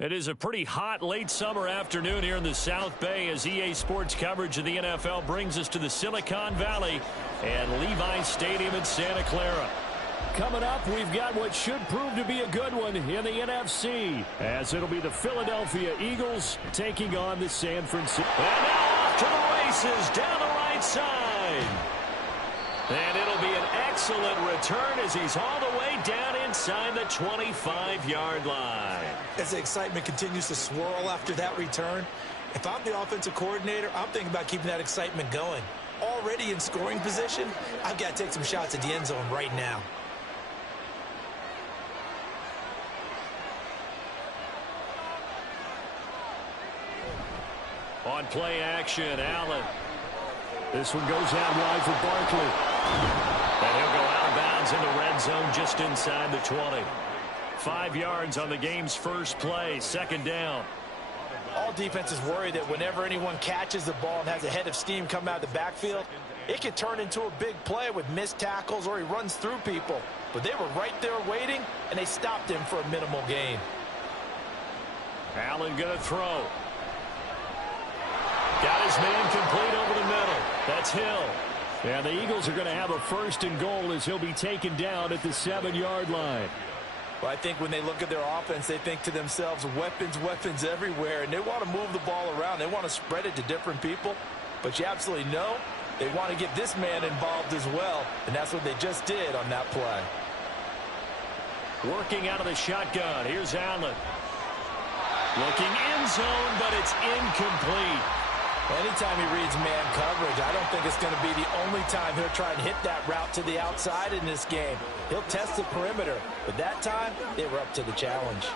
It is a pretty hot late summer afternoon here in the South Bay as EA Sports coverage of the NFL brings us to the Silicon Valley and Levi Stadium in Santa Clara. Coming up, we've got what should prove to be a good one in the NFC, as it'll be the Philadelphia Eagles taking on the San Francisco. And now off to the races down the right side. And it'll be an excellent return as he's all the way down inside the 25-yard line. As the excitement continues to swirl after that return, if I'm the offensive coordinator, I'm thinking about keeping that excitement going. Already in scoring position, I've got to take some shots at the end zone right now. On play action, Allen. This one goes out wide for Barkley. And he'll go out of bounds in the red zone just inside the 20. 5 yards on the game's first play, second down. All defenses worry that whenever anyone catches the ball and has a head of steam come out of the backfield, it can turn into a big play with missed tackles or he runs through people. But they were right there waiting, and they stopped him for a minimal gain. Allen going to throw. Got his man complete over the middle. That's Hill. And the Eagles are going to have a first and goal as he'll be taken down at the 7-yard line. Well, I think when they look at their offense, they think to themselves, weapons, weapons everywhere. And they want to move the ball around. They want to spread it to different people. But you absolutely know they want to get this man involved as well. And that's what they just did on that play. Working out of the shotgun. Here's Allen. Looking in zone, but it's incomplete. Anytime he reads man coverage, I don't think it's going to be the only time he'll try and hit that route to the outside in this game. He'll test the perimeter, but that time, they were up to the challenge.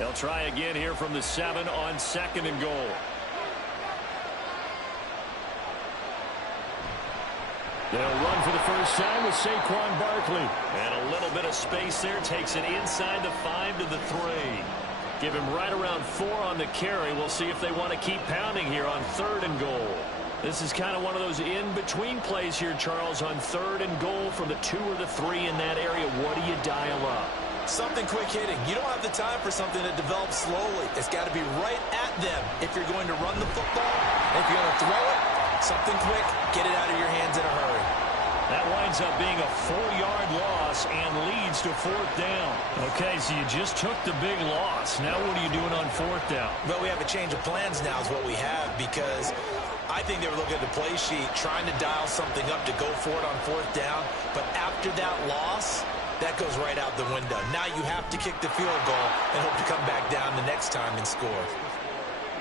They'll try again here from the 7 on second and goal. They'll run for the first time with Saquon Barkley. And a little bit of space there takes it inside the 5 to the 3. Give him right around 4 on the carry. We'll see if they want to keep pounding here on third and goal. This is kind of one of those in-between plays here, Charles, on third and goal from the 2 or the 3 in that area. What do you dial up? Something quick hitting. You don't have the time for something that develops slowly. It's got to be right at them if you're going to run the football. If you're going to throw it, something quick, get it out of your hands in a hurry. That winds up being a 4-yard loss and leads to fourth down. Okay, so you just took the big loss. Now what are you doing on fourth down? Well, we have a change of plans now is what we have, because I think they were looking at the play sheet, trying to dial something up to go for it on fourth down. But after that loss, that goes right out the window. Now you have to kick the field goal and hope to come back down the next time and score.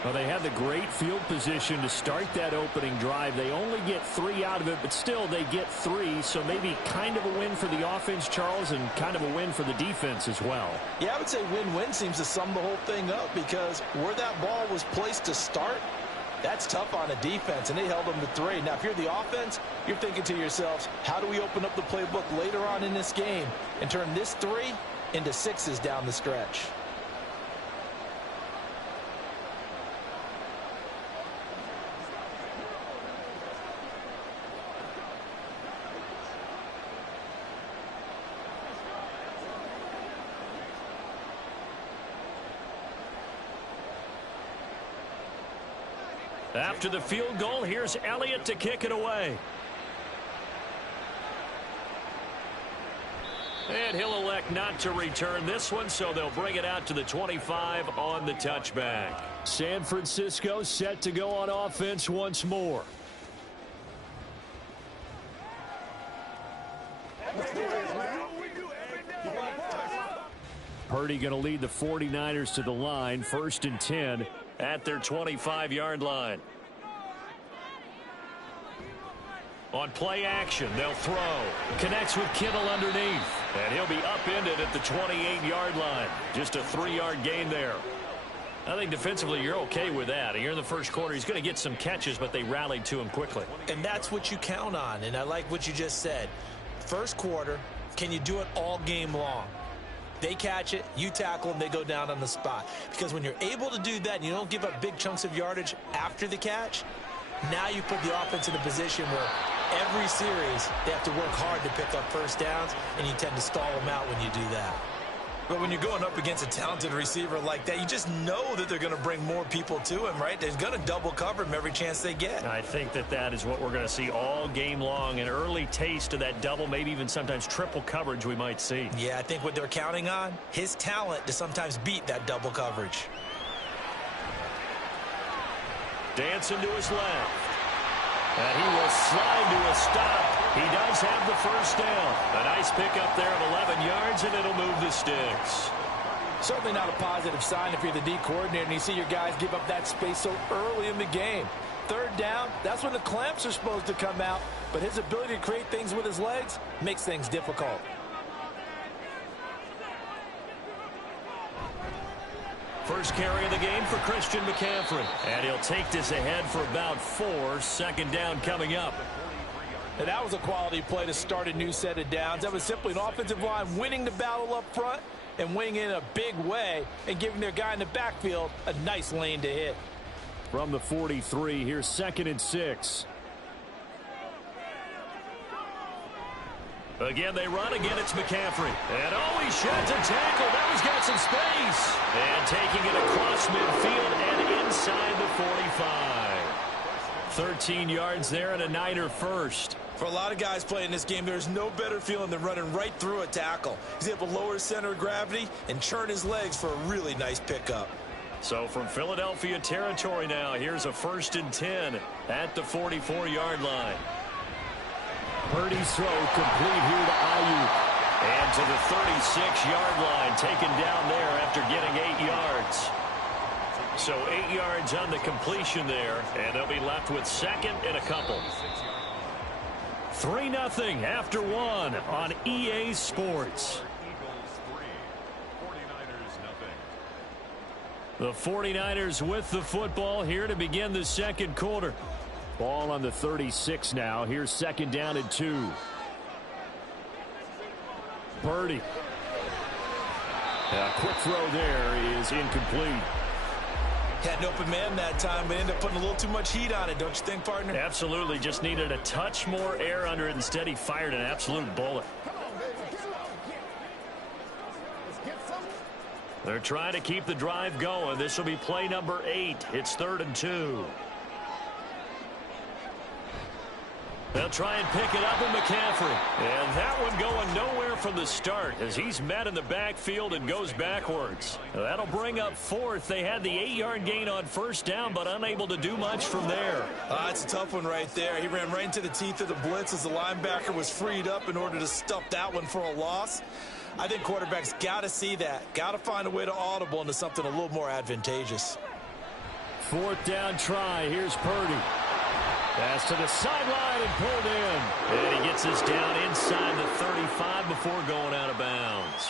Well, they had the great field position to start that opening drive. They only get 3 out of it, but still they get 3. So maybe kind of a win for the offense, Charles, and kind of a win for the defense as well. Yeah, I would say win-win seems to sum the whole thing up, because where that ball was placed to start, that's tough on a defense, and they held them to 3. Now, if you're the offense, you're thinking to yourselves, how do we open up the playbook later on in this game and turn this 3 into 6s down the stretch? After the field goal, here's Elliott to kick it away. And he'll elect not to return this one, so they'll bring it out to the 25 on the touchback. San Francisco set to go on offense once more. Purdy going to lead the 49ers to the line, 1st and 10 at their 25-yard line. On play action, they'll throw. Connects with Kittle underneath. And he'll be upended at the 28-yard line. Just a 3-yard gain there. I think defensively you're okay with that. Here in the first quarter, he's going to get some catches, but they rallied to him quickly. And that's what you count on, and I like what you just said. First quarter, can you do it all game long? They catch it, you tackle them, they go down on the spot. Because when you're able to do that and you don't give up big chunks of yardage after the catch, now you put the offense in a position where every series they have to work hard to pick up first downs, and you tend to stall them out when you do that. But when you're going up against a talented receiver like that, you just know that they're going to bring more people to him, right? They're going to double cover him every chance they get. I think that is what we're going to see all game long, an early taste of that double, maybe even sometimes triple coverage we might see. Yeah, I think what they're counting on, his talent to sometimes beat that double coverage. Dancing to his left. And he will slide to a stop. He does have the first down. A nice pickup there of 11 yards, and it'll move the sticks. Certainly not a positive sign if you're the D coordinator and you see your guys give up that space so early in the game. Third down, that's when the clamps are supposed to come out, but his ability to create things with his legs makes things difficult. First carry of the game for Christian McCaffrey. And he'll take this ahead for about 4. Second down coming up. And that was a quality play to start a new set of downs. That was simply an offensive line winning the battle up front and winning in a big way and giving their guy in the backfield a nice lane to hit. From the 43, here's 2nd and 6. Again, they run. Again, it's McCaffrey. And he sheds a tackle. Now he's got some space. And taking it across midfield and inside the 45. 13 yards there and a Niner first. For a lot of guys playing this game, there's no better feeling than running right through a tackle. He's able to lower his center of gravity and churn his legs for a really nice pickup. So from Philadelphia territory now, here's a 1st and 10 at the 44-yard line. Purdy's throw complete here to Ayuk. And to the 36-yard line, taken down there after getting 8 yards. So 8 yards on the completion there, and they'll be left with 2nd and a couple. 3-0 after 1 on EA Sports. The 49ers with the football here to begin the second quarter. Ball on the 36 now. Here's 2nd down and 2. Purdy. A quick throw there is incomplete. Had an open man that time, but ended up putting a little too much heat on it, don't you think, partner? Absolutely. Just needed a touch more air under it. Instead, he fired an absolute bullet. They're trying to keep the drive going. This will be play number 8. It's 3rd and 2. They'll try and pick it up with McCaffrey. And that one going nowhere from the start as he's met in the backfield and goes backwards. That'll bring up 4th. They had the 8-yard gain on 1st down, but unable to do much from there. It's a tough one right there. He ran right into the teeth of the blitz as the linebacker was freed up in order to stuff that one for a loss. I think quarterbacks got to see that. Got to find a way to audible into something a little more advantageous. 4th down try. Here's Purdy. Pass to the sideline and pulled in. And he gets this down inside the 35 before going out of bounds.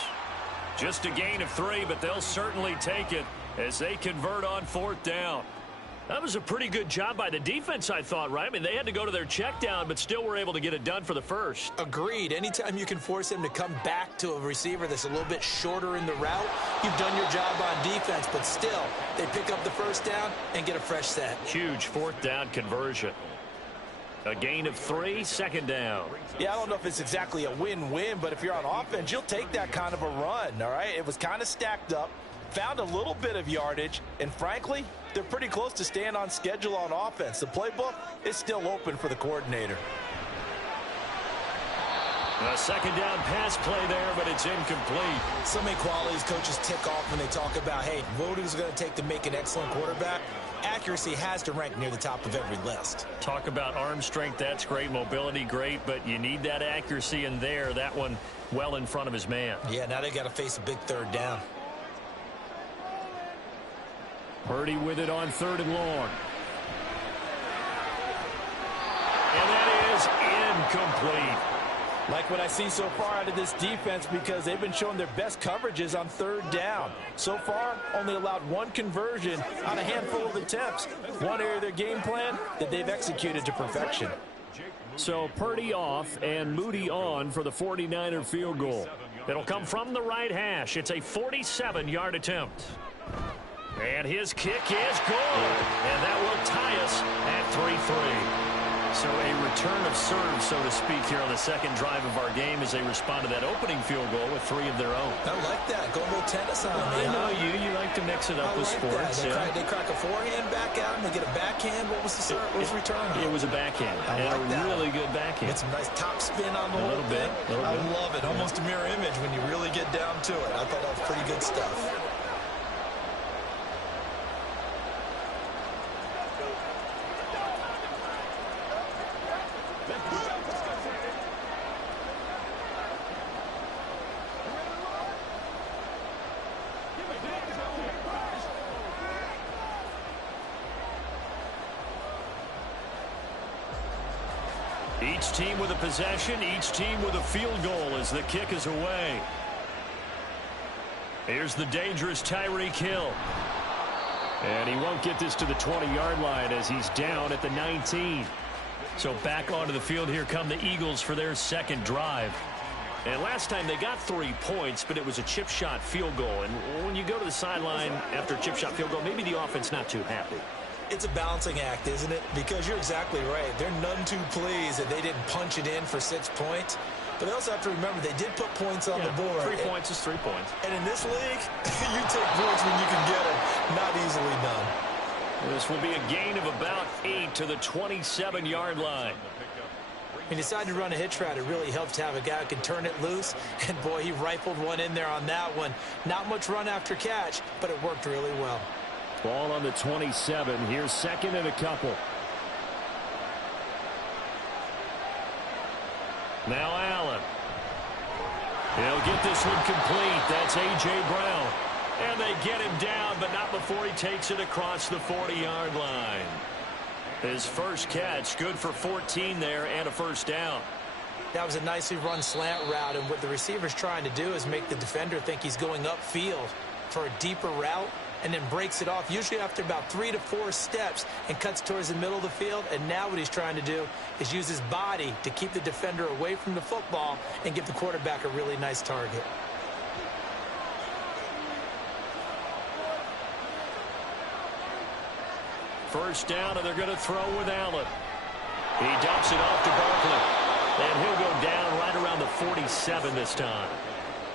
Just a gain of 3, but they'll certainly take it as they convert on 4th down. That was a pretty good job by the defense, I thought, right? I mean, they had to go to their check down, but still were able to get it done for the first. Agreed. Anytime you can force him to come back to a receiver that's a little bit shorter in the route, you've done your job on defense, but still, they pick up the 1st down and get a fresh set. Huge 4th down conversion. A gain of 3, 2nd down. Yeah, I don't know if it's exactly a win-win, but if you're on offense, you'll take that kind of a run, all right? It was kind of stacked up, found a little bit of yardage, and frankly, they're pretty close to staying on schedule on offense. The playbook is still open for the coordinator. A 2nd down pass play there, but it's incomplete. So many qualities coaches tick off when they talk about, hey, what is it going to take to make an excellent quarterback? Accuracy has to rank near the top of every list. Talk about arm strength, that's great. Mobility, great, but you need that accuracy in there. That one well in front of his man. Yeah, now they got to face a big 3rd down. Purdy with it on 3rd and long. And that is incomplete. Like what I see so far out of this defense because they've been showing their best coverages on 3rd down. So far, only allowed 1 conversion on a handful of attempts. One area of their game plan that they've executed to perfection. So Purdy off and Moody on for the 49er field goal. It'll come from the right hash. It's a 47-yard attempt. And his kick is good. And that will tie us at 3-3. So a return of serve, so to speak, here on the second drive of our game as they respond to that opening field goal with 3 of their own. I like that. Go a little tennis on me. I know you like to mix it up with sports. They crack a forehand back out and they get a backhand. What was the serve? What was the return? It was a backhand. And a really good backhand. Get some nice top spin on the whole thing. I love it. Almost a mirror image when you really get down to it. I thought that was pretty good stuff. Each team with a possession, each team with a field goal as the kick is away. Here's the dangerous Tyreek Hill. And he won't get this to the 20-yard line as he's down at the 19. So back onto the field here come the Eagles for their second drive. And last time they got 3 points, but it was a chip shot field goal. And when you go to the sideline after a chip shot field goal, maybe the offense not too happy. It's a balancing act, isn't it? Because you're exactly right. They're none too pleased that they didn't punch it in for 6 points. But they also have to remember they did put points on the board. 3 points is 3 points. And in this league, you take points when you can get them. Not easily done. This will be a gain of about 8 to the 27-yard line. He decided to run a hitch route. It really helps to have a guy who can turn it loose. And, boy, he rifled one in there on that one. Not much run after catch, but it worked really well. Ball on the 27. Here's second and a couple. Now Allen. He'll get this one complete. That's A.J. Brown. And they get him down, but not before he takes it across the 40-yard line. His first catch, good for 14 there and a first down. That was a nicely run slant route, and what the receiver's trying to do is make the defender think he's going upfield for a deeper route, and then breaks it off, usually after about 3 to 4 steps, and cuts towards the middle of the field. And now what he's trying to do is use his body to keep the defender away from the football and give the quarterback a really nice target. First down, and they're going to throw with Allen. He dumps it off to Barkley. And he'll go down right around the 47 this time.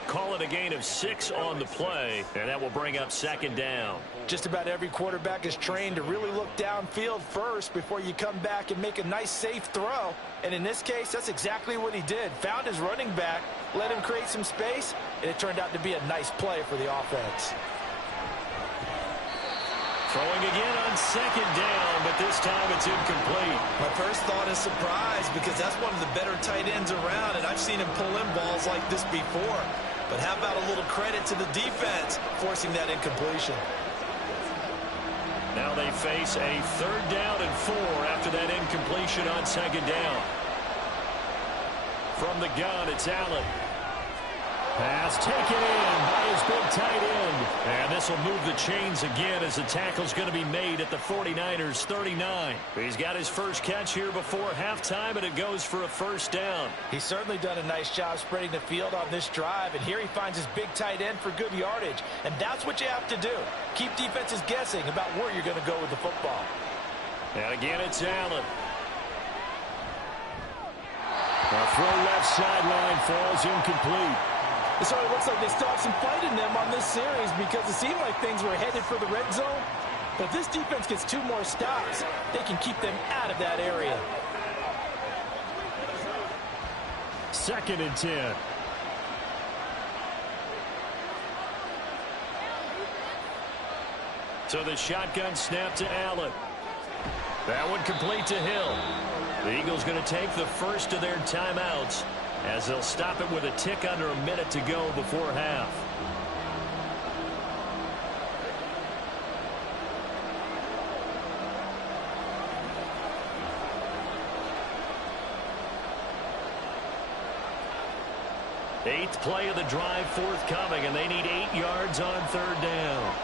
Call it a gain of 6 on the play, and that will bring up second down. Just about every quarterback is trained to really look downfield first before you come back and make a nice, safe throw. And in this case, that's exactly what he did. Found his running back, let him create some space, and it turned out to be a nice play for the offense. Throwing again on second down, but this time it's incomplete. My first thought is surprise, because that's one of the better tight ends around, and I've seen him pull in balls like this before. But how about a little credit to the defense forcing that incompletion? Now they face a 3rd down and 4 after that incompletion on second down. From the gun, it's Allen. Pass taken in by his big tight end. And this will move the chains again as the tackle's going to be made at the 49ers 39. He's got his first catch here before halftime, and it goes for a first down. He's certainly done a nice job spreading the field on this drive, and here he finds his big tight end for good yardage. And that's what you have to do. Keep defenses guessing about where you're going to go with the football. And again, it's Allen. A throw left sideline falls incomplete. It sort of looks like they still have some fight in them on this series, because it seemed like things were headed for the red zone. But if this defense gets 2 more stops, they can keep them out of that area. 2nd and 10. So the shotgun snap to Allen. That one complete to Hill. The Eagles going to take the first of their timeouts, as they'll stop it with a tick under a minute to go before half. Eighth play of the drive forthcoming, and they need 8 yards on 3rd down.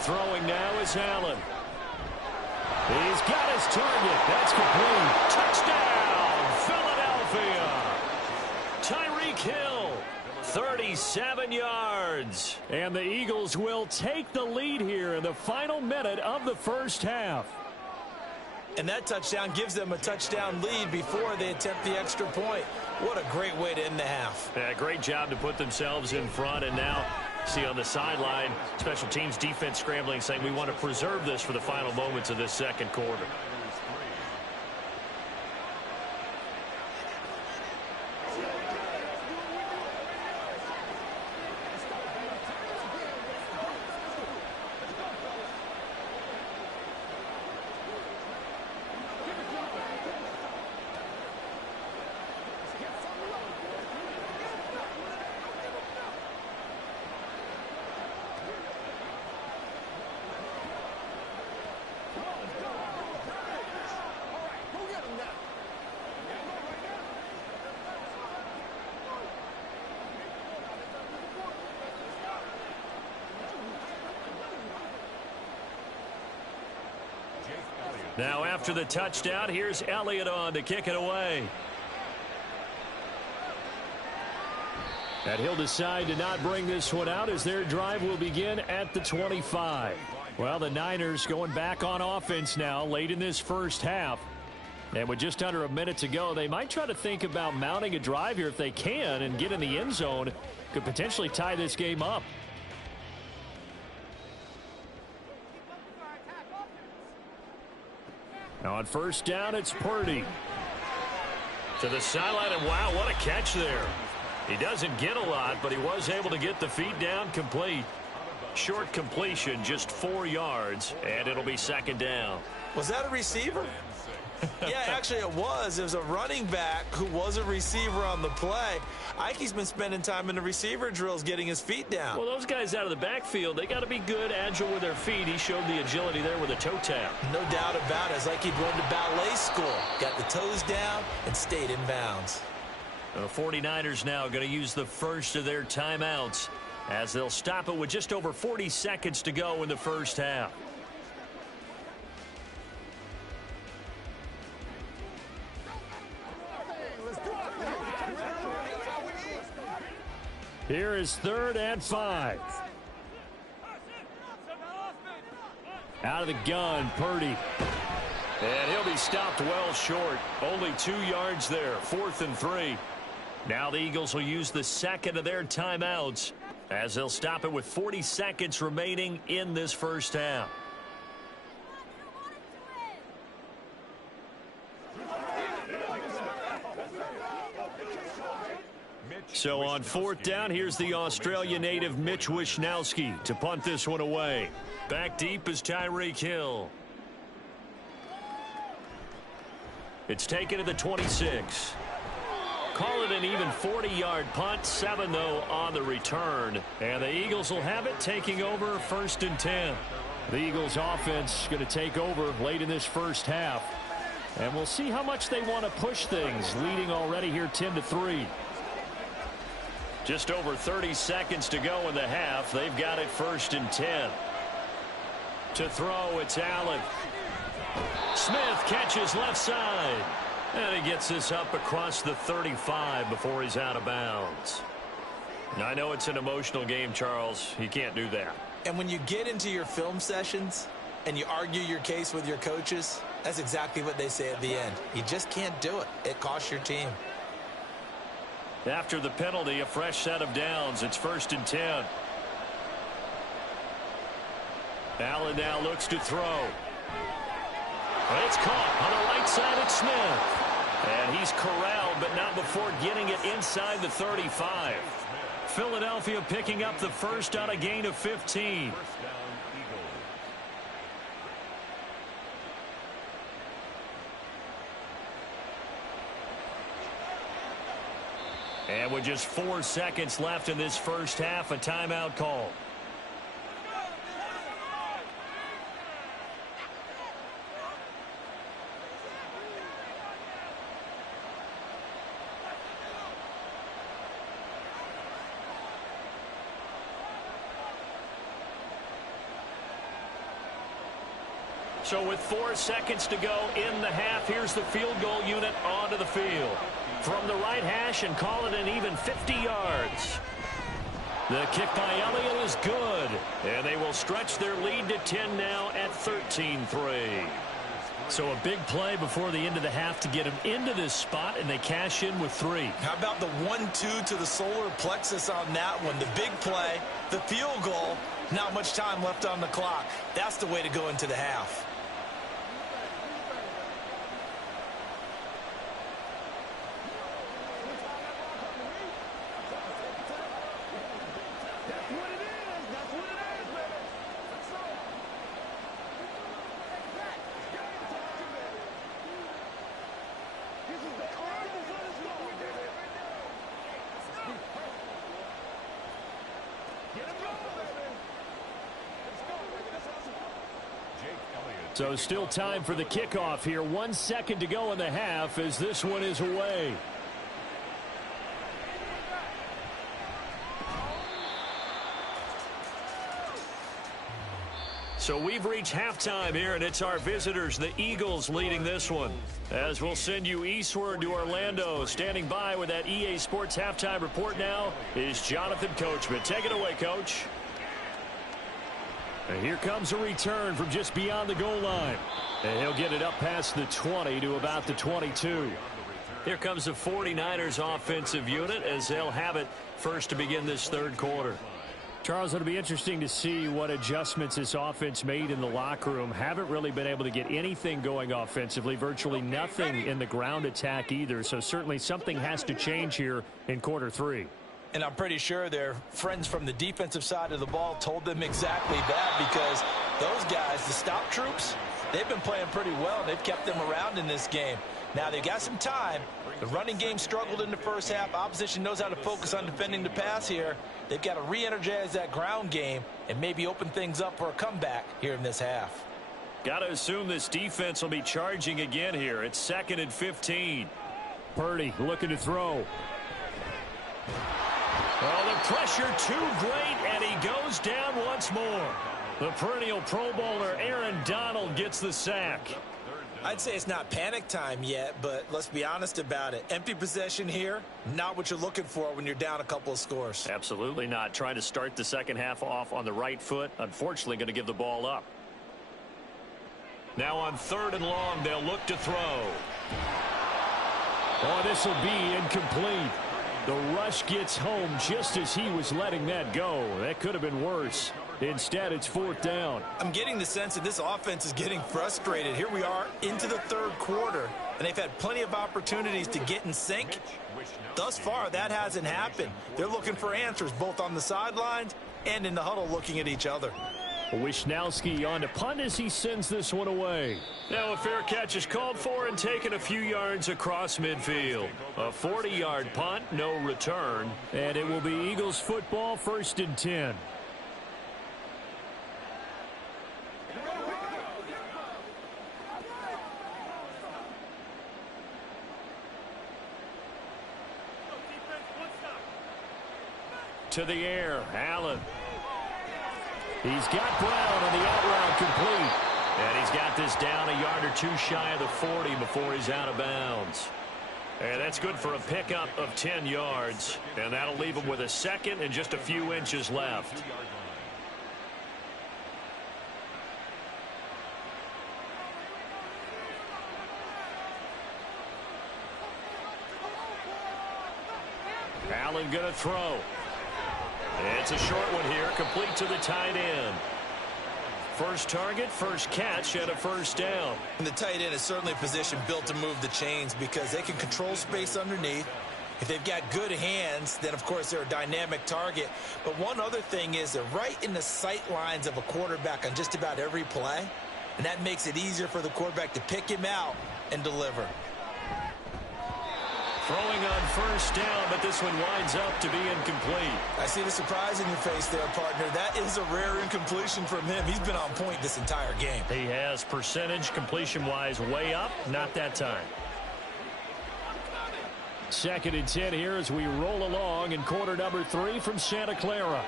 Throwing now is Allen. He's got his target. That's complete. Touchdown, Philadelphia. Tyreek Hill, 37 yards. And the Eagles will take the lead here in the final minute of the first half. And that touchdown gives them a touchdown lead before they attempt the extra point. What a great way to end the half. Yeah, great job to put themselves in front. And now, see on the sideline, special teams defense scrambling, saying we want to preserve this for the final moments of this second quarter. Now after the touchdown, here's Elliott on to kick it away. And he'll decide to not bring this one out as their drive will begin at the 25. Well, the Niners going back on offense now late in this first half. And with just under a minute to go, they might try to think about mounting a drive here if they can and get in the end zone. Could potentially tie this game up. Now on first down, it's Purdy. To the sideline, and wow, what a catch there. He doesn't get a lot, but he was able to get the feet down complete. Short completion, just 4 yards, and it'll be second down. Was that a receiver? Yeah, actually it was. It was a running back who was a receiver on the play. Ikey's been spending time in the receiver drills getting his feet down. Well, those guys out of the backfield, they got to be good, agile with their feet. He showed the agility there with a toe tap. No doubt about it. It's like he'd run to ballet school. Got the toes down and stayed in bounds. The 49ers now going to use the first of their timeouts as they'll stop it with just over 40 seconds to go in the first half. Here is 3rd and 5. Out of the gun, Purdy. And he'll be stopped well short. Only 2 yards there. 4th and 3. Now the Eagles will use the second of their timeouts as they'll stop it with 40 seconds remaining in this first half. So on 4th down, here's the Australia native Mitch Wishnowsky to punt this one away. Back deep is Tyreek Hill. It's taken to the 26. Call it an even 40-yard punt. 7, though, on the return. And the Eagles will have it taking over 1st and 10. The Eagles offense going to take over late in this first half. And we'll see how much they want to push things, leading already here 10-3. Just over 30 seconds to go in the half. They've got it 1st and 10. To throw, it's Allen. Smith catches left side. And he gets this up across the 35 before he's out of bounds. Now, I know it's an emotional game, Charles. You can't do that. And when you get into your film sessions and you argue your case with your coaches, that's exactly what they say at the end. You just can't do it. It costs your team. After the penalty, a fresh set of downs. It's 1st and 10. Allen now looks to throw. It's caught on the right side at Smith. And he's corralled, but not before getting it inside the 35. Philadelphia picking up the first on a gain of 15. And with just 4 seconds left in this first half, a timeout call. So with 4 seconds to go in the half, here's the field goal unit onto the field. From the right hash and call it an even 50 yards. The kick by Elliott is good. And they will stretch their lead to 10 now at 13-3. So a big play before the end of the half to get them into this spot, and they cash in with 3. How about the 1-2 to the solar plexus on that one? The big play, the field goal, not much time left on the clock. That's the way to go into the half. So still time for the kickoff here. 1 second to go in the half as this one is away. So we've reached halftime here, and it's our visitors, the Eagles, leading this one. As we'll send you eastward to Orlando. Standing by with that EA Sports halftime report now is Jonathan Coachman. Take it away, Coach. And here comes a return from just beyond the goal line. And he'll get it up past the 20 to about the 22. Here comes the 49ers offensive unit as they'll have it first to begin this third quarter. Charles, it'll be interesting to see what adjustments this offense made in the locker room. Haven't really been able to get anything going offensively, virtually nothing in the ground attack either. So certainly something has to change here in quarter 3. And I'm pretty sure their friends from the defensive side of the ball told them exactly that, because those guys, the stop troops, they've been playing pretty well. They've kept them around in this game. Now they've got some time. The running game struggled in the first half. Opposition knows how to focus on defending the pass here. They've got to re-energize that ground game and maybe open things up for a comeback here in this half. Got to assume this defense will be charging again here. It's 2nd and 15. Purdy looking to throw. Oh, the pressure too great, and he goes down once more. The perennial Pro Bowler Aaron Donald gets the sack. I'd say it's not panic time yet, but let's be honest about it. Empty possession here, not what you're looking for when you're down a couple of scores. Absolutely not. Trying to start the second half off on the right foot. Unfortunately, going to give the ball up. Now on 3rd and long, they'll look to throw. Oh, this will be incomplete. The rush gets home just as he was letting that go. That could have been worse. Instead, it's 4th down. I'm getting the sense that this offense is getting frustrated. Here we are into the 3rd quarter, and they've had plenty of opportunities to get in sync. Thus far, that hasn't happened. They're looking for answers both on the sidelines and in the huddle looking at each other. Wisnowski on to punt as he sends this one away. Now a fair catch is called for and taken a few yards across midfield. A 40-yard punt, no return. And it will be Eagles football, 1st and 10. To the air, Allen. He's got Brown on the out route complete. And he's got this down a yard or 2 shy of the 40 before he's out of bounds. And that's good for a pickup of 10 yards. And that'll leave him with a 2nd and just a few inches left. Allen gonna throw. It's a short one here, complete to the tight end. First target, first catch, and a 1st down. And the tight end is certainly a position built to move the chains because they can control space underneath. If they've got good hands, then, of course, they're a dynamic target. But one other thing is they're right in the sight lines of a quarterback on just about every play, and that makes it easier for the quarterback to pick him out and deliver. Throwing on 1st down, but this one winds up to be incomplete. I see the surprise in your face there, partner. That is a rare incompletion from him. He's been on point this entire game. He has percentage completion-wise way up, not that time. 2nd and 10 here as we roll along in quarter number 3 from Santa Clara.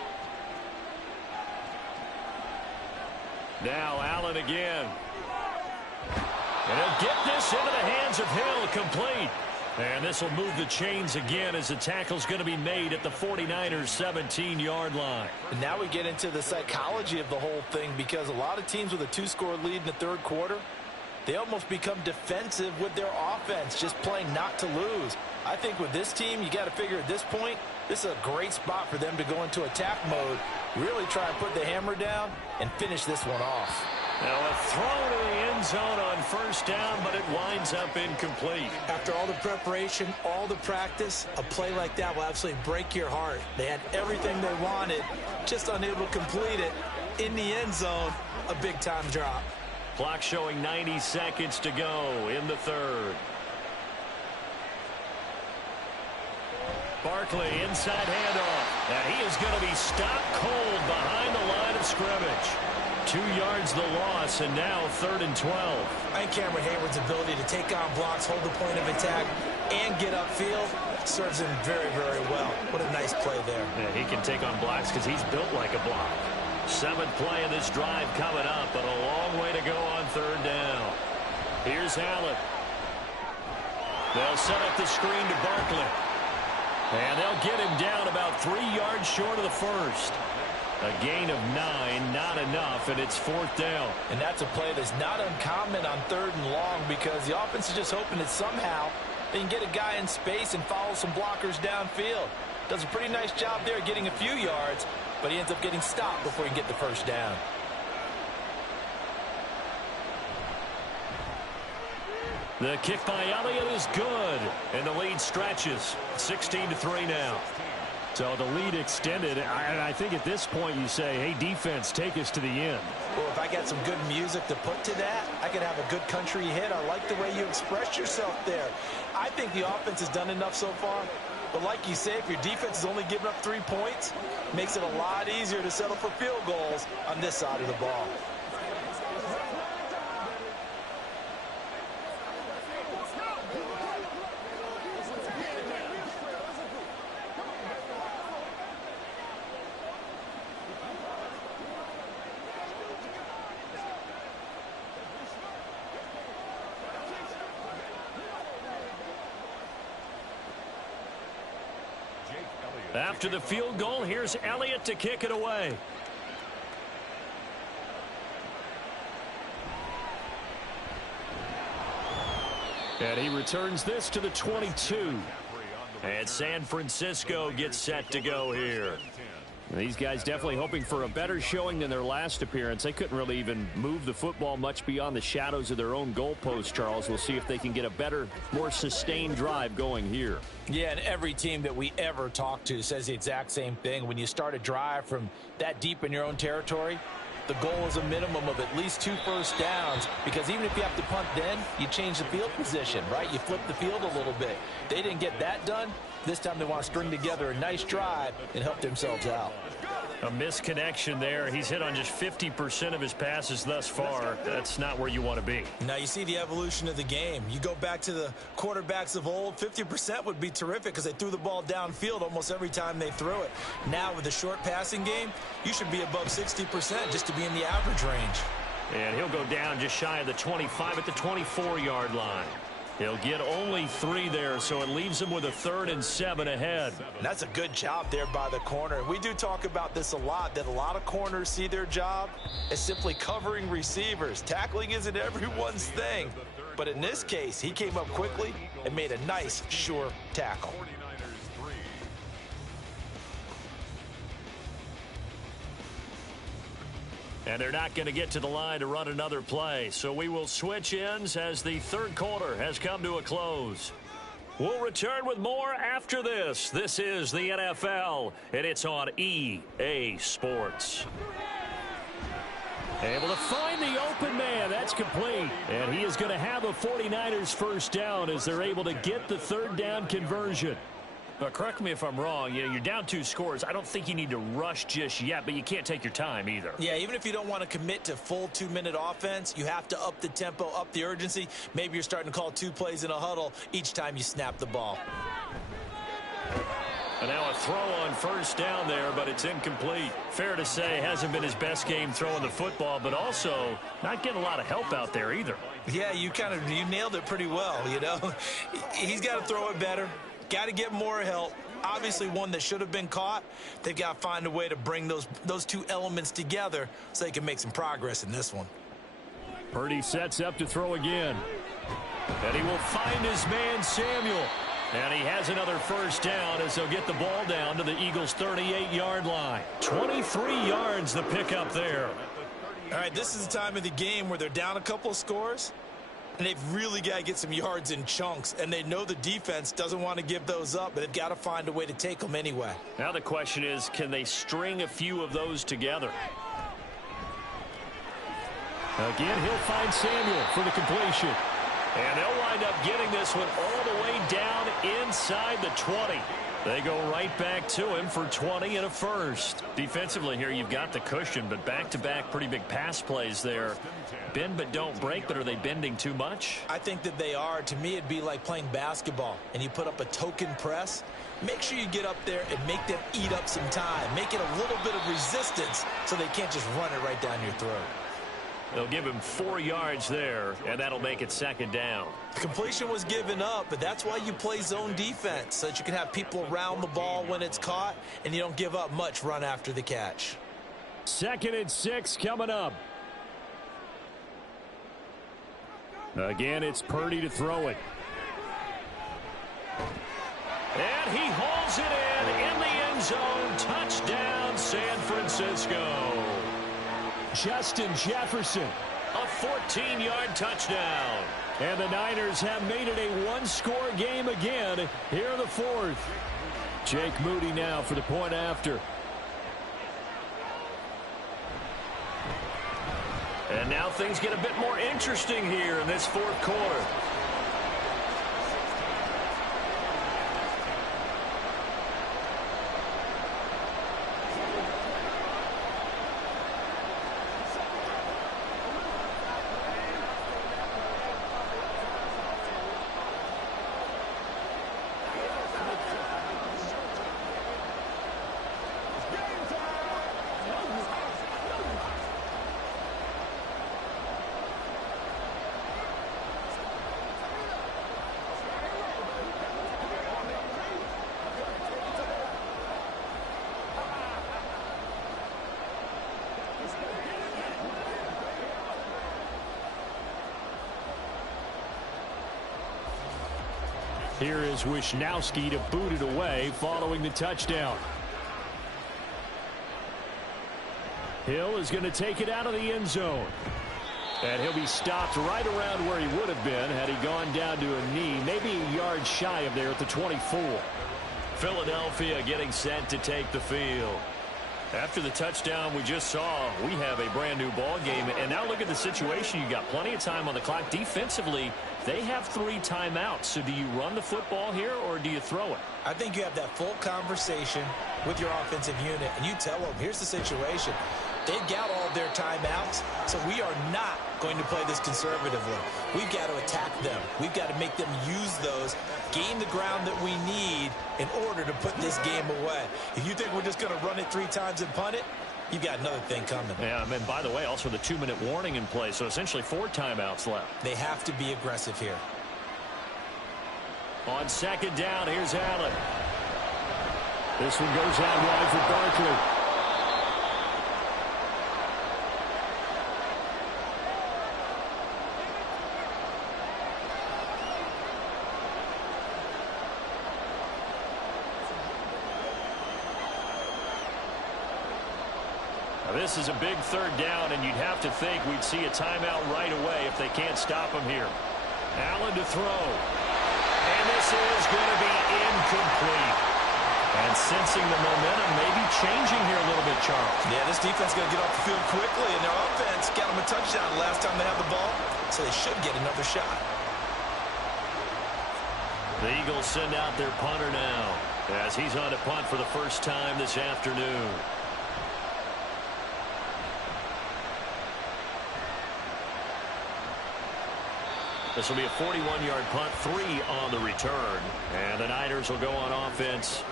Now Allen again. And he'll get this into the hands of Hill, complete. And this will move the chains again as the tackle's going to be made at the 49ers 17-yard line. And now we get into the psychology of the whole thing, because a lot of teams with a 2-score lead in the 3rd quarter, they almost become defensive with their offense, just playing not to lose. I think with this team, you got to figure at this point, this is a great spot for them to go into attack mode, really try and put the hammer down and finish this one off. Now a throw to the end zone on first down, but it winds up incomplete. After all the preparation, all the practice, a play like that will absolutely break your heart. They had everything they wanted, just unable to complete it. In the end zone, a big-time drop. Clock showing 90 seconds to go in the third. Barkley, inside handoff. And he is going to be stopped cold behind the line of scrimmage. 2 yards the loss, and now 3rd and 12. I think Cameron Hayward's ability to take on blocks, hold the point of attack, and get upfield serves him very, very well. What a nice play there. Yeah, he can take on blocks because he's built like a block. 7th play of this drive coming up, but a long way to go on 3rd down. Here's Allen. They'll set up the screen to Barkley. And they'll get him down about 3 yards short of the first. A gain of 9, not enough, and it's 4th down. And that's a play that's not uncommon on 3rd and long because the offense is just hoping that somehow they can get a guy in space and follow some blockers downfield. Does a pretty nice job there getting a few yards, but he ends up getting stopped before he can get the first down. The kick by Elliott is good, and the lead stretches. 16-3 now. So the lead extended, and I think at this point you say, hey, defense, take us to the end. Well, if I got some good music to put to that, I could have a good country hit. I like the way you expressed yourself there. I think the offense has done enough so far. But like you say, if your defense is only giving up 3 points, it makes it a lot easier to settle for field goals on this side of the ball. After the field goal, here's Elliott to kick it away. And he returns this to the 22. And San Francisco gets set to go here. These guys definitely hoping for a better showing than their last appearance. They couldn't really even move the football much beyond the shadows of their own goalpost, Charles. We'll see if they can get a better, more sustained drive going here. Yeah, and every team that we ever talk to says the exact same thing. When you start a drive from that deep in your own territory, the goal is a minimum of at least 2 first downs, because even if you have to punt then, you change the field position, right? You flip the field a little bit. They didn't get that done. This time they want to string together a nice drive and help themselves out. A misconnection there. He's hit on just 50% of his passes thus far. That's not where you want to be. Now you see the evolution of the game. You go back to the quarterbacks of old, 50% would be terrific because they threw the ball downfield almost every time they threw it. Now with the short passing game, you should be above 60% just to be in the average range. And he'll go down just shy of the 25 at the 24-yard line. He'll get only 3 there, so it leaves him with a 3rd and 7 ahead. And that's a good job there by the corner. We do talk about this a lot, that a lot of corners see their job as simply covering receivers. Tackling isn't everyone's thing. But in this case, he came up quickly and made a nice, sure tackle. And they're not going to get to the line to run another play. So we will switch ends as the 3rd quarter has come to a close. We'll return with more after this. This is the NFL, and it's on EA Sports. Able to find the open man. That's complete. And he is going to have a 49ers first down as they're able to get the 3rd down conversion. But correct me if I'm wrong, you're down 2 scores. I don't think you need to rush just yet, but you can't take your time either. Yeah, even if you don't want to commit to full 2-minute offense, you have to up the tempo, up the urgency. Maybe you're starting to call 2 plays in a huddle each time you snap the ball. And now a throw on first down there, but it's incomplete. Fair to say, hasn't been his best game throwing the football, but also not getting a lot of help out there either. Yeah, you nailed it pretty well, you know. He's got to throw it better. Got to get more help. Obviously one that should have been caught. They've got to find a way to bring those 2 elements together so they can make some progress in this one. Purdy sets up to throw again. And he will find his man Samuel. And he has another first down as they'll get the ball down to the Eagles' 38-yard line. 23 yards the pickup there. All right, this is the time of the game where they're down a couple of scores, and they've really got to get some yards in chunks, and they know the defense doesn't want to give those up, but they've got to find a way to take them anyway. Now the question is, can they string a few of those together? Again, he'll find Samuel for the completion. And they'll wind up getting this one all the way down inside the 20. They go right back to him for 20 and a first. Defensively here, you've got the cushion, but back-to-back pretty big pass plays there. Bend but don't break, but are they bending too much? I think that they are. To me, it'd be like playing basketball, and you put up a token press. Make sure you get up there and make them eat up some time. Make it a little bit of resistance so they can't just run it right down your throat. They'll give him 4 yards there, and that'll make it second down. The completion was given up, but that's why you play zone defense, so that you can have people around the ball when it's caught, and you don't give up much run after the catch. 2nd and 6 coming up. Again, it's Purdy to throw it. And he hauls it in the end zone. Touchdown, San Francisco. Justin Jefferson, a 14-yard touchdown. And the Niners have made it a one-score game again here in the 4th. Jake Moody now for the point after. And now things get a bit more interesting here in this 4th quarter. Here is Wisnowski to boot it away following the touchdown. Hill is going to take it out of the end zone. And he'll be stopped right around where he would have been had he gone down to a knee, maybe a yard shy of there at the 24. Philadelphia getting set to take the field. After the touchdown we just saw, we have a brand new ball game. And now look at the situation. You got plenty of time on the clock. Defensively, they have 3 timeouts. So do you run the football here or do you throw it? I think you have that full conversation with your offensive unit, and you tell them, here's the situation. They've got all of their timeouts, so we are not going to play this conservatively. We've got to attack them. We've got to make them use those, gain the ground that we need in order to put this game away. If you think we're just going to run it 3 times and punt it, you've got another thing coming. Yeah, and by the way, also the 2-minute warning in play, so essentially 4 timeouts left. They have to be aggressive here. On 2nd down, here's Allen. This one goes out wide for Barkley. This is a big 3rd down, and you'd have to think we'd see a timeout right away if they can't stop him here. Allen to throw. And this is going to be incomplete. And sensing the momentum maybe changing here a little bit, Charles. Yeah, this defense is going to get off the field quickly, and their offense got them a touchdown last time they had the ball, so they should get another shot. The Eagles send out their punter now as he's on to punt for the first time this afternoon. This will be a 41-yard punt, 3 on the return. And the Niners will go on offense,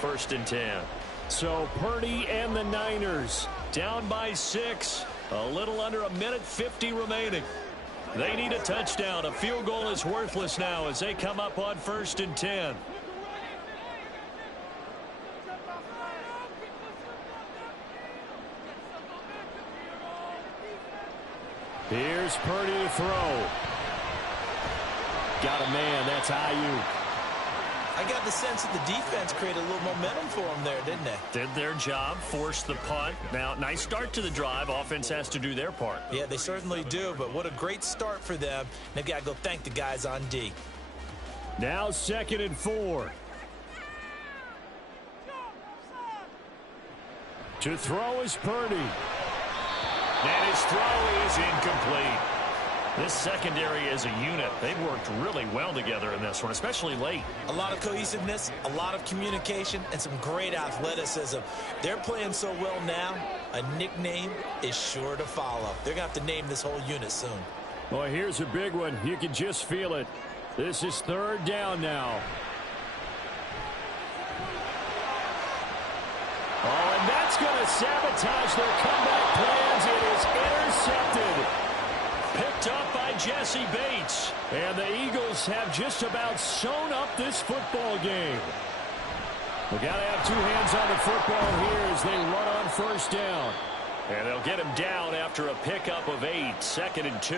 1st and 10. So Purdy and the Niners down by 6. A little under a minute 50 remaining. They need a touchdown. A field goal is worthless now as they come up on 1st and 10. Here's Purdy to throw. Got a man. That's Ayuk. I got the sense that the defense created a little momentum for them there, didn't they? Did their job, forced the punt. Now, nice start to the drive. Offense has to do their part. Yeah, they certainly do, but what a great start for them. They've got to go thank the guys on D. Now 2nd and 4. To throw is Purdy. And his throw is incomplete. This secondary is a unit. They've worked really well together in this one, especially late. A lot of cohesiveness, a lot of communication, and some great athleticism. They're playing so well now, a nickname is sure to follow. They're going to have to name this whole unit soon. Well, here's a big one. You can just feel it. This is 3rd down now. Oh, and that's going to sabotage their comeback plans. It is intercepted. Picked up by Jesse Bates. And the Eagles have just about sewn up this football game. We got to have 2 hands on the football here as they run on 1st down. And they'll get him down after a pickup of 8, 2nd and 2.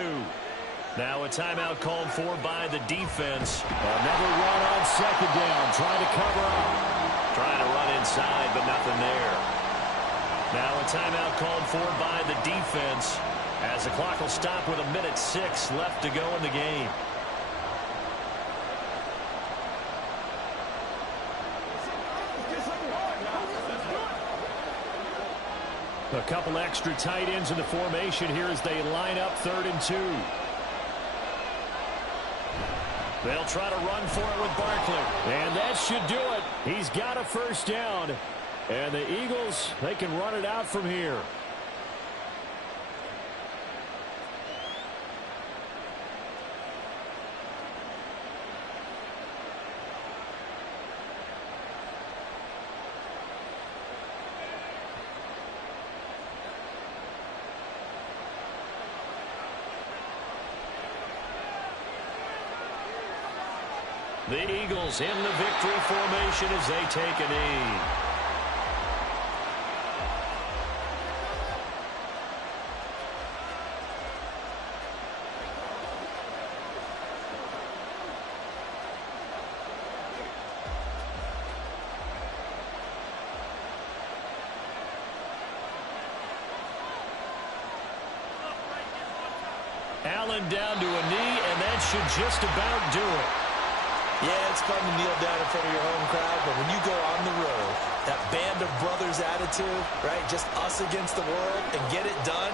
Now a timeout called for by the defense. Another run on 2nd down, trying to cover up. Trying to run inside, but nothing there. Now a timeout called for by the defense as the clock will stop with 1:06 left to go in the game. A couple extra tight ends in the formation here as they line up 3rd and 2. They'll try to run for it with Barkley. And that should do it. He's got a 1st down. And the Eagles, they can run it out from here. The Eagles in the victory formation as they take a knee. Allen down to a knee, and that should just about do it. Yeah, it's fun to kneel down in front of your home crowd, but when you go on the road, that band of brothers attitude, right, just us against the world, and get it done,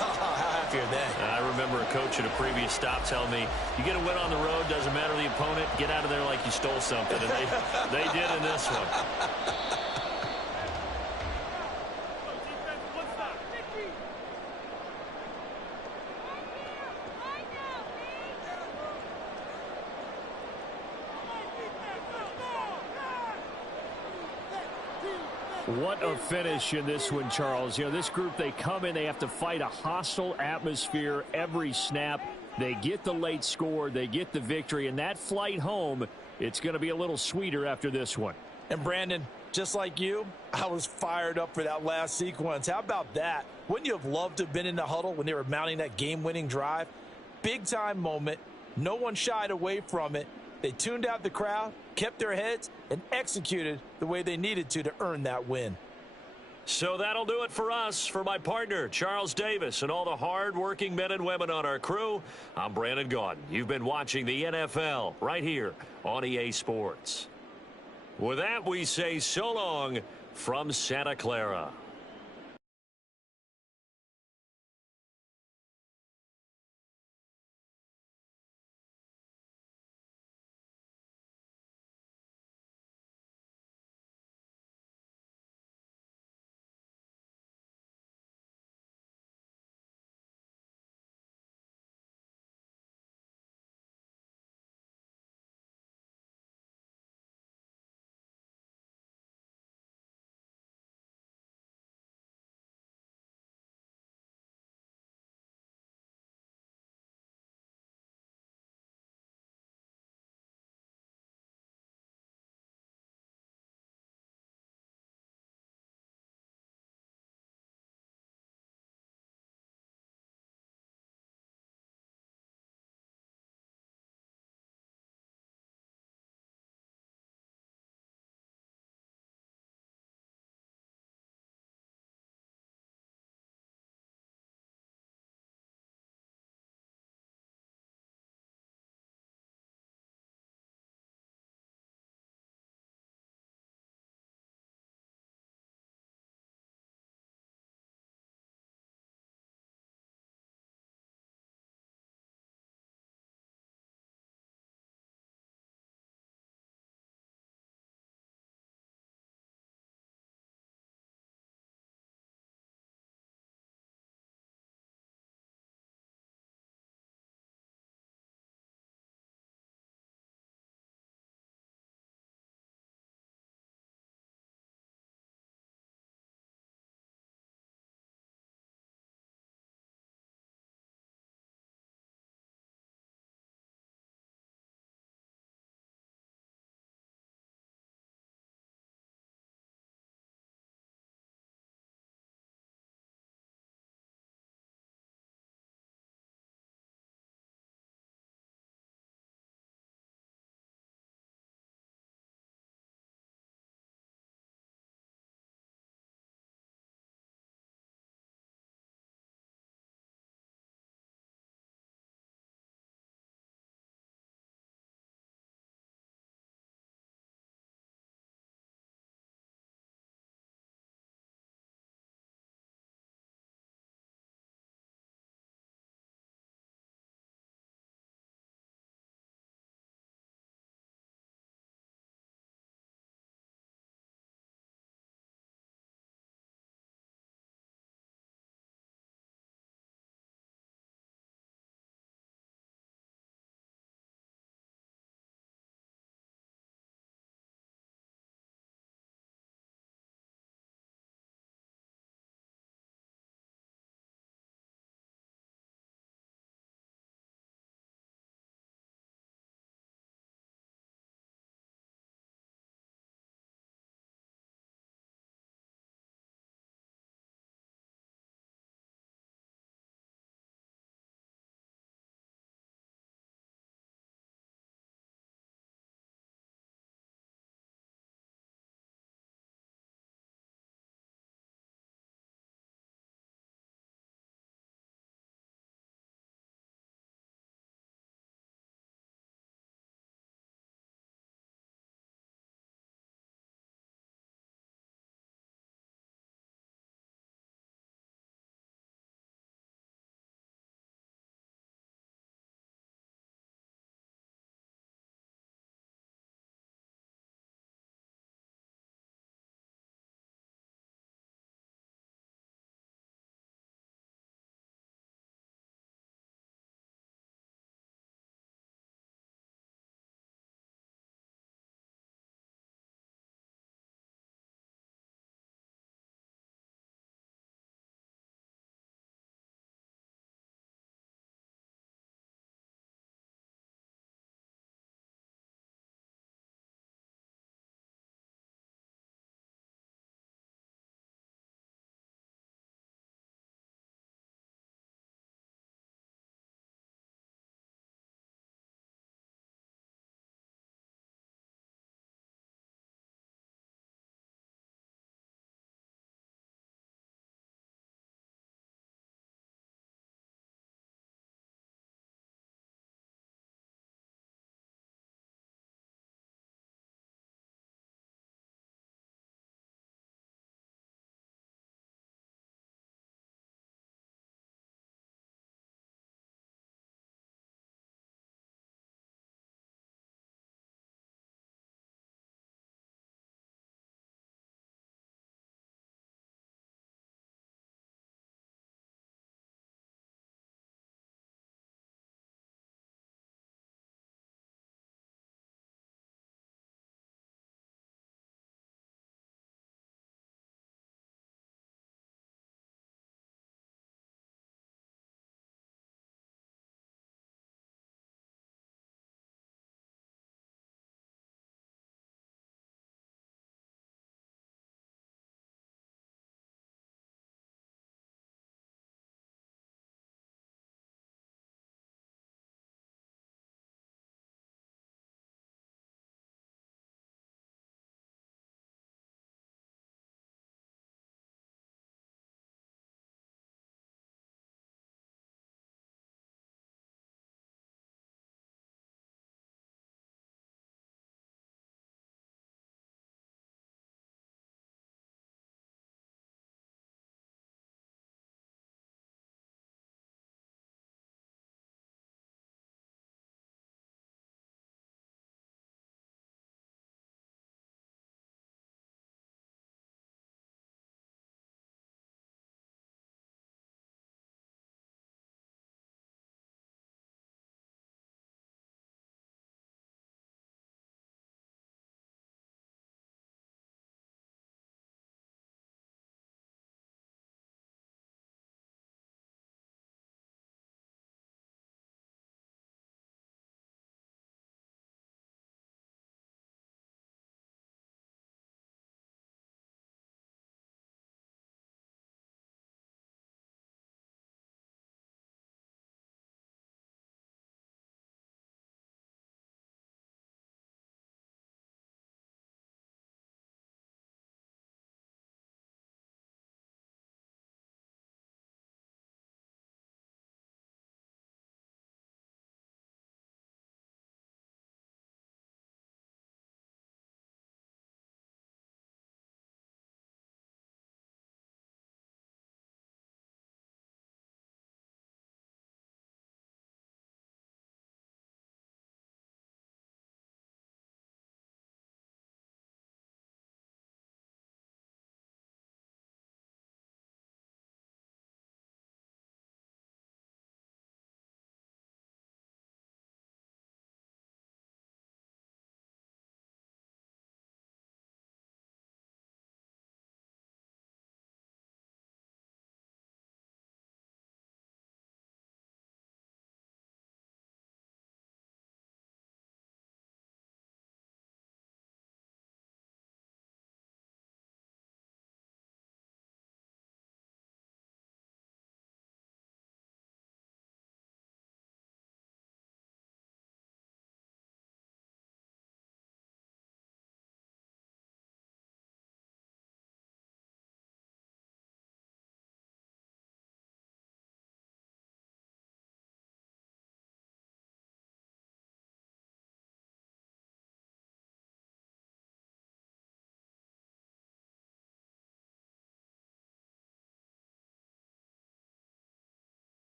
how happy are they? I remember a coach at a previous stop telling me, you get a win on the road, doesn't matter the opponent, get out of there like you stole something, and they did in this one. What a finish in this one, Charles. You know, this group, they come in, they have to fight a hostile atmosphere every snap. They get the late score, they get the victory, and that flight home, it's going to be a little sweeter after this one. And Brandon, just like you, I was fired up for that last sequence. How about that? Wouldn't you have loved to have been in the huddle when they were mounting that game-winning drive? Big-time moment. No one shied away from it. They tuned out the crowd, kept their heads, and executed the way they needed to earn that win. So that'll do it for us. For my partner, Charles Davis, and all the hard-working men and women on our crew, I'm Brandon Gaudin. You've been watching the NFL right here on EA Sports. With that, we say so long from Santa Clara.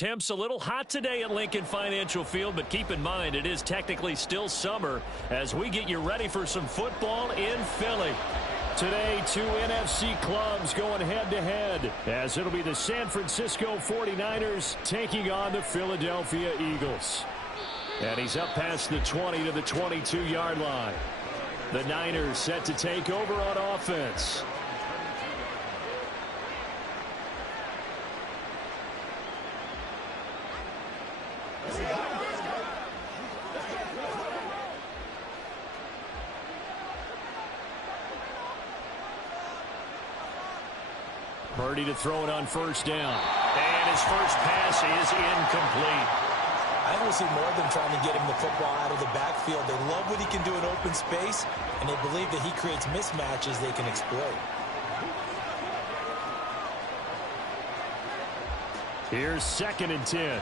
Temps a little hot today at Lincoln Financial Field, but keep in mind it is technically still summer as we get you ready for some football in Philly. Today, two NFC clubs going head-to-head as it'll be the San Francisco 49ers taking on the Philadelphia Eagles. And he's up past the 20 to the 22-yard line. The Niners set to take over on offense. Purdy to throw it on first down. And his first pass is incomplete. I think we'll see more than trying to get him the football out of the backfield. They love what he can do in open space, and they believe that he creates mismatches they can exploit. Here's 2nd and 10.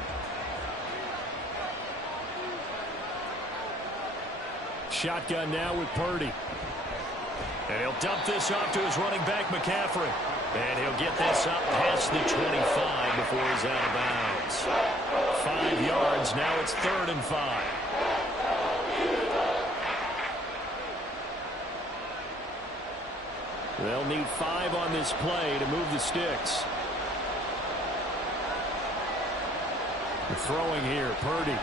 Shotgun now with Purdy. And he'll dump this off to his running back, McCaffrey. And he'll get this up past the 25 before he's out of bounds. 5 yards. Now it's 3rd and 5. They'll need 5 on this play to move the sticks. Throwing here, Purdy.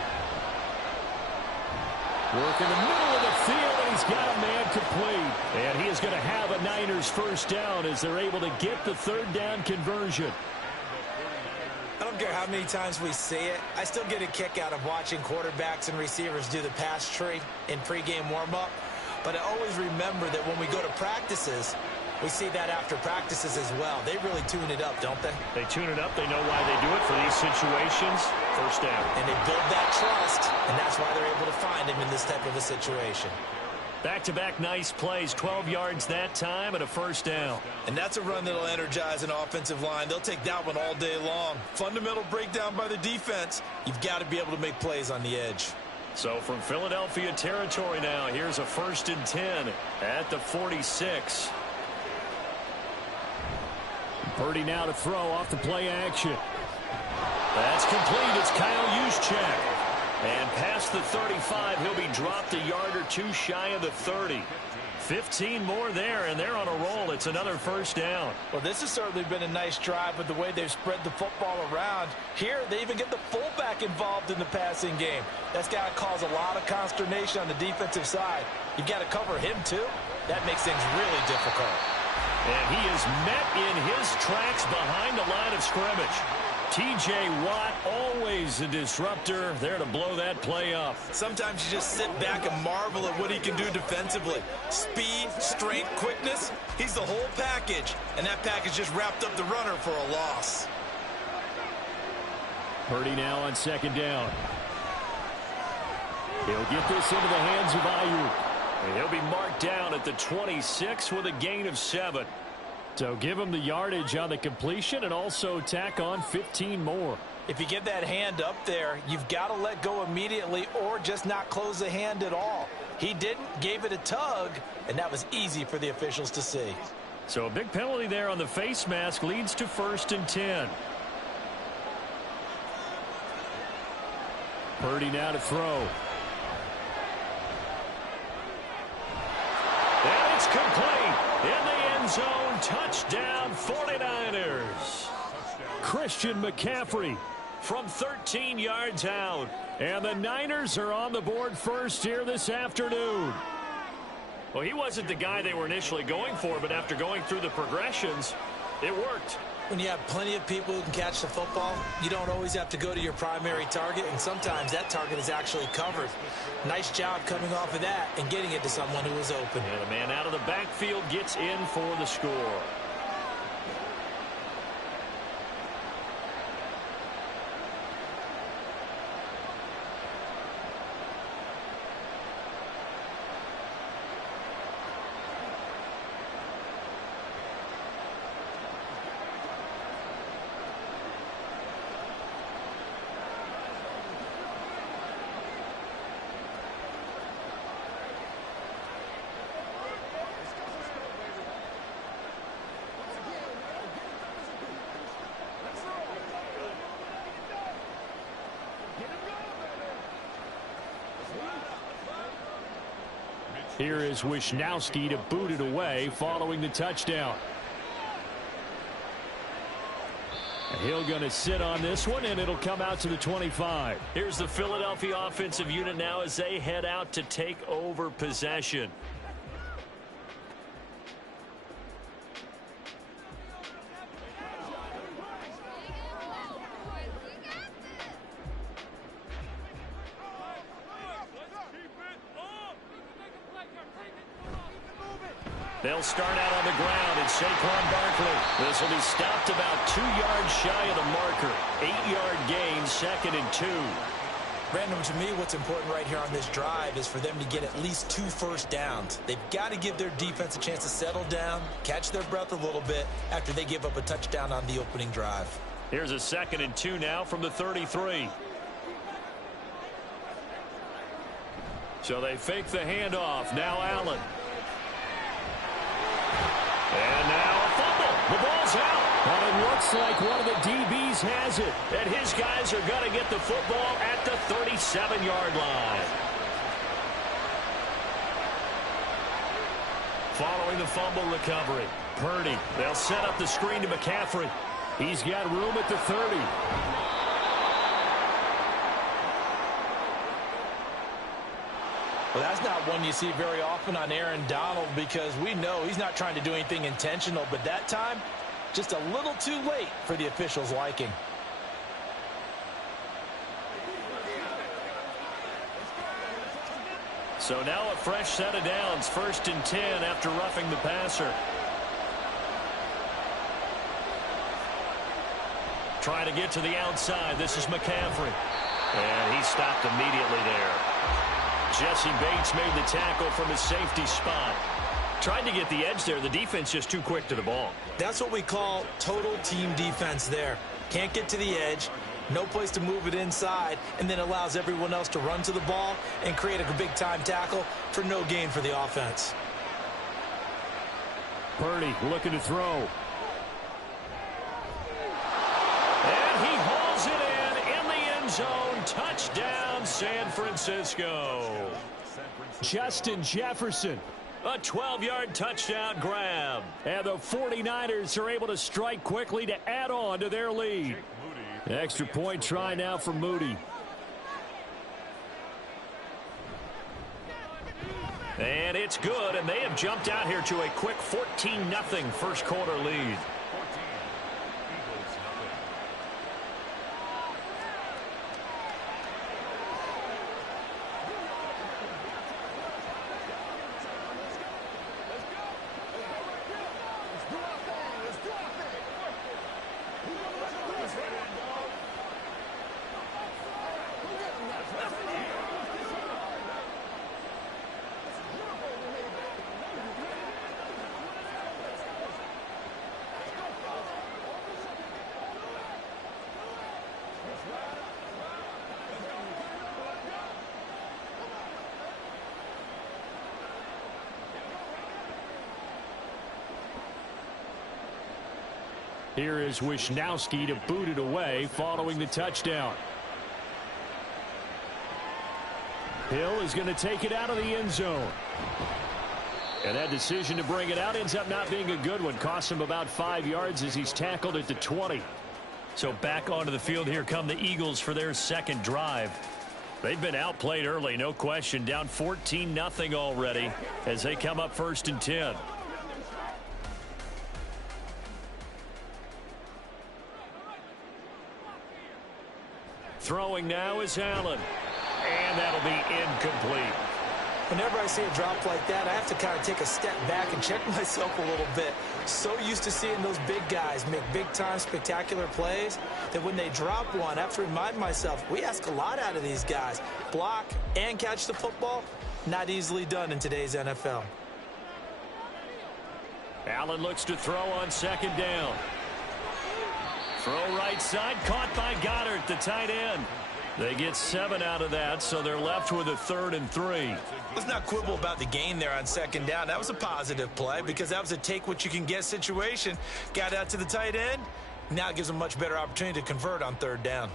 Work in the middle of the field, and he's got a man complete. And he is going to have a Niners first down as they're able to get the 3rd down conversion. I don't care how many times we see it. I still get a kick out of watching quarterbacks and receivers do the pass tree in pregame warm-up. But I always remember that when we go to practices, we see that after practices as well. They really tune it up, don't they? They tune it up. They know why they do it for these situations. First down. And they build that trust, and that's why they're able to find him in this type of a situation. Back-to-back nice plays, 12 yards that time and a first down. And that's a run that'll energize an offensive line. They'll take that one all day long. Fundamental breakdown by the defense. You've got to be able to make plays on the edge. So from Philadelphia territory now, here's a 1st and 10 at the 46. Purdy now to throw off the play action. That's complete. It's Kyle Juszczyk. And past the 35, he'll be dropped a yard or two shy of the 30. 15 more there, and they're on a roll. It's another first down. Well, this has certainly been a nice drive with the way they've spread the football around. Here, they even get the fullback involved in the passing game. That's got to cause a lot of consternation on the defensive side. You've got to cover him, too. That makes things really difficult. And he is met in his tracks behind the line of scrimmage. T.J. Watt, always a disruptor, there to blow that play up. Sometimes you just sit back and marvel at what he can do defensively. Speed, strength, quickness, he's the whole package. And that package just wrapped up the runner for a loss. Purdy now on 2nd down. He'll get this into the hands of Ayuk. And he'll be marked down at the 26 with a gain of 7. So give him the yardage on the completion and also tack on 15 more. If you get that hand up there, you've got to let go immediately or just not close the hand at all. He didn't, gave it a tug, and that was easy for the officials to see. So a big penalty there on the face mask leads to 1st and 10. Purdy now to throw. And it's complete in the end zone. Touchdown 49ers. Christian McCaffrey from 13 yards out. And the Niners are on the board first here this afternoon. Well, he wasn't the guy they were initially going for, but after going through the progressions, it worked. When you have plenty of people who can catch the football, you don't always have to go to your primary target, and sometimes that target is actually covered. Nice job coming off of that and getting it to someone who was open. And the man out of the backfield gets in for the score. Here is Wisnowski to boot it away following the touchdown. He'll going to sit on this one, and it'll come out to the 25. Here's the Philadelphia offensive unit now as they head out to take over possession. They'll start out on the ground, and Saquon Barkley. This will be stopped about 2 yards shy of the marker. 8-yard gain, 2nd and 2. Brandon, to me, what's important right here on this drive is for them to get at least 2 first downs. They've got to give their defense a chance to settle down, catch their breath a little bit after they give up a touchdown on the opening drive. Here's a 2nd and 2 now from the 33. So they fake the handoff. Now Allen. And now a fumble. The ball's out. And it looks like one of the DBs has it. And his guys are going to get the football at the 37-yard line. Following the fumble recovery, Purdy. They'll set up the screen to McCaffrey. He's got room at the 30. Well, that's not one you see very often on Aaron Donald because we know he's not trying to do anything intentional, but that time, just a little too late for the officials' liking. So now a fresh set of downs, 1st and 10 after roughing the passer. Trying to get to the outside. This is McCaffrey. And he stopped immediately there. Jesse Bates made the tackle from his safety spot. Tried to get the edge there. The defense just too quick to the ball. That's what we call total team defense there. Can't get to the edge, no place to move it inside, and then allows everyone else to run to the ball and create a big-time tackle for no gain for the offense. Purdy looking to throw. And he hauls it in the end zone. Touchdown, San Francisco. Justin Jefferson. A 12-yard touchdown grab. And the 49ers are able to strike quickly to add on to their lead. Extra point try now for Moody. And it's good, and they have jumped out here to a quick 14-0 first quarter lead. Here is Wisnowski to boot it away following the touchdown. Hill is going to take it out of the end zone. And that decision to bring it out ends up not being a good one. Costs him about 5 yards as he's tackled at the 20. So back onto the field here come the Eagles for their second drive. They've been outplayed early, no question. Down 14-0 already as they come up 1st and 10. Throwing now is Allen. And that'll be incomplete. Whenever I see a drop like that, I have to kind of take a step back and check myself a little bit. So used to seeing those big guys make big-time spectacular plays that when they drop one, I have to remind myself, we ask a lot out of these guys. Block and catch the football, not easily done in today's NFL. Allen looks to throw on 2nd down. Throw right side, caught by Goddard, the tight end. They get 7 out of that, so they're left with a 3rd and 3. Let's not quibble about the gain there on 2nd down. That was a positive play because that was a take-what-you-can-get situation. Got out to the tight end. Now it gives them a much better opportunity to convert on 3rd down.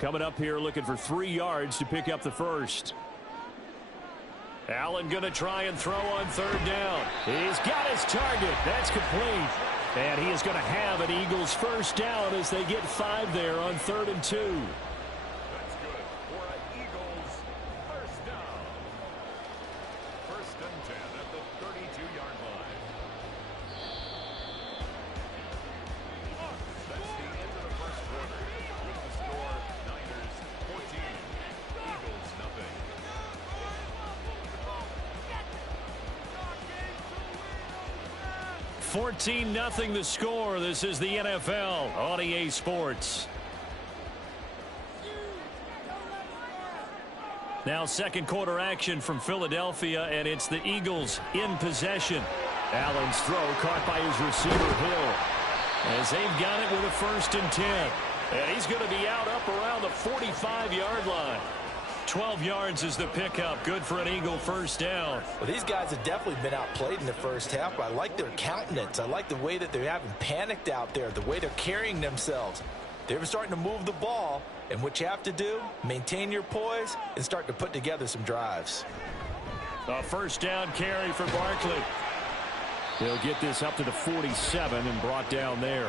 Coming up here looking for 3 yards to pick up the first. Allen going to try and throw on third down. He's got his target. That's complete. And he is going to have an Eagles first down as they get 5 there on 3rd and 2. That's good for an Eagles first down. 1st and 10 at the 32-yard line. That's the end of the first quarter. With the score, Niners 14, Eagles nothing. 14-0 the score. This is the NFL on EA Sports. Now second quarter action from Philadelphia, and it's the Eagles in possession. Allen's throw caught by his receiver Hill as they've got it with a 1st and 10. And he's going to be out up around the 45-yard line. 12 yards is the pickup. Good for an Eagle first down. Well, these guys have definitely been outplayed in the first half. I like their countenance. I like the way that they haven't panicked out there, the way they're carrying themselves. They're starting to move the ball, and what you have to do, maintain your poise and start to put together some drives. A first down carry for Barkley. He'll get this up to the 47 and brought down there.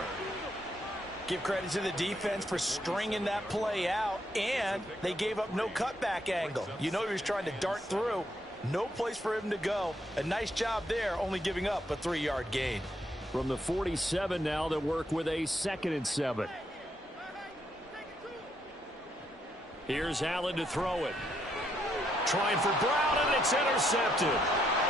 Give credit to the defense for stringing that play out, and they gave up no cutback angle. You know he was trying to dart through. No place for him to go. A nice job there, only giving up a 3-yard gain. From the 47 now, they'll work with a 2nd and 7. Here's Allen to throw it. Trying for Brown, and it's intercepted.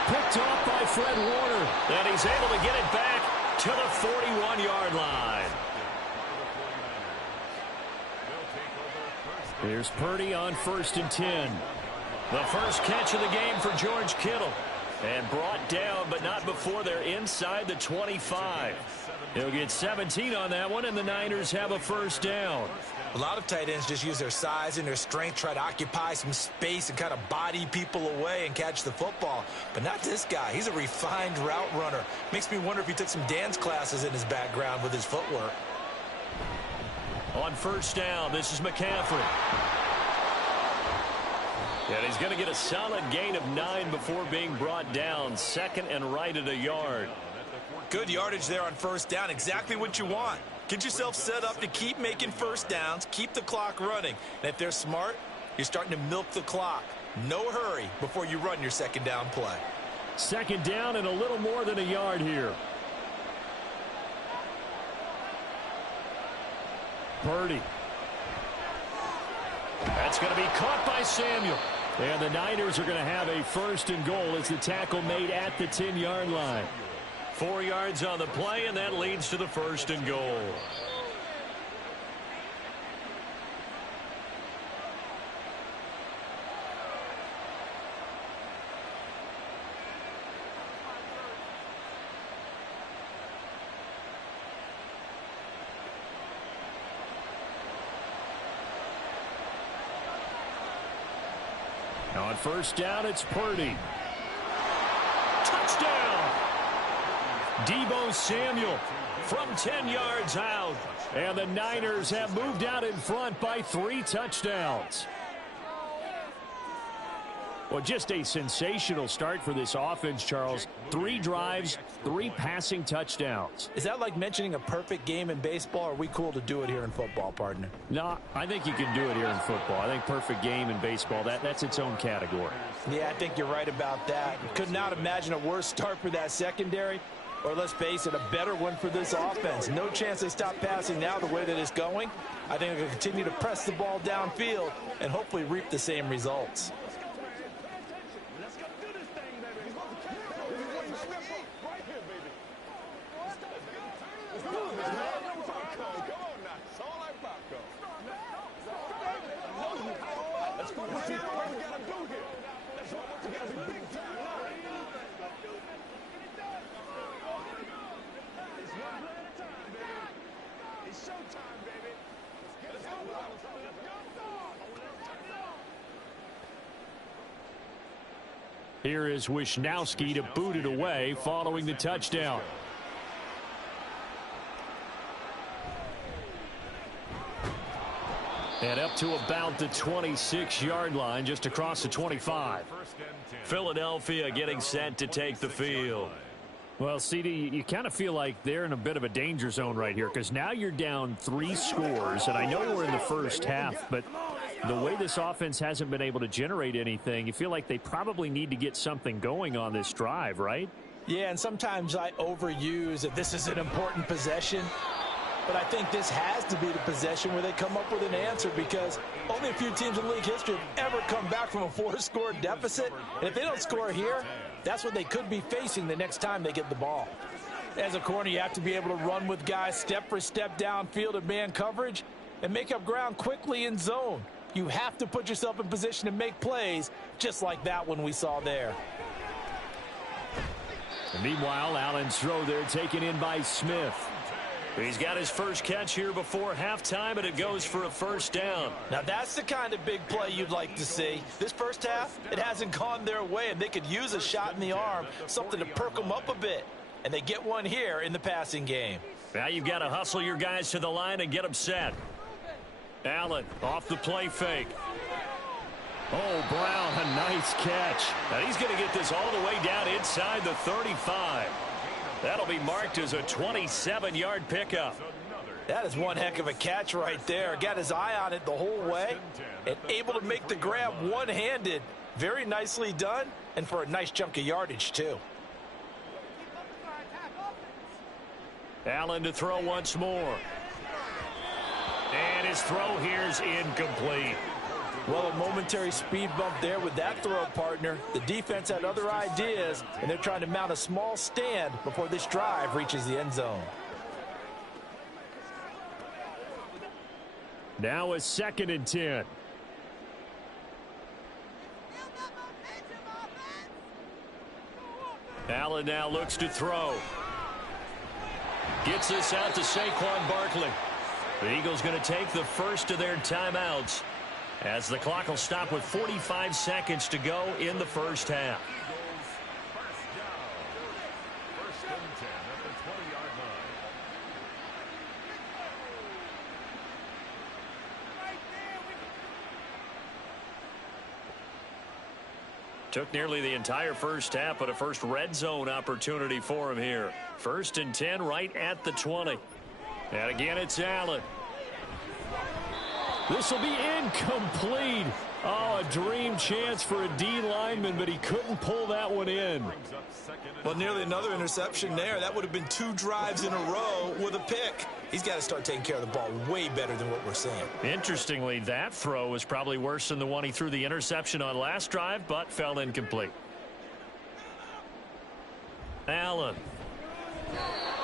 Picked off by Fred Warner, and he's able to get it back to the 41-yard line. Here's Purdy on 1st and 10. The first catch of the game for George Kittle. And brought down, but not before they're inside the 25. He'll get 17 on that one, and the Niners have a first down. A lot of tight ends just use their size and their strength, try to occupy some space and kind of body people away and catch the football. But not this guy. He's a refined route runner. Makes me wonder if he took some dance classes in his background with his footwork. On first down, this is McCaffrey. And he's going to get a solid gain of 9 before being brought down. 2nd and right at a yard. Good yardage there on first down. Exactly what you want. Get yourself set up to keep making first downs, keep the clock running. And if they're smart, you're starting to milk the clock. No hurry before you run your 2nd down play. 2nd down and a little more than a yard here. Purdy. That's going to be caught by Samuel. And the Niners are going to have a 1st and goal as the tackle made at the 10-yard line. 4 yards on the play, and that leads to the 1st and goal. On first down, it's Purdy. Touchdown! Deebo Samuel from 10 yards out. And the Niners have moved out in front by 3 touchdowns. Well, just a sensational start for this offense, Charles. 3 drives, 3 passing touchdowns. Is that like mentioning a perfect game in baseball, or are we cool to do it here in football, partner? No, I think you can do it here in football. I think perfect game in baseball, that's its own category. Yeah, I think you're right about that. Could not imagine a worse start for that secondary, or let's face it, a better one for this offense. No chance they stop passing now the way that it's going. I think they'll continue to press the ball downfield and hopefully reap the same results. Here is Wisnowski to boot it away following the touchdown. And up to about the 26-yard line, just across the 25. Philadelphia getting set to take the field. Well, CD, you kind of feel like they're in a bit of a danger zone right here because now you're down 3 scores, and I know we're in the first half, but the way this offense hasn't been able to generate anything, you feel like they probably need to get something going on this drive, right? Yeah, and sometimes I overuse that this is an important possession. But I think this has to be the possession where they come up with an answer because only a few teams in league history have ever come back from a 4-score deficit. And if they don't score here, that's what they could be facing the next time they get the ball. As a corner, you have to be able to run with guys step for step downfield in man coverage and make up ground quickly in zone. You have to put yourself in position to make plays just like that one we saw there. And meanwhile, Allen's throw there taken in by Smith. He's got his first catch here before halftime, and it goes for a first down. Now, that's the kind of big play you'd like to see. This first half, it hasn't gone their way, and they could use a shot in the arm, something to perk them up a bit. And they get one here in the passing game. Now you've got to hustle your guys to the line and get them set. Allen off the play fake. Oh, Brown, a nice catch. And he's going to get this all the way down inside the 35. That'll be marked as a 27-yard pickup. That is one heck of a catch right there. Got his eye on it the whole way and able to make the grab one-handed. Very nicely done, and for a nice chunk of yardage, too. Allen to throw once more. And his throw here's incomplete. Well, a momentary speed bump there with that throw partner. The defense had other ideas, and they're trying to mount a small stand before this drive reaches the end zone. Now a 2nd and 10. Allen now looks to throw. Gets this out to Saquon Barkley. The Eagles going to take the first of their timeouts as the clock will stop with 45 seconds to go in the first half. First and 10 at the 20-yard line. Took nearly the entire first half, but a first red zone opportunity for him here. 1st and 10 right at the 20. And again, it's Allen. This will be incomplete. Oh, a dream chance for a D lineman, but he couldn't pull that one in. Well, nearly another interception there. That would have been 2 drives in a row with a pick. He's got to start taking care of the ball way better than what we're seeing. Interestingly, that throw was probably worse than the one he threw the interception on last drive, but fell incomplete. Allen.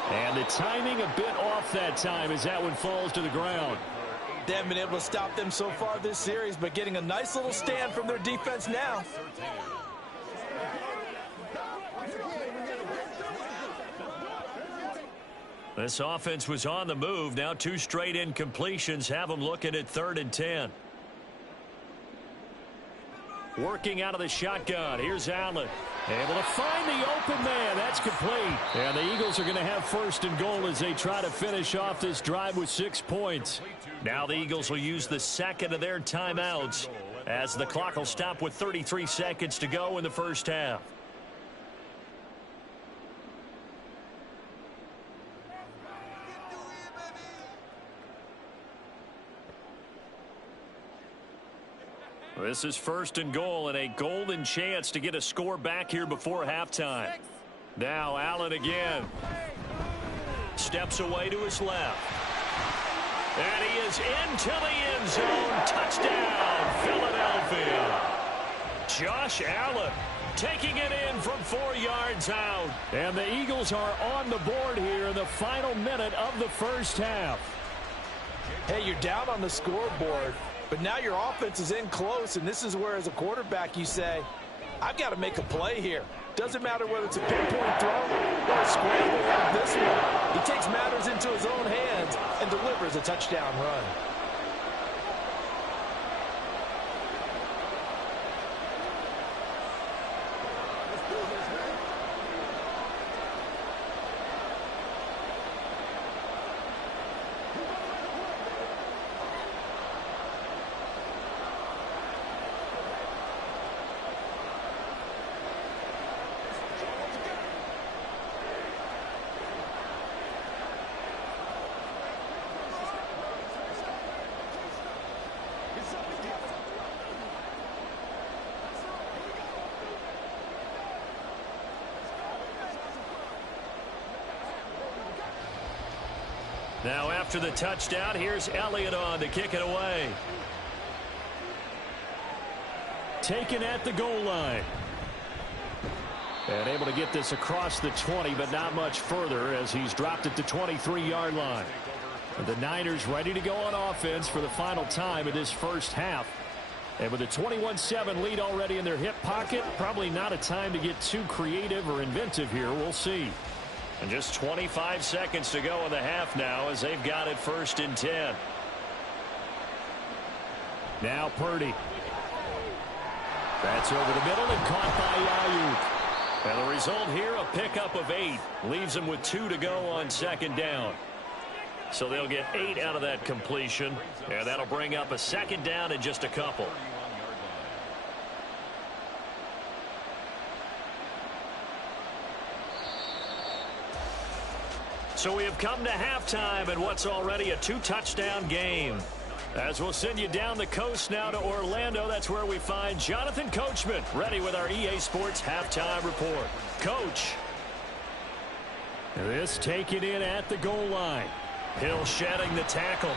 And the timing a bit off that time as that one falls to the ground. They haven't been able to stop them so far this series, but getting a nice little stand from their defense now. This offense was on the move. Now 2 straight incompletions have them looking at 3rd and 10. Working out of the shotgun. Here's Allen. Able to find the open man. That's complete. And the Eagles are going to have 1st and goal as they try to finish off this drive with 6 points. Now the Eagles will use the 2nd of their timeouts as the clock will stop with 33 seconds to go in the first half. This is 1st and goal and a golden chance to get a score back here before halftime. Now Allen again. Steps away to his left. And he is into the end zone. Touchdown, Philadelphia. Josh Allen taking it in from 4 yards out. And the Eagles are on the board here in the final minute of the first half. Hey, you're down on the scoreboard, but now your offense is in close, and this is where, as a quarterback, you say, I've got to make a play here. Doesn't matter whether it's a pinpoint throw or a scramble like this one. He takes matters into his own hands and delivers a touchdown run. Now after the touchdown, here's Elliott on to kick it away. Taken at the goal line. And able to get this across the 20, but not much further as he's dropped it to 23-yard line. The Niners ready to go on offense for the final time in this first half. And with a 21-7 lead already in their hip pocket, probably not a time to get too creative or inventive here. We'll see. And just 25 seconds to go in the half now as they've got it 1st and 10. Now Purdy. That's over the middle and caught by Ayuk. And the result here, a pickup of 8. Leaves them with 2 to go on 2nd down. So they'll get 8 out of that completion. And that'll bring up a 2nd down in just a couple. So we have come to halftime in what's already a 2-touchdown game. As we'll send you down the coast now to Orlando, that's where we find Jonathan Coachman ready with our EA Sports Halftime Report. Coach. This taken in at the goal line. Hill shedding the tackle.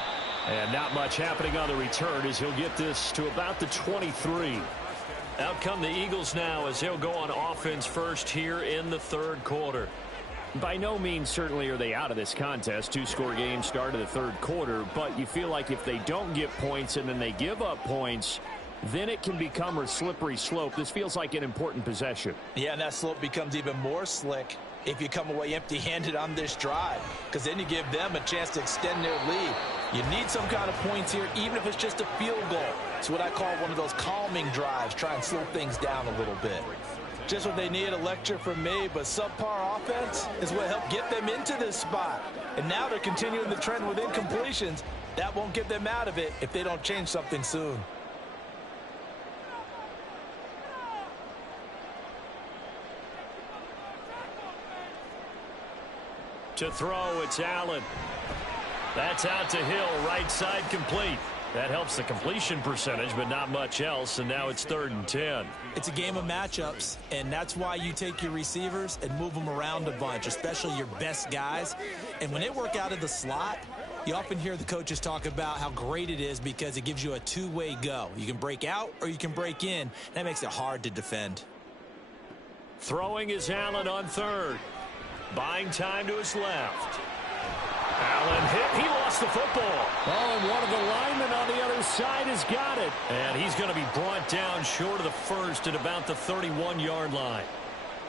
And not much happening on the return as he'll get this to about the 23. Out come the Eagles now as they'll go on offense first here in the 3rd quarter. By no means certainly are they out of this contest. 2-score game start of the 3rd quarter, but you feel like if they don't get points and then they give up points, then it can become a slippery slope. This feels like an important possession. Yeah, and that slope becomes even more slick if you come away empty-handed on this drive, because then you give them a chance to extend their lead. You need some kind of points here, even if it's just a field goal. It's what I call one of those calming drives, try and slow things down a little bit. Just what they need, a lecture from me, but subpar offense is what helped get them into this spot. And now they're continuing the trend with incompletions. That won't get them out of it if they don't change something soon. To throw, it's Allen. That's out to Hill, right side complete. That helps the completion percentage, but not much else, and now it's 3rd and 10. It's a game of matchups, and that's why you take your receivers and move them around a bunch, especially your best guys. And when they work out of the slot, you often hear the coaches talk about how great it is because it gives you a two-way go. You can break out or you can break in. That makes it hard to defend. Throwing is Allen on 3rd. Buying time to his left. Allen hit. He lost the football. Oh, and one of the linemen on the other side has got it. And he's going to be brought down short of the 1st at about the 31-yard line.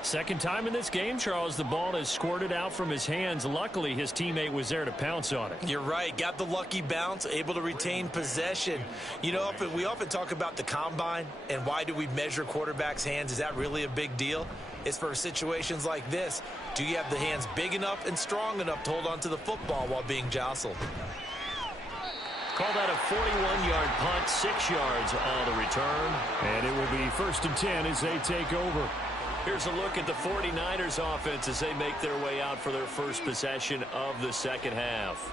2nd time in this game, Charles, the ball has squirted out from his hands. Luckily, his teammate was there to pounce on it. You're right. Got the lucky bounce, able to retain possession. You know, we often talk about the combine and why do we measure quarterbacks' hands. Is that really a big deal? It's for situations like this. Do you have the hands big enough and strong enough to hold on to the football while being jostled? Call that a 41-yard punt, 6 yards on the return. And it will be 1st and 10 as they take over. Here's a look at the 49ers offense as they make their way out for their first possession of the 2nd half.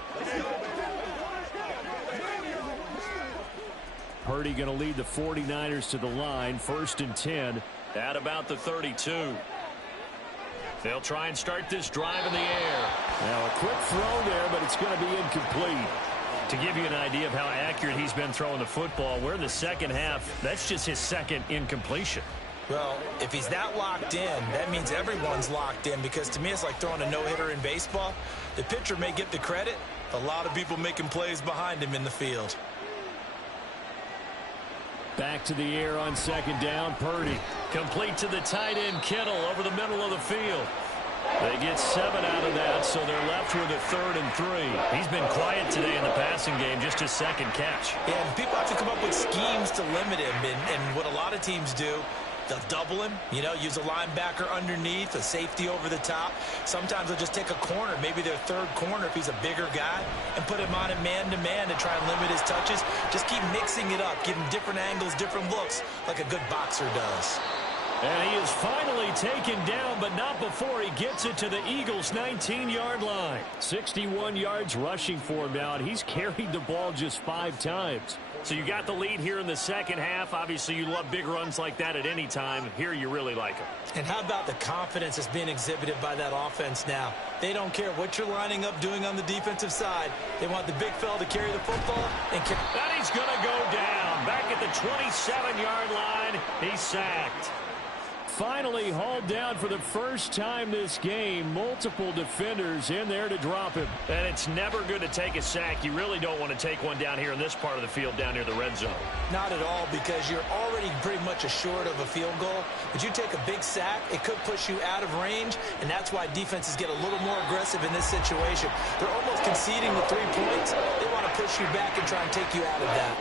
Purdy going to lead the 49ers to the line, 1st and 10. At about the 32. They'll try and start this drive in the air. Now a quick throw there, but it's going to be incomplete. To give you an idea of how accurate he's been throwing the football, we're in the 2nd half. That's just his 2nd incompletion. Well, if he's that locked in, that means everyone's locked in, because to me it's like throwing a no-hitter in baseball. The pitcher may get the credit. A lot of people making plays behind him in the field. Back to the air on 2nd down, Purdy. Complete to the tight end, Kittle, over the middle of the field. They get 7 out of that, so they're left with a 3rd and 3. He's been quiet today in the passing game, just his 2nd catch. Yeah, and people have to come up with schemes to limit him, and what a lot of teams do, they'll double him, you know, use a linebacker underneath, a safety over the top. Sometimes they'll just take a corner, maybe their 3rd corner if he's a bigger guy, and put him on a man-to-man to try and limit his touches. Just keep mixing it up, give him different angles, different looks, like a good boxer does. And he is finally taken down, but not before he gets it to the Eagles' 19-yard line. 61 yards rushing for him now, and he's carried the ball just 5 times. So you got the lead here in the second half. Obviously, you love big runs like that at any time. Here, you really like them. And how about the confidence that's being exhibited by that offense now? They don't care what you're lining up doing on the defensive side. They want the big fella to carry the football. And he's going to go down. Back at the 27-yard line, he's sacked. Finally hauled down for the first time this game. Multiple defenders in there to drop him. And it's never good to take a sack. You really don't want to take one down here in this part of the field down near the red zone. Not at all, because you're already pretty much assured of a field goal. But you take a big sack, it could push you out of range, and that's why defenses get a little more aggressive in this situation. They're almost conceding the 3 points. They want to push you back and try and take you out of that.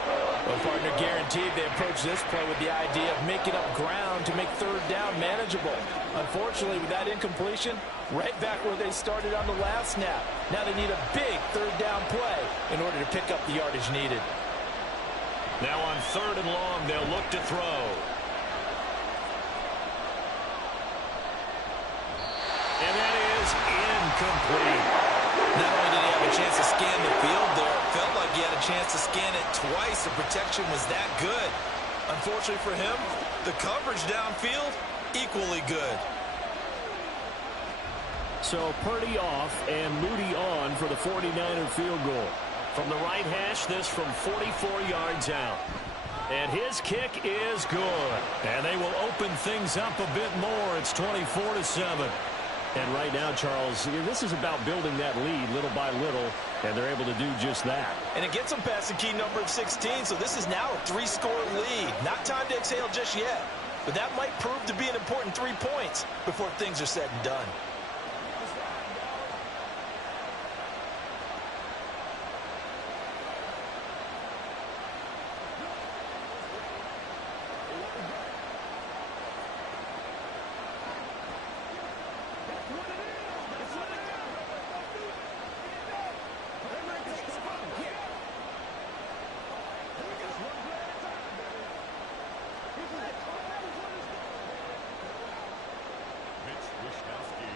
Well, partner, guaranteed they approach this play with the idea of making up ground to make third down manageable. Unfortunately, with that incompletion, right back where they started on the last snap. Now they need a big third down play in order to pick up the yardage needed. Now on 3rd and long, they'll look to throw. And that is incomplete. Not only did he have a chance to scan the field there, it felt like he had a chance to scan it twice. The protection was that good. Unfortunately for him, the coverage downfield, equally good. So Purdy off and Moody on for the 49er field goal. From the right hash, this from 44 yards out. And his kick is good. And they will open things up a bit more. It's 24-7. And right now, Charles, this is about building that lead little by little, and they're able to do just that. And it gets them past the key number of 16, so this is now a 3-score lead. Not time to exhale just yet, but that might prove to be an important 3 points before things are said and done.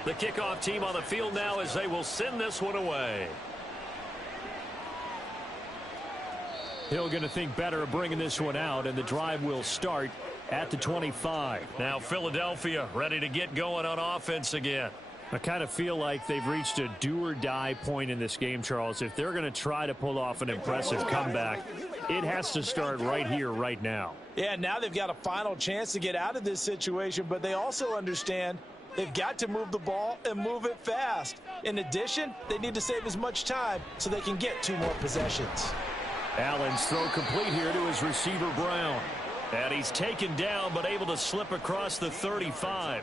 The kickoff team on the field now as they will send this one away. Hill going to think better of bringing this one out, and the drive will start at the 25. Now Philadelphia ready to get going on offense again. I kind of feel like they've reached a do-or-die point in this game, Charles. If they're going to try to pull off an impressive comeback, it has to start right here, right now. Yeah, now they've got a final chance to get out of this situation, but they also understand they've got to move the ball and move it fast. In addition, they need to save as much time so they can get 2 more possessions. Allen's throw complete here to his receiver, Brown. And he's taken down but able to slip across the 35.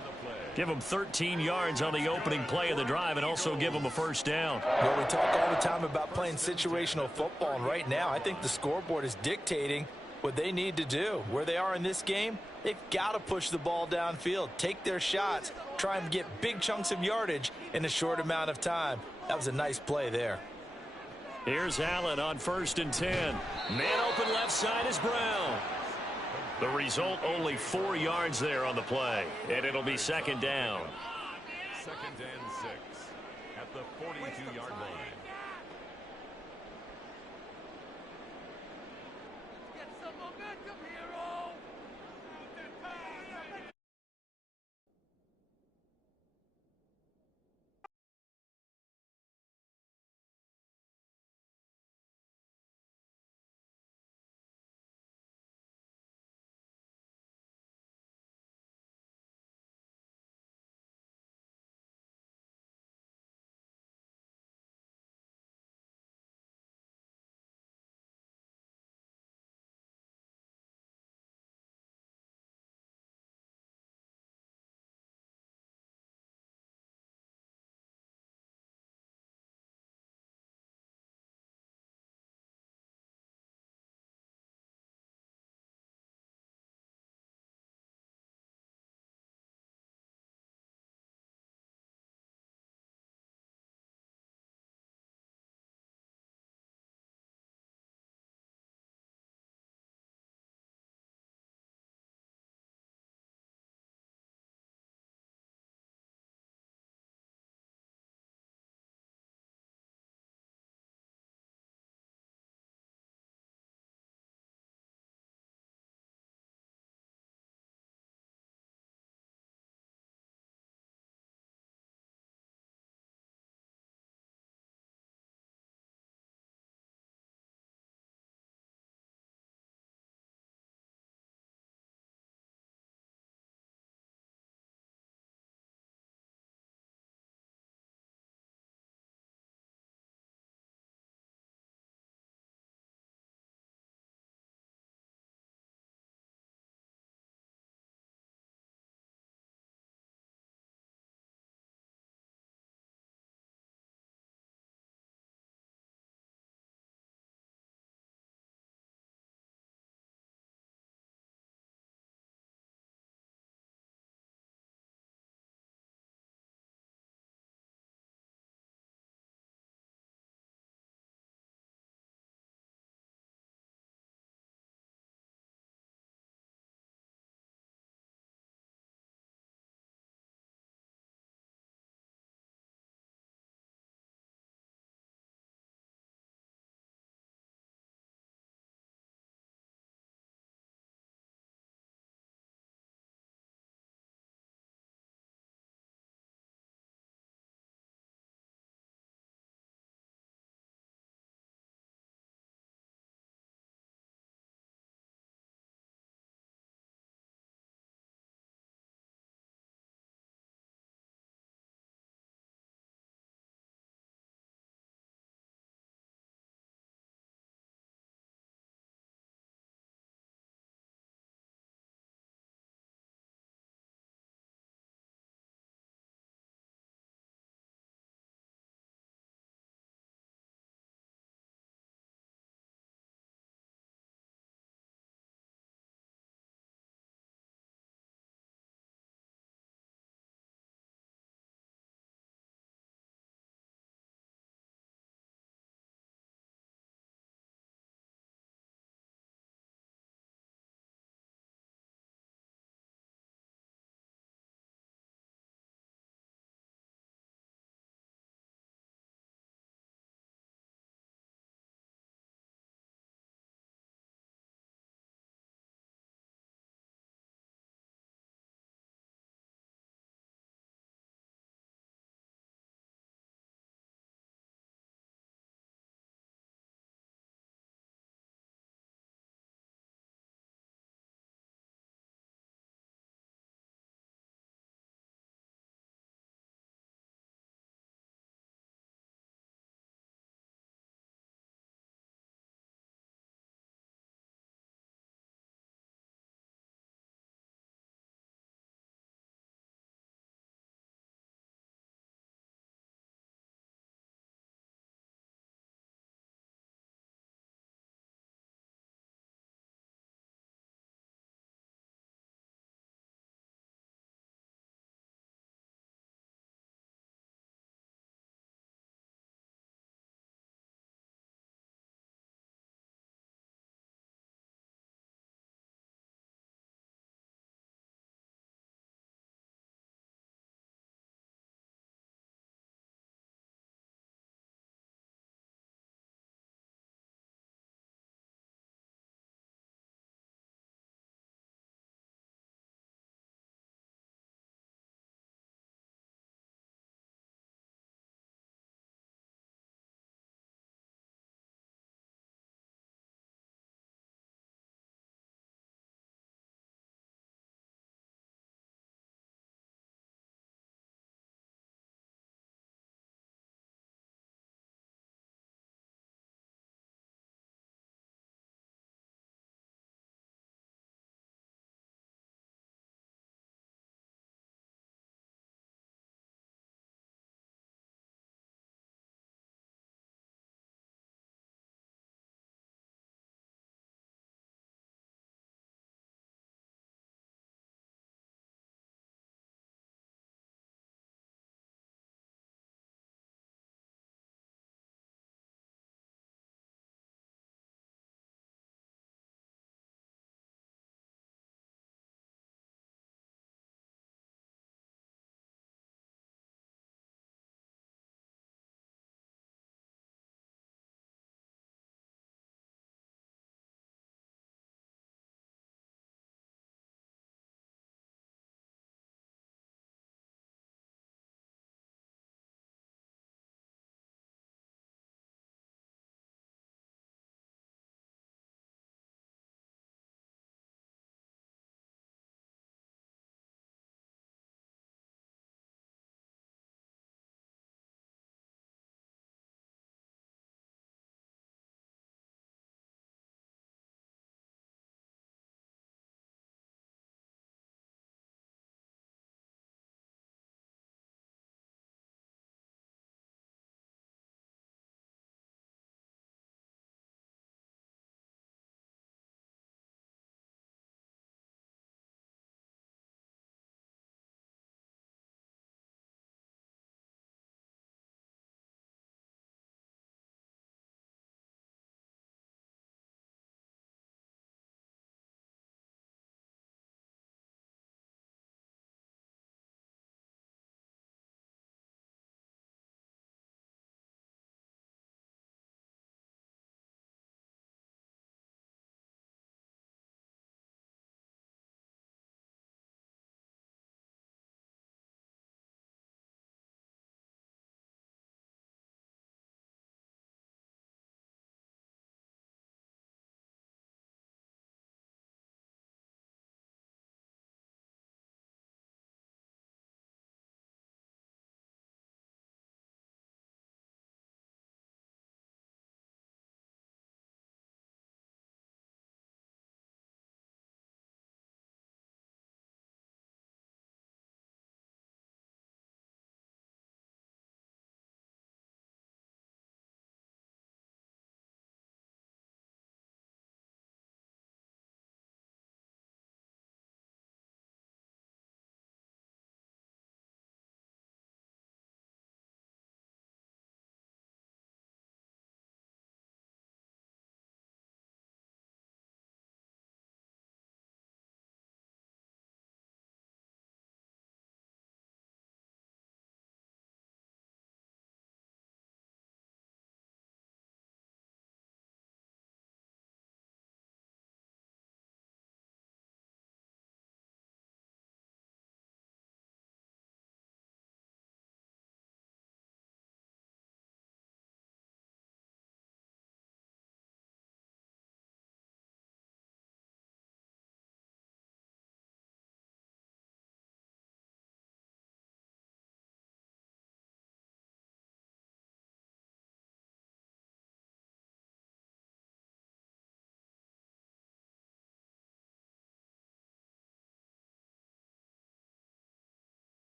Give him 13 yards on the opening play of the drive and also give him a first down. Well, we talk all the time about playing situational football, and right now I think the scoreboard is dictating what they need to do. Where they are in this game, they've got to push the ball downfield, take their shots, try and get big chunks of yardage in a short amount of time. That was a nice play there. Here's Allen on 1st and 10. Man open left side is Brown. The result, only 4 yards there on the play, and it'll be 2nd down. 2nd and 6 at the 42-yard line.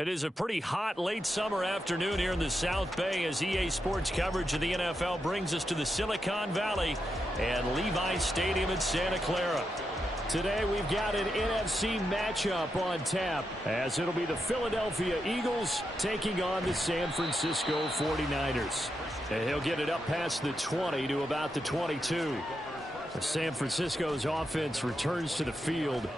It is a pretty hot late summer afternoon here in the South Bay as EA Sports coverage of the NFL brings us to the Silicon Valley and Levi Stadium in Santa Clara. Today we've got an NFC matchup on tap as it'll be the Philadelphia Eagles taking on the San Francisco 49ers. And he'll get it up past the 20 to about the 22. San Francisco's offense returns to the field.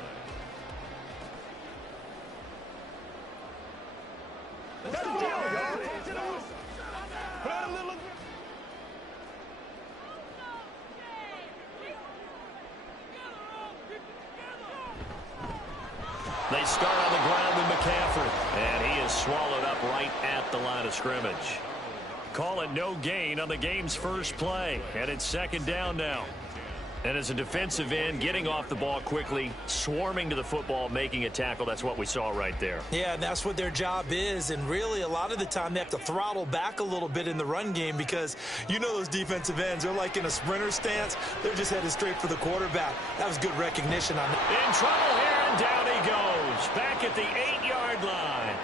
They start on the ground with McCaffrey, and he is swallowed up right at the line of scrimmage. Call it no gain on the game's first play, and it's second down now. And as a defensive end, getting off the ball quickly, swarming to the football, making a tackle, that's what we saw right there. Yeah, and that's what their job is. And really, a lot of the time, they have to throttle back a little bit in the run game because you know those defensive ends, they're like in a sprinter stance. They're just headed straight for the quarterback. That was good recognition on it. In trouble here, and down he goes. Back at the 8-yard line.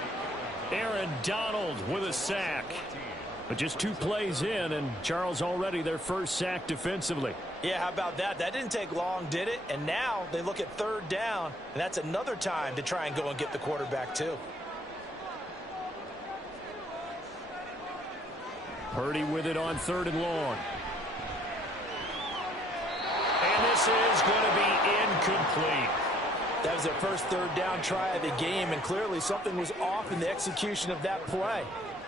Aaron Donald with a sack. But just 2 plays in, and Charles already their first sack defensively. Yeah, how about that? That didn't take long, did it? And now they look at third down, and that's another time to try and go and get the quarterback too. Purdy with it on 3rd and long. And this is going to be incomplete. That was their first third down try of the game, and clearly something was off in the execution of that play.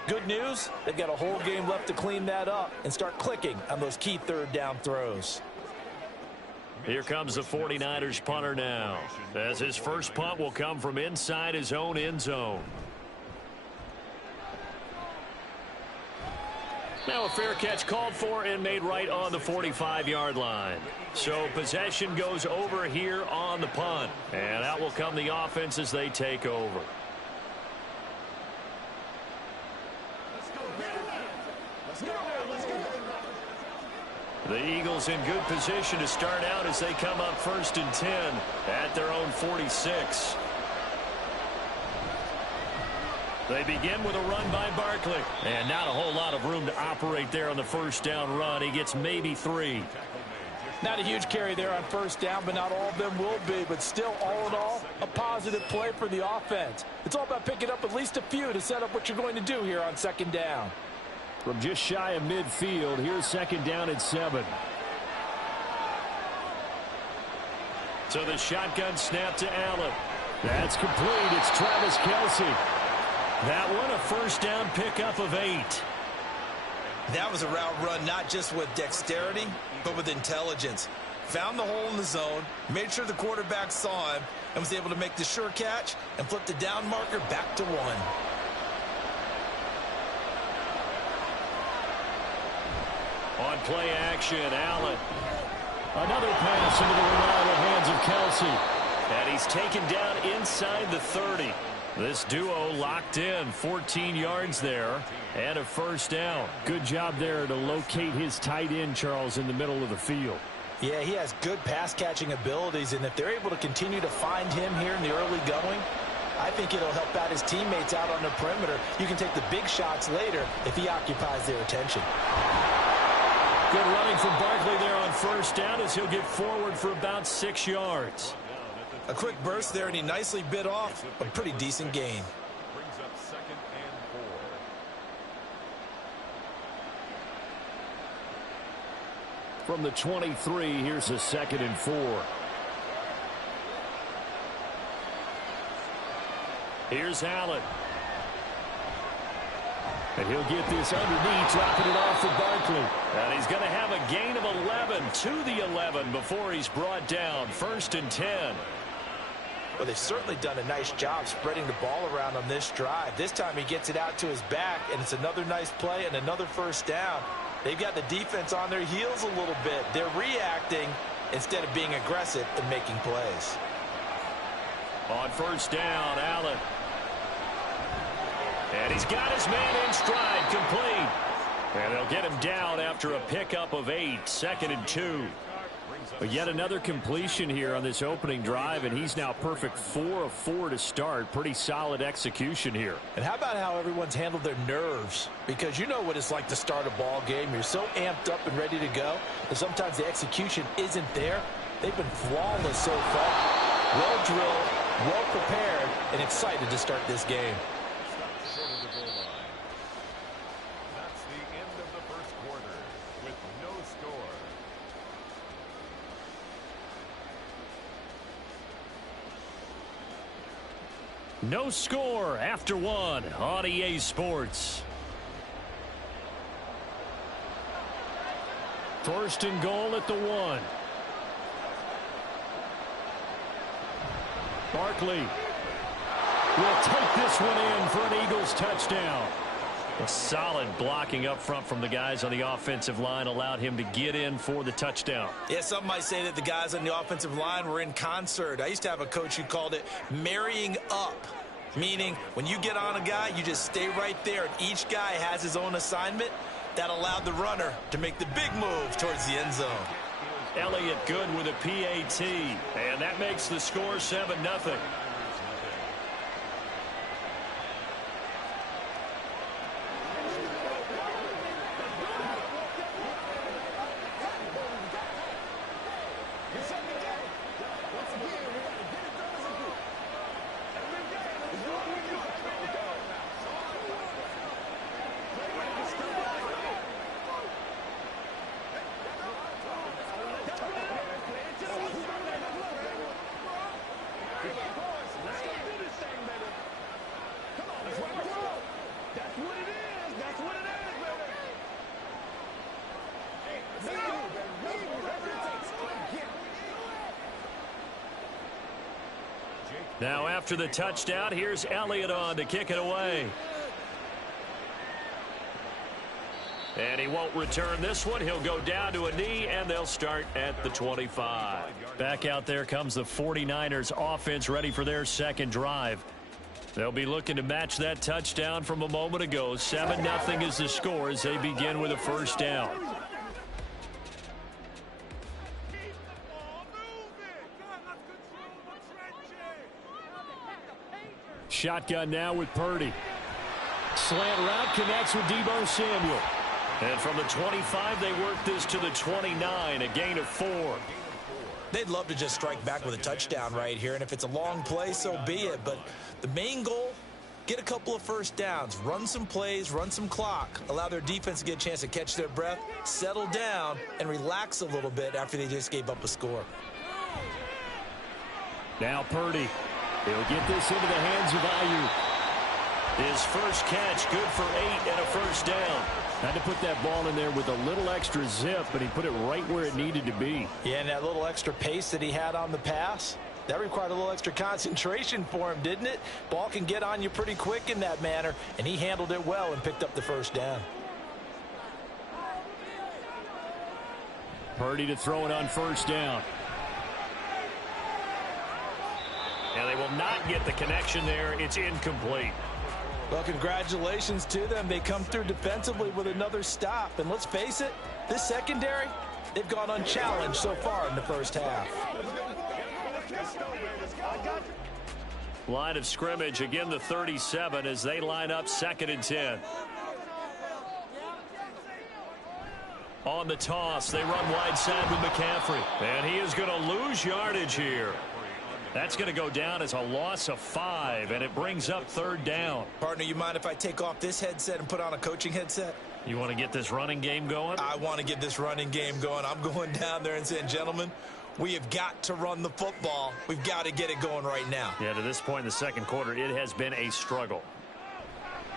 Good news, they've got a whole game left to clean that up and start clicking on those key third down throws. Here comes the 49ers punter now, as his first punt will come from inside his own end zone. Now a fair catch called for and made right on the 45-yard line. So possession goes over here on the punt, and out will come the offense as they take over. The Eagles in good position to start out as they come up 1st and 10 at their own 46. They begin with a run by Barkley. And not a whole lot of room to operate there on the first down run. He gets maybe 3. Not a huge carry there on first down, but not all of them will be. But still, all in all, a positive play for the offense. It's all about picking up at least a few to set up what you're going to do here on second down. From just shy of midfield, here's 2nd down and 7. So the shotgun snap to Allen. That's complete. It's Travis Kelce. That one a first down pickup of 8. That was a route run not just with dexterity, but with intelligence. Found the hole in the zone, made sure the quarterback saw him, and was able to make the sure catch and flip the down marker back to 1. On play action, Allen. Another pass into the reliable hands of Kelce. And he's taken down inside the 30. This duo locked in, 14 yards there, and a first down. Good job there to locate his tight end, Charles, in the middle of the field. Yeah, he has good pass-catching abilities, and if they're able to continue to find him here in the early going, I think it'll help out his teammates out on the perimeter. You can take the big shots later if he occupies their attention. Good running from Barkley there on first down as he'll get forward for about 6 yards. A quick burst there, and he nicely bit off a pretty decent gain. Brings up 2nd and 4. From the 23, here's a 2nd and 4. Here's Allen. And he'll get this underneath, dropping it off for Barkley. And he's going to have a gain of 11 to the 11 before he's brought down. 1st and 10. Well, they've certainly done a nice job spreading the ball around on this drive. This time he gets it out to his back, and it's another nice play and another first down. They've got the defense on their heels a little bit. They're reacting instead of being aggressive and making plays. On first down, Allen. And he's got his man in stride, complete. And they'll get him down after a pickup of 8, 2nd and 2. But yet another completion here on this opening drive, and he's now perfect 4 of 4 to start. Pretty solid execution here. And how about how everyone's handled their nerves? Because you know what it's like to start a ball game. You're so amped up and ready to go, and sometimes the execution isn't there. They've been flawless so far. Well drilled, well prepared, and excited to start this game. That's the end of the first quarter with no score. No score after one on EA Sports. First and goal at the 1. Barkley will take this one in for an Eagles touchdown. A solid blocking up front from the guys on the offensive line allowed him to get in for the touchdown. Yeah, some might say that the guys on the offensive line were in concert. I used to have a coach who called it marrying up, meaning when you get on a guy, you just stay right there, and each guy has his own assignment. That allowed the runner to make the big move towards the end zone. Elliott good with a PAT, and that makes the score 7-0. Now after the touchdown, here's Elliott on to kick it away. And he won't return this one. He'll go down to a knee, and they'll start at the 25. Back out there comes the 49ers offense ready for their second drive. They'll be looking to match that touchdown from a moment ago. 7-0 is the score as they begin with a first down. Shotgun now with Purdy. Slant route connects with Deebo Samuel. And from the 25, they work this to the 29, a gain of 4. They'd love to just strike back with a touchdown right here, and if it's a long play, so be it. But the main goal, get a couple of first downs, run some plays, run some clock, allow their defense to get a chance to catch their breath, settle down, and relax a little bit after they just gave up a score. Now Purdy. He'll get this into the hands of Ayuk. His first catch, good for 8 and a first down. Had to put that ball in there with a little extra zip, but he put it right where it needed to be. Yeah, and that little extra pace that he had on the pass, that required a little extra concentration for him, didn't it? Ball can get on you pretty quick in that manner, and he handled it well and picked up the first down. Purdy to throw it on first down. And they will not get the connection there. It's incomplete. Well, congratulations to them. They come through defensively with another stop. And let's face it, this secondary, they've gone unchallenged so far in the first half. Line of scrimmage, again the 37 as they line up 2nd and 10. On the toss, they run wide side with McCaffrey. And he is going to lose yardage here. That's going to go down as a loss of 5, and it brings up 3rd down. Partner, you mind if I take off this headset and put on a coaching headset? You want to get this running game going? I want to get this running game going. I'm going down there and saying, gentlemen, we have got to run the football. We've got to get it going right now. Yeah, to this point in the second quarter, it has been a struggle.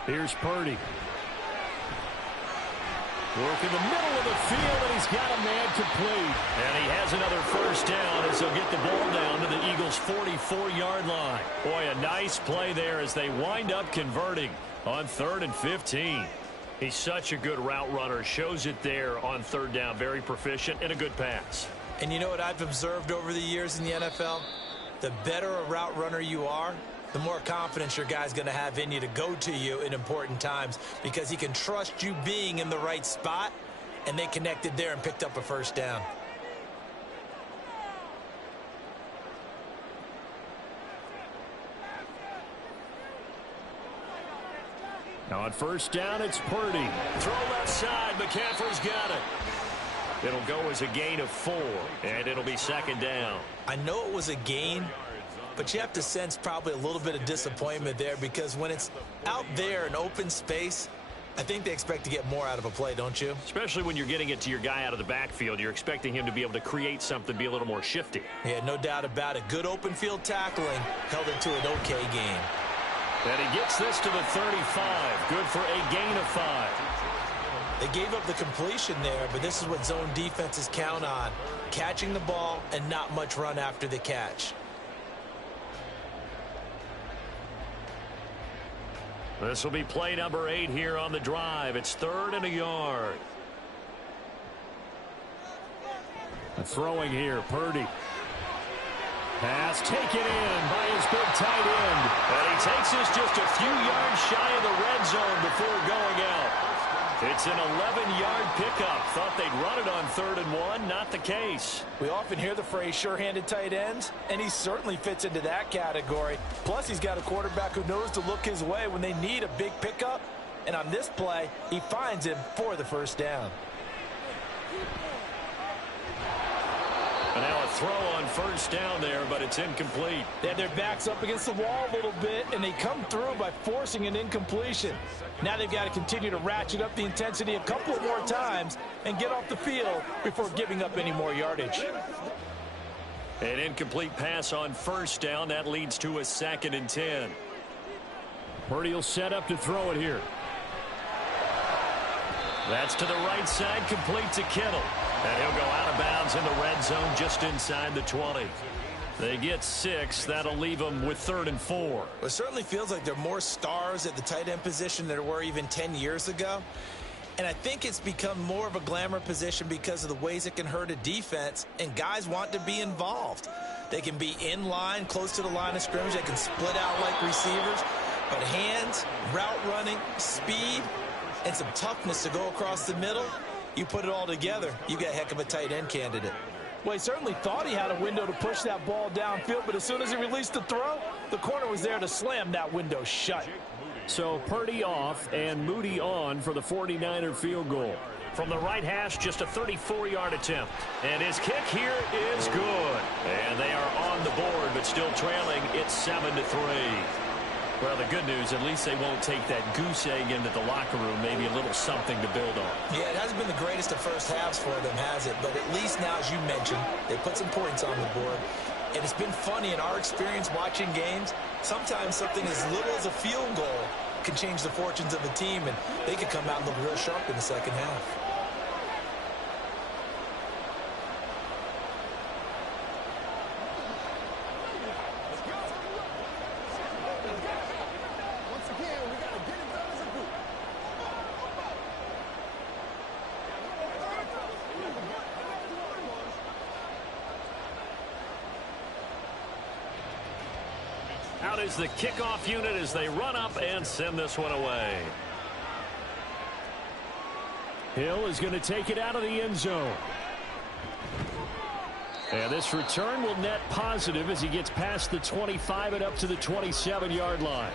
Here's Purdy. Work in the middle of the field, and he's got a man complete. And he has another first down as he'll get the ball down to the Eagles' 44-yard line. Boy, a nice play there as they wind up converting on 3rd and 15. He's such a good route runner. Shows it there on 3rd down. Very proficient and a good pass. And you know what I've observed over the years in the NFL? The better a route runner you are, the more confidence your guy's going to have in you to go to you in important times because he can trust you being in the right spot, and they connected there and picked up a first down. On first down, it's Purdy. Throw left side. McCaffrey's got it. It'll go as a gain of 4, and it'll be second down. I know it was a gain, but you have to sense probably a little bit of disappointment there because when it's out there in open space, I think they expect to get more out of a play, don't you? Especially when you're getting it to your guy out of the backfield. You're expecting him to be able to create something, be a little more shifty. Yeah, no doubt about it. Good open field tackling held it to an okay game. And he gets this to the 35. Good for a gain of 5. They gave up the completion there, but this is what zone defenses count on. Catching the ball and not much run after the catch. This will be play number 8 here on the drive. It's 3rd and a yard. Throwing here, Purdy. Pass taken in by his big tight end. And he takes us just a few yards shy of the red zone before going out. It's an 11-yard pickup. Thought they'd run it on 3rd and 1. Not the case. We often hear the phrase sure-handed tight ends, and he certainly fits into that category. Plus, he's got a quarterback who knows to look his way when they need a big pickup. And on this play, he finds him for the first down. And now a throw on first down there, but it's incomplete. They have their backs up against the wall a little bit, and they come through by forcing an incompletion. Now they've got to continue to ratchet up the intensity a couple of more times and get off the field before giving up any more yardage. An incomplete pass on first down. That leads to a 2nd and 10. Purdy will set up to throw it here. That's to the right side, complete to Kittle. And he'll go out of bounds in the red zone just inside the 20. They get 6. That'll leave them with 3rd and 4. Well, it certainly feels like there are more stars at the tight end position than there were even 10 years ago. And I think it's become more of a glamour position because of the ways it can hurt a defense, and guys want to be involved. They can be in line, close to the line of scrimmage. They can split out like receivers. But hands, route running, speed, and some toughness to go across the middle, you put it all together, you got a heck of a tight end candidate. Well, he certainly thought he had a window to push that ball downfield, but as soon as he released the throw, the corner was there to slam that window shut. So Purdy off and Moody on for the 49er field goal. From the right hash, just a 34-yard attempt. And his kick here is good. And they are on the board, but still trailing. It's 7-3. Well, the good news, at least they won't take that goose egg into the locker room. Maybe a little something to build on. Yeah, it hasn't been the greatest of first halves for them, has it? But at least now, as you mentioned, they put some points on the board. And it's been funny in our experience watching games. Sometimes something as little as a field goal can change the fortunes of the team, and they could come out and look real sharp in the second half. Out is the kickoff unit as they run up and send this one away. Hill is going to take it out of the end zone. And this return will net positive as he gets past the 25 and up to the 27-yard line.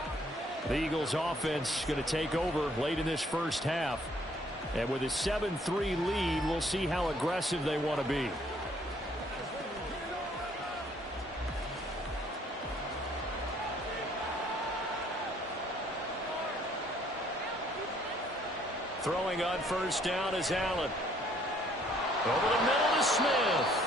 The Eagles offense going to take over late in this first half. And with a 7-3 lead, we'll see how aggressive they want to be. Throwing on first down is Allen. Over the middle to Smith.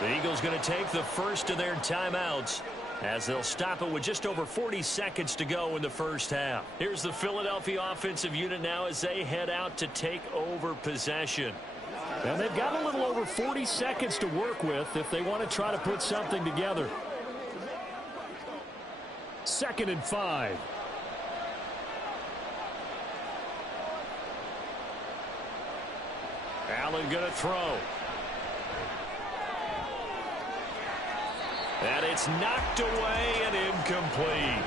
The Eagles going to take the first of their timeouts as they'll stop it with just over 40 seconds to go in the first half. Here's the Philadelphia offensive unit now as they head out to take over possession. And they've got a little over 40 seconds to work with if they want to try to put something together. 2nd and 5. Allen going to throw. And it's knocked away and incomplete.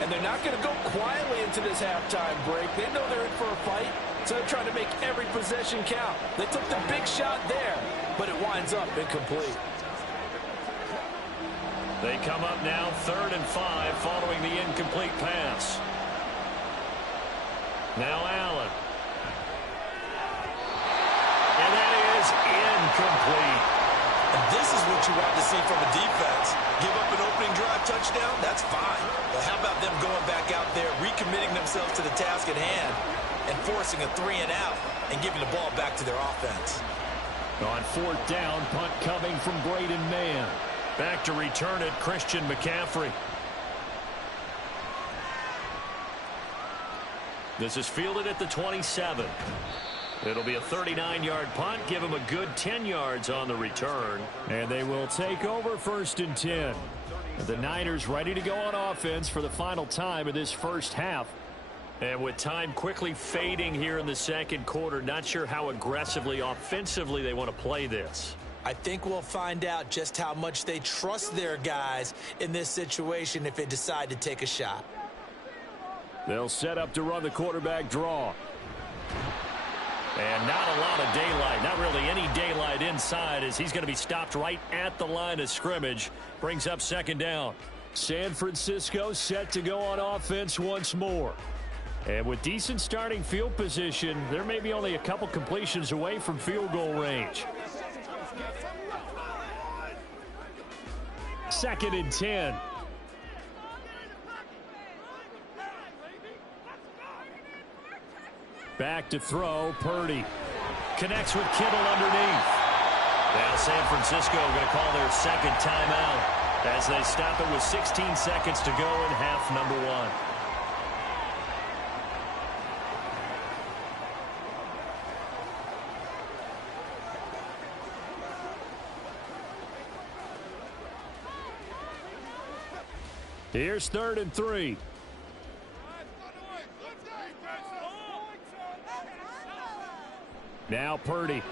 And they're not going to go quietly into this halftime break. They know they're in for a fight, so they're trying to make every possession count. They took the big shot there, but it winds up incomplete. They come up now 3rd and 5 following the incomplete pass. Now Allen. And that is incomplete. And this is what you want to see from a defense. Give up an opening drive touchdown, that's fine. But how about them going back out there, recommitting themselves to the task at hand, and forcing a 3-and-out and giving the ball back to their offense. On 4th down, punt coming from Braden Mann. Back to return it, Christian McCaffrey. This is fielded at the 27. It'll be a 39-yard punt. Give him a good 10 yards on the return. And they will take over 1st and 10. The Niners ready to go on offense for the final time of this first half. And with time quickly fading here in the second quarter, not sure how aggressively, offensively they want to play this. I think we'll find out just how much they trust their guys in this situation if they decide to take a shot. They'll set up to run the quarterback draw. And not a lot of daylight, not really any daylight inside, as he's going to be stopped right at the line of scrimmage. Brings up 2nd down. San Francisco set to go on offense once more. And with decent starting field position, they're maybe only a couple completions away from field goal range. 2nd and 10. Back to throw, Purdy. Connects with Kittle underneath. Now San Francisco going to call their 2nd timeout as they stop it with 16 seconds to go in half number 1. Here's 3rd and 3. Now Purdy.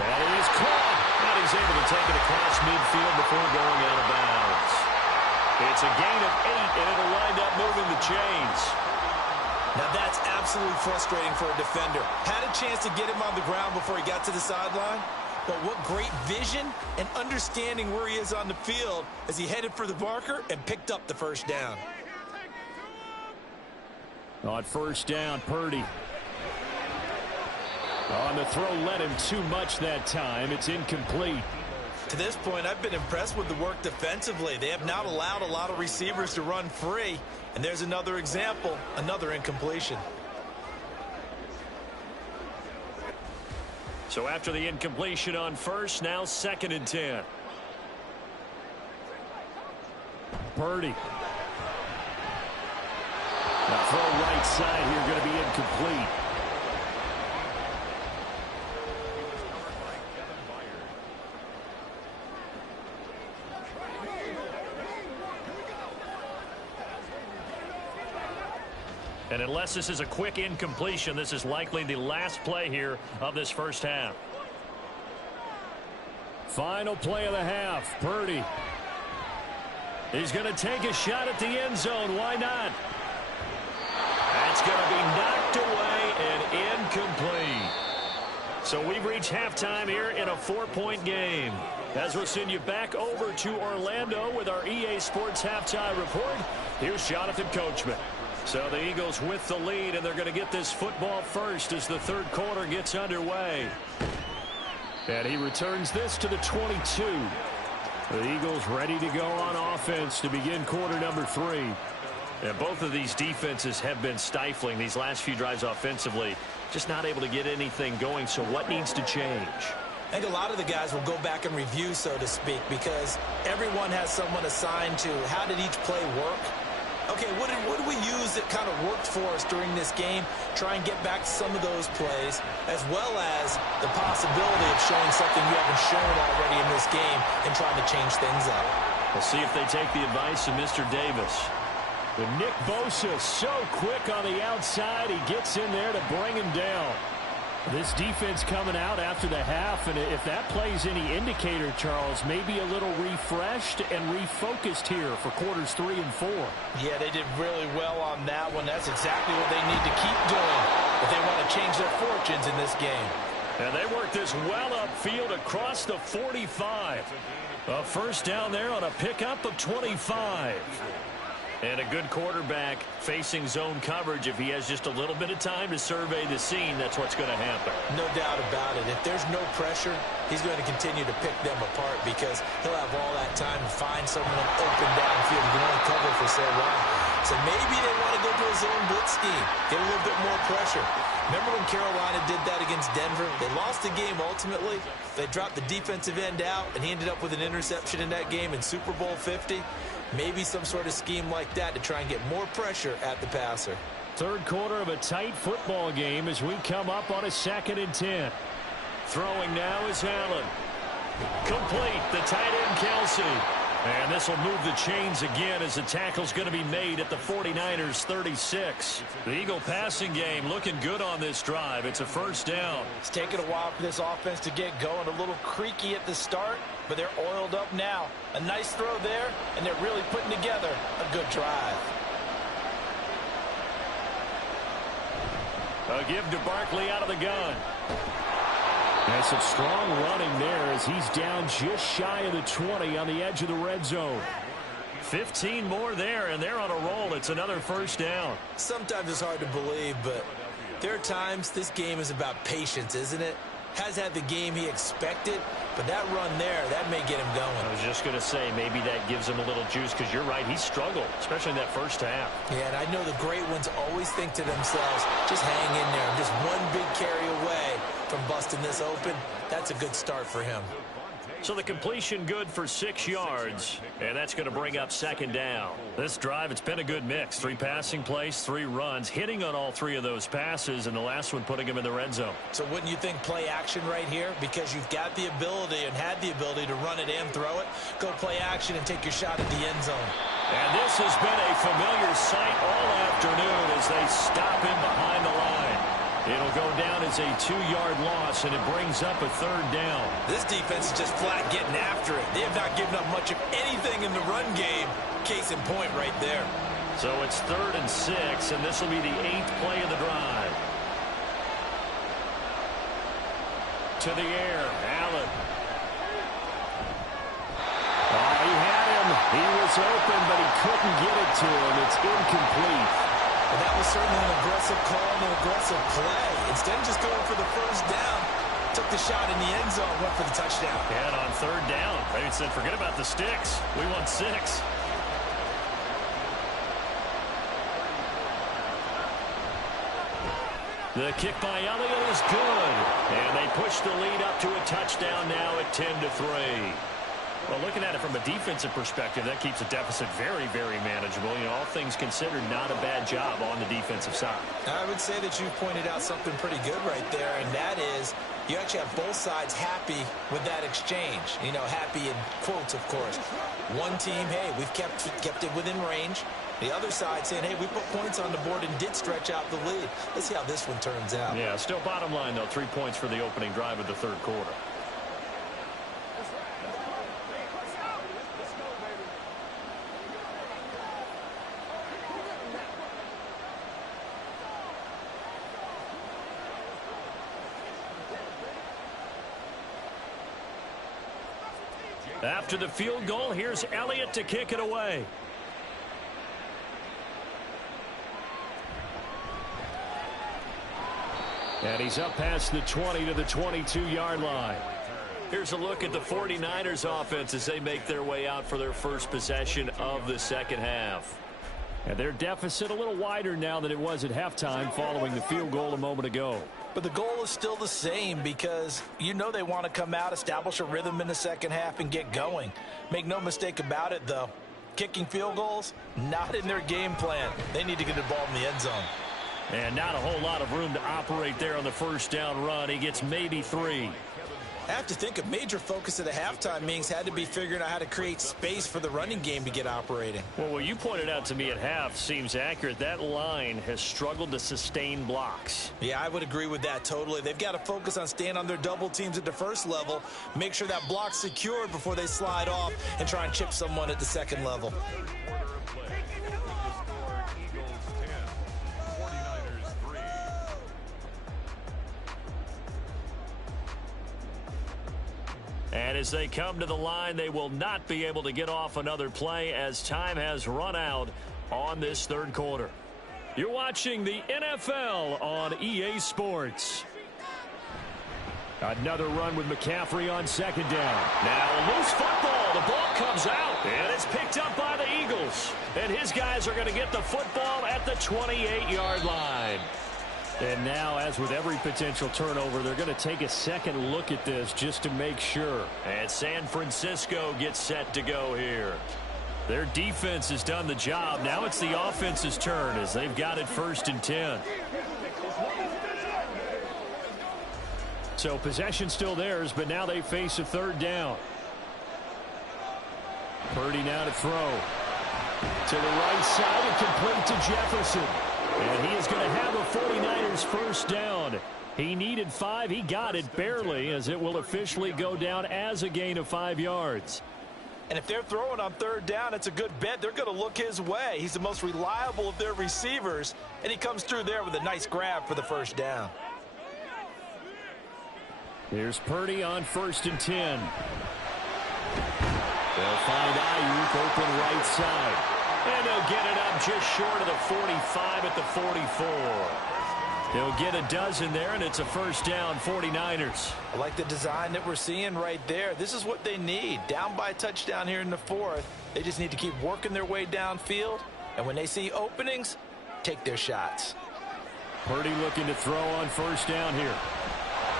That is caught. And he's able to take it across midfield before going out of bounds. It's a gain of 8, and it'll wind up moving the chains. Now that's absolutely frustrating for a defender. Had a chance to get him on the ground before he got to the sideline. But what great vision and understanding where he is on the field as he headed for the marker and picked up the 1st down. On 1st down, Purdy. On the throw, led him too much that time. It's incomplete. To this point, I've been impressed with the work defensively. They have not allowed a lot of receivers to run free. And there's another example, another incompletion. So after the incompletion on 1st, now 2nd and 10. Purdy. The throw right side here going to be incomplete. And unless this is a quick incompletion, this is likely the last play here of this first half. Final play of the half. Purdy. He's going to take a shot at the end zone. Why not? That's going to be knocked away and incomplete. So we've reached halftime here in a 4-point game. As we'll send you back over to Orlando with our EA Sports Halftime Report, here's Jonathan Coachman. So the Eagles with the lead, and they're going to get this football first as the 3rd quarter gets underway. And he returns this to the 22. The Eagles ready to go on offense to begin quarter number 3. And both of these defenses have been stifling these last few drives offensively. Just not able to get anything going, so what needs to change? I think a lot of the guys will go back and review, so to speak, because everyone has someone assigned to how did each play work. Okay, what did we use that kind of worked for us during this game? Try and get back to some of those plays, as well as the possibility of showing something you haven't shown already in this game and trying to change things up. We'll see if they take the advice of Mr. Davis. But Nick Bosa so quick on the outside. He gets in there to bring him down. This defense coming out after the half, and if that plays any indicator, Charles, maybe a little refreshed and refocused here for quarters 3 and 4. Yeah, they did really well on that one. That's exactly what they need to keep doing if they want to change their fortunes in this game. And they work this well upfield across the 45. A 1st down there on a pickup of 25. And a good quarterback facing zone coverage, if he has just a little bit of time to survey the scene, that's what's going to happen. No doubt about it. If there's no pressure, he's going to continue to pick them apart because he'll have all that time to find someone open downfield. He can only cover for so long. So maybe they want to go to a zone blitz scheme, get a little bit more pressure. Remember when Carolina did that against Denver? They lost the game ultimately. They dropped the defensive end out, and he ended up with an interception in that game in Super Bowl 50. Maybe some sort of scheme like that to try and get more pressure at the passer. Third quarter of a tight football game as we come up on a 2nd and 10. Throwing now is Allen. Complete. The tight end, Kelsey. And this will move the chains again as the tackle's going to be made at the 49ers 36. The Eagle passing game looking good on this drive. It's a first down. It's taken a while for this offense to get going. A little creaky at the start, but they're oiled up now. A nice throw there, and they're really putting together a good drive. A give to Barkley out of the gun. That's some strong running there as he's down just shy of the 20 on the edge of the red zone. 15 more there, and they're on a roll. It's another first down. Sometimes it's hard to believe, but there are times this game is about patience, isn't it? Has had the game he expected, but that run there, that may get him going. I was just going to say, maybe that gives him a little juice, because you're right, he struggled, especially in that first half. Yeah, and I know the great ones always think to themselves, just hang in there. I'm just one big carry away from busting this open. That's a good start for him. So the completion good for 6 yards, and that's going to bring up 2nd down. This drive, it's been a good mix. 3 passing plays, 3 runs, hitting on all 3 of those passes, and the last one putting him in the red zone. So wouldn't you think play action right here? Because you've got the ability and had the ability to run it and throw it. Go play action and take your shot at the end zone. And this has been a familiar sight all afternoon as they stop him behind the line. It'll go down as a 2-yard loss, and it brings up a 3rd down. This defense is just flat getting after it. They have not given up much of anything in the run game. Case in point right there. So it's 3rd and 6, and this will be the 8th play of the drive. To the air, Allen. Oh, he had him. He was open, but he couldn't get it to him. It's incomplete. And that was certainly an aggressive call and an aggressive play. Instead of just going for the first down, took the shot in the end zone, went for the touchdown. And on 3rd down, they said, forget about the sticks. We want 6. The kick by Elliott is good. And they push the lead up to a touchdown now at 10-3. Well, looking at it from a defensive perspective, that keeps the deficit very, very manageable. You know, all things considered, not a bad job on the defensive side. I would say that you've pointed out something pretty good right there, and that is you actually have both sides happy with that exchange. You know, happy in quotes, of course. One team, hey, we've kept it within range. The other side saying, hey, we put points on the board and did stretch out the lead. Let's see how this one turns out. Yeah, still bottom line, though, 3 points for the opening drive of the 3rd quarter. After the field goal, here's Elliott to kick it away. And he's up past the 20 to the 22-yard line. Here's a look at the 49ers offense as they make their way out for their first possession of the 2nd half. And their deficit a little wider now than it was at halftime following the field goal a moment ago. But the goal is still the same because you know they want to come out, establish a rhythm in the 2nd half, and get going. Make no mistake about it, though. Kicking field goals, not in their game plan. They need to get the ball in the end zone. And not a whole lot of room to operate there on the first down run. He gets maybe 3. I have to think a major focus of the halftime meetings had to be figuring out how to create space for the running game to get operating. Well, what you pointed out to me at half seems accurate. That line has struggled to sustain blocks. Yeah, I would agree with that totally. They've got to focus on staying on their double teams at the first level, make sure that block's secured before they slide off and try and chip someone at the second level. And as they come to the line, they will not be able to get off another play as time has run out on this third quarter. You're watching the NFL on EA Sports. Another run with McCaffrey on second down. Now a loose football. The ball comes out, and it's picked up by the Eagles. And his guys are going to get the football at the 28-yard line. And now, as with every potential turnover, they're going to take a second look at this just to make sure. And San Francisco gets set to go here. Their defense has done the job. Now it's the offense's turn as they've got it 1st and 10. So possession still theirs, but now they face a third down. Purdy now to throw. To the right side and complete to Jefferson. And he is going to have a 49ers first down. He needed 5. He got it barely, as it will officially go down as a gain of 5 yards. And if they're throwing on third down, it's a good bet. They're going to look his way. He's the most reliable of their receivers, and he comes through there with a nice grab for the first down. Here's Purdy on 1st and 10. They'll find Ayuk open right side. And they'll get it up just short of the 45 at the 44. They'll get a dozen there, and it's a first down, 49ers. I like the design that we're seeing right there. This is what they need. Down by a touchdown here in the 4th. They just need to keep working their way downfield. And when they see openings, take their shots. Purdy looking to throw on first down here.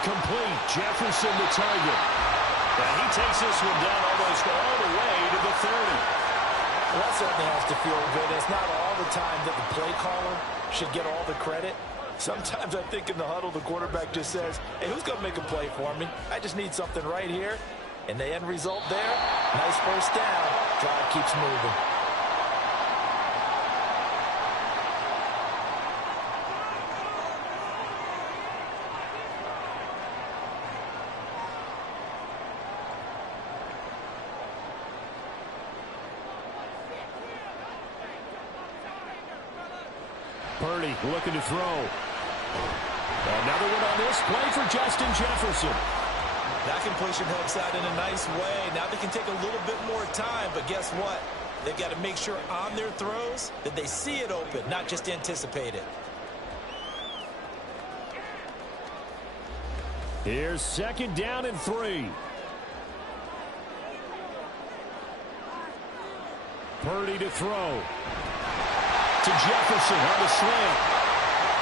Complete. Jefferson the target. And he takes this one down almost all the way to the 30. Well, that certainly has to feel good. It's not all the time that the play caller should get all the credit. Sometimes I think in the huddle, the quarterback just says, hey, who's going to make a play for me? I just need something right here. And the end result there, nice first down. Drive keeps moving. Purdy looking to throw. Another one on this play for Justin Jefferson. That completion helps out in a nice way. Now they can take a little bit more time, but guess what? They've got to make sure on their throws that they see it open, not just anticipate it. Here's 2nd down and 3. Purdy to throw. To Jefferson on the slant.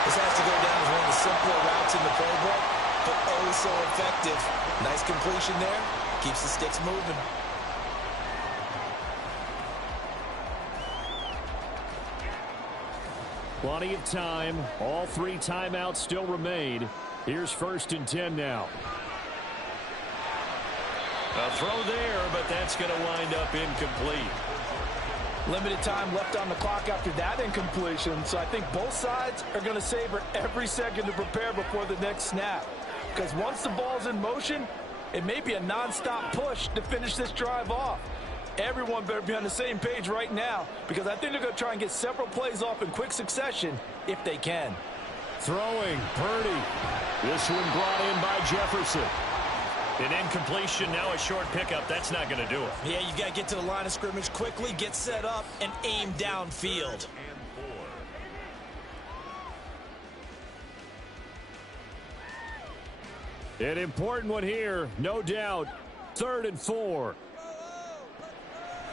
This has to go down as one of the simpler routes in the playbook, but oh so effective. Nice completion there. Keeps the sticks moving. Plenty of time. All 3 timeouts still remain. Here's 1st and 10 now. A throw there, but that's going to wind up incomplete. Limited time left on the clock after that incompletion, so I think both sides are going to savor every second to prepare before the next snap. Because once the ball's in motion, it may be a non-stop push to finish this drive off. Everyone better be on the same page right now, because I think they're going to try and get several plays off in quick succession if they can. Throwing, Purdy. This one brought in by Jefferson. An incompletion, now a short pickup. That's not going to do it. Yeah, you got to get to the line of scrimmage quickly, get set up, and aim downfield. An important one here, no doubt. 3rd and 4.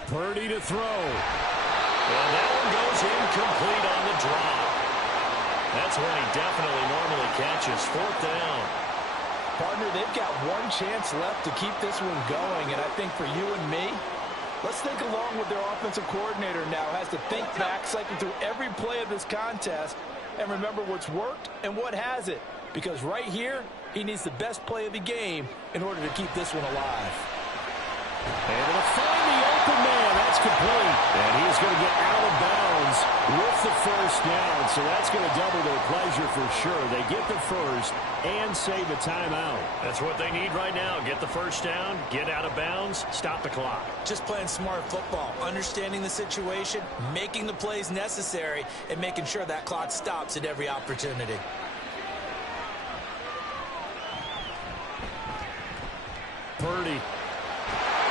Purdy to throw. And that one goes incomplete on the drop. That's when he definitely normally catches. 4th down. Partner, they've got one chance left to keep this one going, and I think for you and me, let's think along with their offensive coordinator now. Has to think back, cycle through every play of this contest, and remember what's worked and what hasn't. Because right here, he needs the best play of the game in order to keep this one alive. And to find the open man, that's complete. And he's going to get out of bounds with the first down. So that's going to double their pleasure for sure. They get the first and save a timeout. That's what they need right now. Get the first down, get out of bounds, stop the clock. Just playing smart football, understanding the situation, making the plays necessary, and making sure that clock stops at every opportunity. Purdy.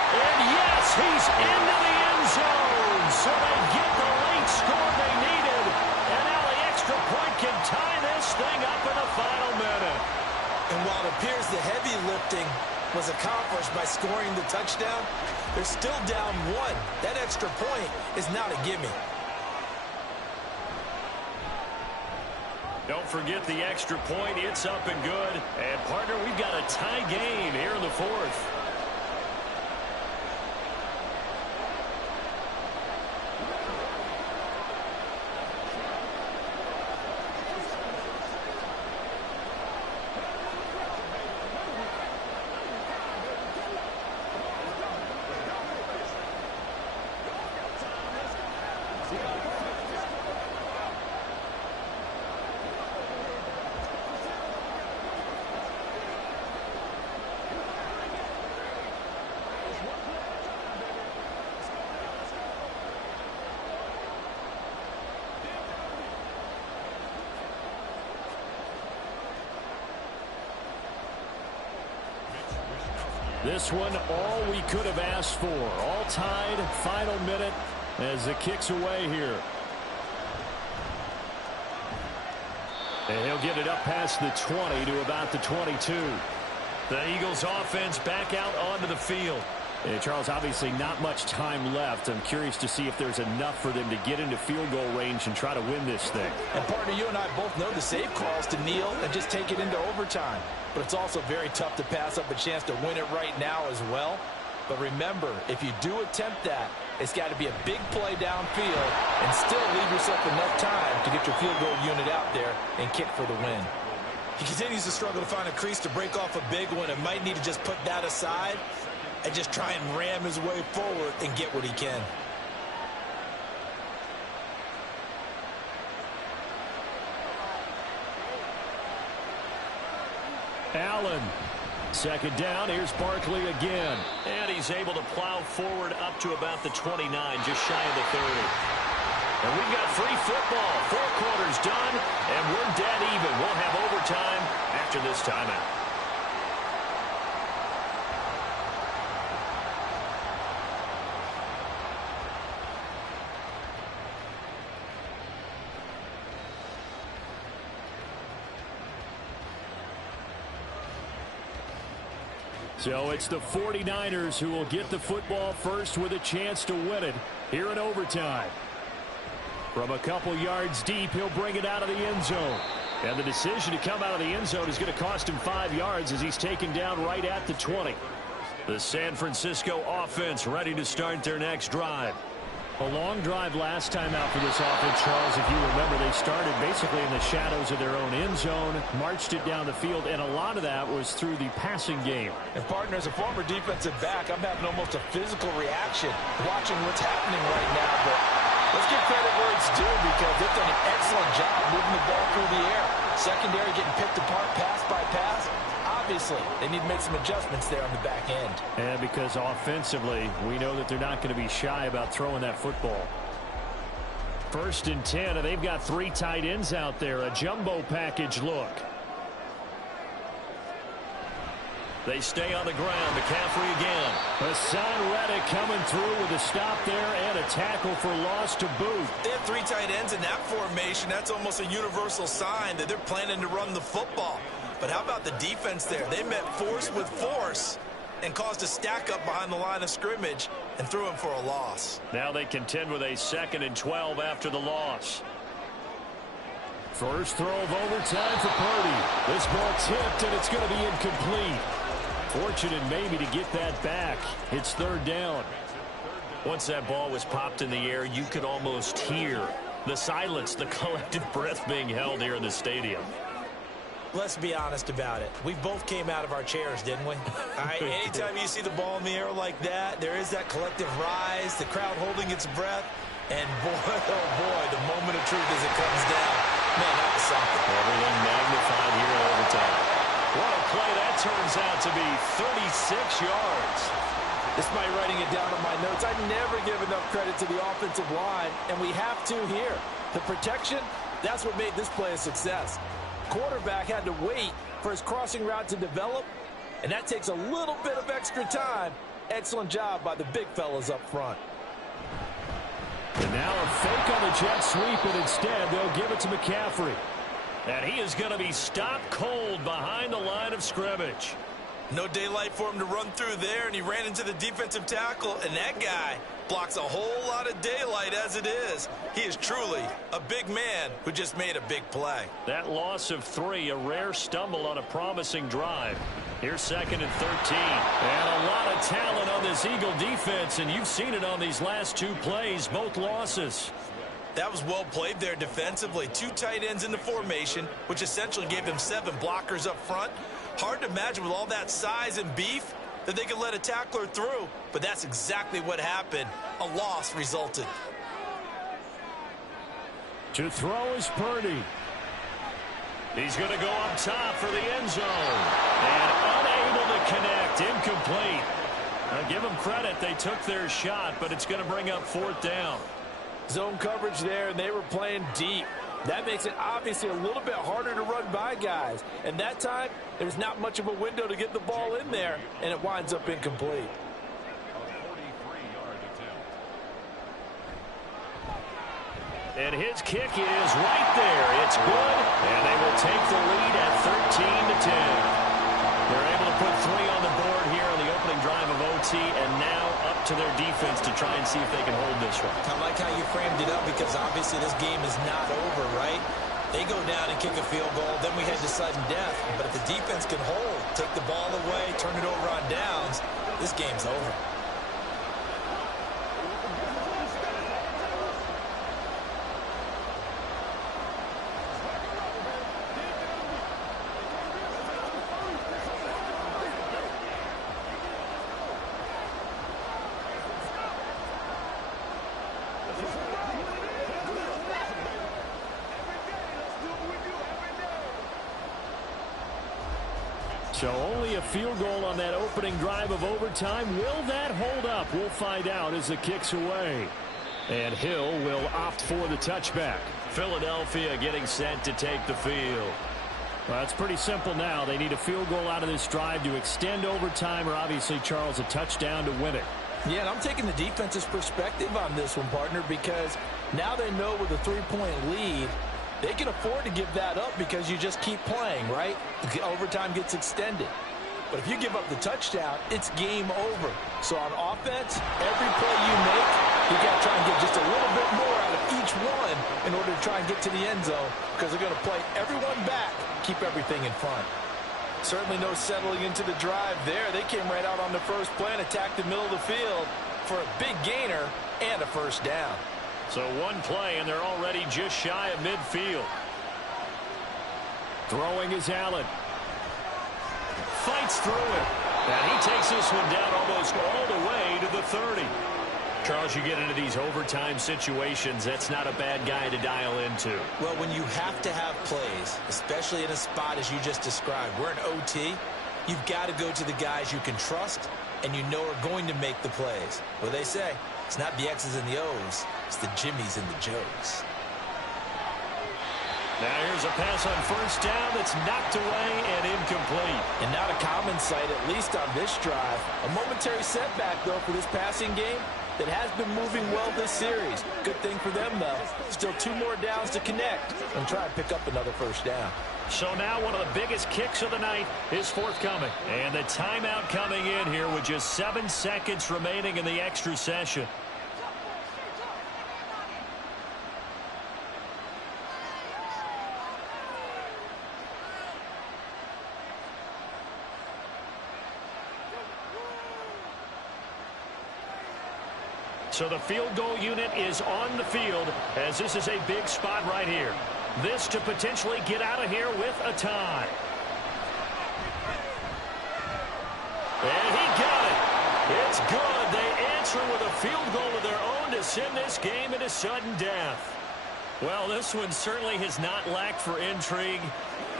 And yes, he's into the end zone. So they get the late score scripting was accomplished by scoring the touchdown. They're still down 1. That extra point is not a gimme. Don't forget the extra point. It's up and good. And, partner, we've got a tie game here in the 4th. This one, all we could have asked for. All tied, final minute as it kicks away here. And he'll get it up past the 20 to about the 22. The Eagles offense back out onto the field. And Charles, obviously not much time left. I'm curious to see if there's enough for them to get into field goal range and try to win this thing. And partner, you and I both know the safe call is to kneel and just take it into overtime. But it's also very tough to pass up a chance to win it right now as well. But remember, if you do attempt that, it's got to be a big play downfield and still leave yourself enough time to get your field goal unit out there and kick for the win. He continues to struggle to find a crease to break off a big one and might need to just put that aside and just try and ram his way forward and get what he can. Allen. Second down. Here's Barkley again. And he's able to plow forward up to about the 29, just shy of the 30. And we've got free football. 4 quarters done, and we're dead even. We'll have overtime after this timeout. So it's the 49ers who will get the football first with a chance to win it here in overtime. From a couple yards deep, he'll bring it out of the end zone. And the decision to come out of the end zone is going to cost him 5 yards as he's taken down right at the 20. The San Francisco offense ready to start their next drive. A long drive last time out for this offense, Charles. If you remember, they started basically in the shadows of their own end zone, marched it down the field, and a lot of that was through the passing game. And partner, as a former defensive back, I'm having almost a physical reaction watching what's happening right now. But let's give credit where it's due because they've done an excellent job moving the ball through the air. Secondary getting picked apart pass by pass. Obviously, they need to make some adjustments there on the back end. And because offensively, we know that they're not going to be shy about throwing that football. 1st and 10, and they've got 3 tight ends out there. A jumbo package look. They stay on the ground. McCaffrey again. Hassan Reddick coming through with a stop there and a tackle for loss to boot. They have 3 tight ends in that formation. That's almost a universal sign that they're planning to run the football. But how about the defense there? They met force with force and caused a stack up behind the line of scrimmage and threw him for a loss. Now they contend with a 2nd and 12 after the loss. First throw of overtime for Purdy. This ball tipped, and it's going to be incomplete. Fortunate maybe to get that back. It's 3rd down. Once that ball was popped in the air, you could almost hear the silence, the collective breath being held here in the stadium. Let's be honest about it. We both came out of our chairs, didn't we? All right, anytime you see the ball in the air like that, there is that collective rise, the crowd holding its breath, and boy, oh boy, the moment of truth as it comes down. Man, that was something. Everything magnified here in overtime. What a play that turns out to be, 36 yards. Despite writing it down on my notes, I never give enough credit to the offensive line, and we have to here. The protection, that's what made this play a success. Quarterback had to wait for his crossing route to develop, and that takes a little bit of extra time. Excellent job by the big fellas up front. And now a fake on the jet sweep, and instead they'll give it to McCaffrey. And he is going to be stopped cold behind the line of scrimmage. No daylight for him to run through there, and he ran into the defensive tackle, and that guy blocks a whole lot of daylight as it is. He is truly a big man who just made a big play. That loss of 3, a rare stumble on a promising drive. Here's 2nd and 13. And a lot of talent on this Eagle defense, and you've seen it on these last 2 plays, both losses. That was well played there defensively. 2 tight ends in the formation, which essentially gave them 7 blockers up front. Hard to imagine with all that size and beef that they could let a tackler through, but that's exactly what happened. A loss resulted. To throw is Purdy. He's going to go up top for the end zone. And unable to connect. Incomplete. Now give them credit. They took their shot, but it's going to bring up 4th down. Zone coverage there, and they were playing deep. That makes it obviously a little bit harder to run by guys. And that time, there's not much of a window to get the ball in there, and it winds up incomplete. And his kick is right there. It's good, and they will take the lead at 13-10. They're able to put 3 on the board here on the opening drive of OT, and now up to their defense to try and see if they can hold this one. I like how you framed it up because obviously this game is not over, right? They go down and kick a field goal, then we head to sudden death. But if the defense can hold, take the ball away, turn it over on downs, this game's over. So only a field goal on that opening drive of overtime. Will that hold up? We'll find out as the kick's away. And Hill will opt for the touchback. Philadelphia getting set to take the field. Well, it's pretty simple now. They need a field goal out of this drive to extend overtime, or obviously, Charles, a touchdown to win it. Yeah, and I'm taking the defense's perspective on this one, partner, because now they know with a 3-point lead, they can afford to give that up because you just keep playing, right? The overtime gets extended. But if you give up the touchdown, it's game over. So on offense, every play you make, you got to try and get just a little bit more out of each one in order to try and get to the end zone because they're going to play everyone back, keep everything in front. Certainly no settling into the drive there. They came right out on the first play and attacked the middle of the field for a big gainer and a first down. So one play, and they're already just shy of midfield. Throwing is Allen. Fights through it. And he takes this one down almost all the way to the 30. Charles, you get into these overtime situations, that's not a bad guy to dial into. Well, when you have to have plays, especially in a spot as you just described, we're in OT, you've got to go to the guys you can trust and you know are going to make the plays. What they say, it's not the X's and the O's, it's the Jimmys and the Joes. Now here's a pass on first down that's knocked away and incomplete. And not a common sight, at least on this drive. A momentary setback, though, for this passing game that has been moving well this series. Good thing for them, though. Still 2 more downs to connect and try and pick up another first down. So now one of the biggest kicks of the night is forthcoming. And the timeout coming in here with just 7 seconds remaining in the extra session. So the field goal unit is on the field as this is a big spot right here. This to potentially get out of here with a tie. And he got it. It's good. They answer with a field goal of their own to send this game into sudden death. Well, this one certainly has not lacked for intrigue.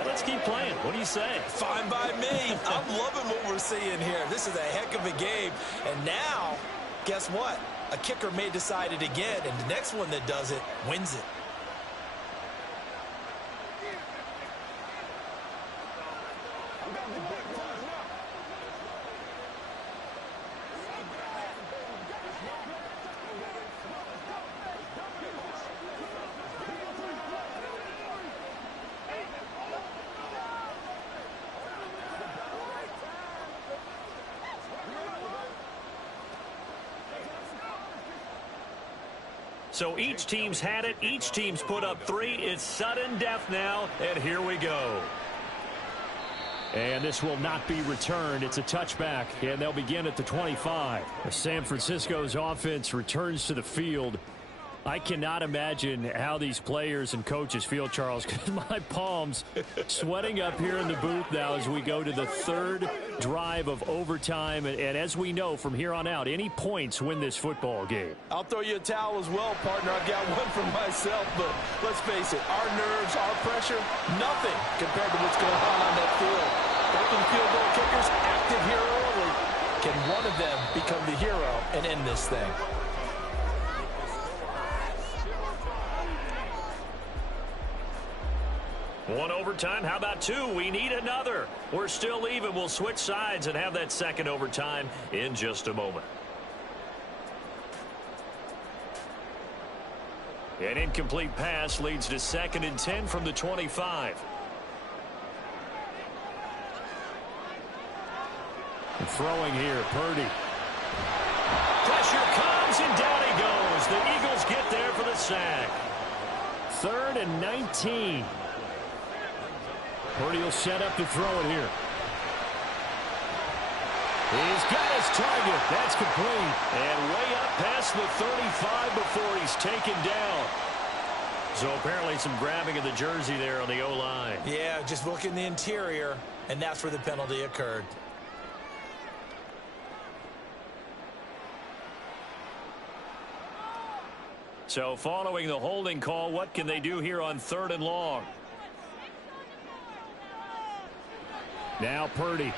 Let's keep playing. What do you say? Fine by me. I'm loving what we're seeing here. This is a heck of a game. And now, guess what? A kicker may decide it again, and the next one that does it wins it. So each team's had it. Each team's put up 3. It's sudden death now, and here we go. And this will not be returned. It's a touchback, and they'll begin at the 25. San Francisco's offense returns to the field. I cannot imagine how these players and coaches feel, Charles, because my palms sweating up here in the booth now as we go to the 3rd drive of overtime. And as we know from here on out, any points win this football game. I'll throw you a towel as well, partner. I've got one for myself, but let's face it, our nerves, our pressure, nothing compared to what's going on that field. Breaking field goal kickers active here early. Can one of them become the hero and end this thing? One overtime. How about 2? We need another. We're still even. We'll switch sides and have that second overtime in just a moment. An incomplete pass leads to 2nd and 10 from the 25. And throwing here, Purdy. Pressure comes, and down he goes. The Eagles get there for the sack. 3rd and 19. Purdy will set up to throw it here. He's got his target. That's complete. And way up past the 35 before he's taken down. So apparently some grabbing of the jersey there on the O-line. Yeah, just look in the interior, and that's where the penalty occurred. So following the holding call, what can they do here on 3rd and long? Now Purdy. And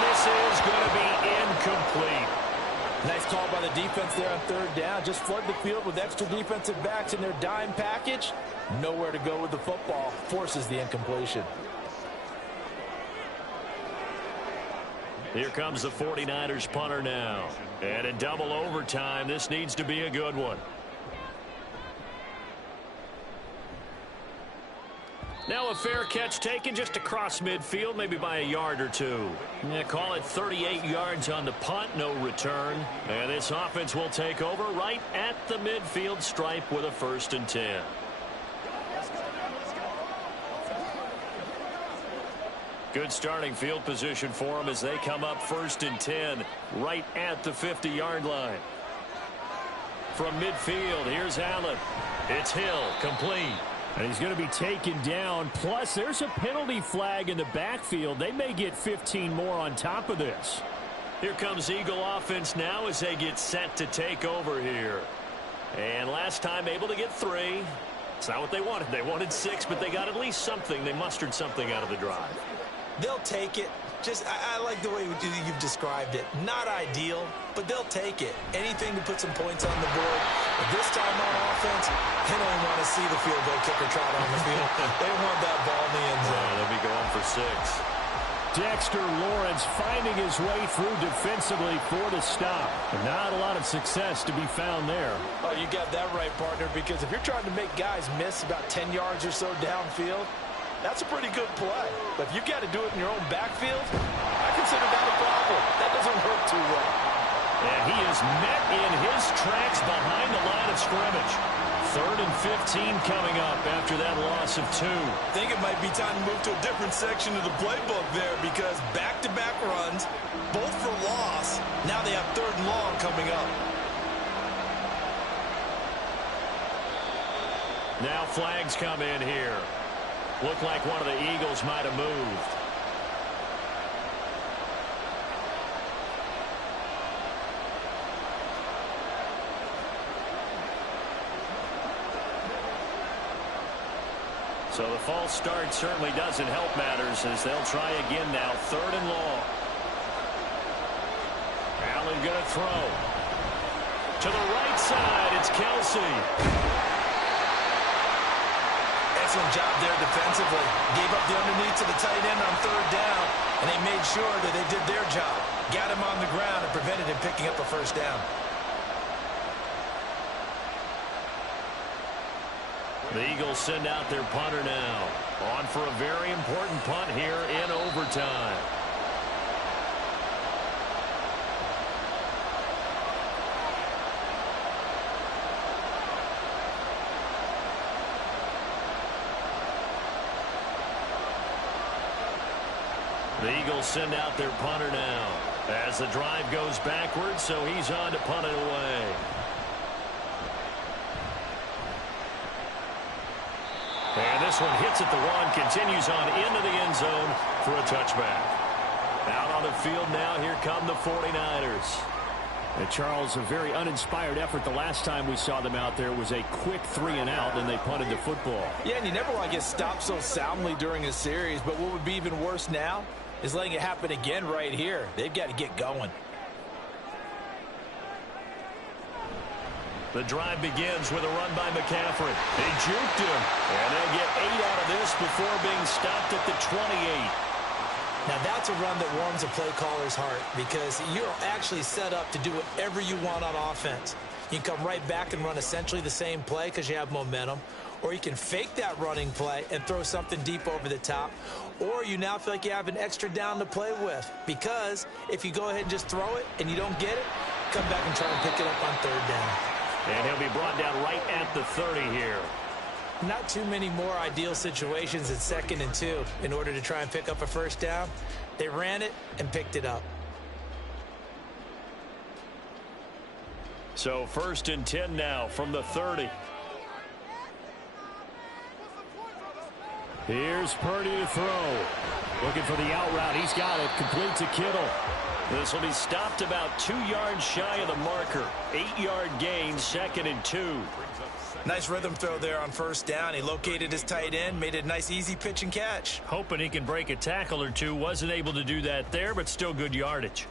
this is going to be incomplete. Nice call by the defense there on 3rd down. Just flood the field with extra defensive backs in their dime package. Nowhere to go with the football. Forces the incompletion. Here comes the 49ers punter now. And in double overtime, this needs to be a good one. Now a fair catch taken just across midfield, maybe by a yard or 2. Yeah, call it 38 yards on the punt, no return. And this offense will take over right at the midfield stripe with a 1st and 10. Good starting field position for them as they come up 1st and 10 right at the 50-yard line. From midfield, here's Allen. It's Hill, complete. And he's going to be taken down. Plus, there's a penalty flag in the backfield. They may get 15 more on top of this. Here comes Eagle offense now as they get set to take over here. And last time able to get 3. It's not what they wanted. They wanted 6, but they got at least something. They mustered something out of the drive. They'll take it. I like the way you've described it. Not ideal, but they'll take it. Anything to put some points on the board. But this time on offense, they don't want to see the field goal kicker trot on the field. They want that ball in the end zone. They'll be going for 6. Dexter Lawrence finding his way through defensively for the stop. Not a lot of success to be found there. Oh, you got that right, partner, because if you're trying to make guys miss about 10 yards or so downfield, that's a pretty good play. But if you've got to do it in your own backfield, I consider that a problem. That doesn't work too well. And he is met in his tracks behind the line of scrimmage. 3rd and 15 coming up after that loss of 2. I think it might be time to move to a different section of the playbook there because back-to-back runs, both for loss. Now they have 3rd and long coming up. Now flags come in here. Looked like one of the Eagles might have moved. So the false start certainly doesn't help matters as they'll try again now. 3rd and long. Allen going to throw. To the right side, it's Kelsey. Excellent job there defensively. Gave up the underneath to the tight end on 3rd down, and they made sure that they did their job. Got him on the ground and prevented him picking up a 1st down. The Eagles send out their punter now. On for a very important punt here in overtime. The Eagles send out their punter now as the drive goes backwards, so he's on to punt it away. And this one hits at the one, continues on into the end zone for a touchback. Out on the field now, here come the 49ers. And Charles, a very uninspired effort the last time we saw them out there was a quick 3-and-out, and they punted the football. Yeah, and you never want to get stopped so soundly during a series, but what would be even worse now is letting it happen again right here. They've got to get going. The drive begins with a run by McCaffrey. They juked him, and they get 8 out of this before being stopped at the 28. Now that's a run that warms a play caller's heart because you're actually set up to do whatever you want on offense. You can come right back and run essentially the same play because you have momentum, or you can fake that running play and throw something deep over the top, or you now feel like you have an extra down to play with because if you go ahead and just throw it and you don't get it, come back and try and pick it up on third down. And he'll be brought down right at the 30 here. Not too many more ideal situations at 2nd and 2 in order to try and pick up a first down. They ran it and picked it up. So 1st and 10 now from the 30. Here's Purdy to throw. Looking for the out route. He's got it. Complete to Kittle. This will be stopped about 2 yards shy of the marker. 8-yard gain, 2nd and 2. Nice rhythm throw there on first down. He located his tight end, made it a nice easy pitch and catch. Hoping he can break a tackle or two. Wasn't able to do that there, but still good yardage.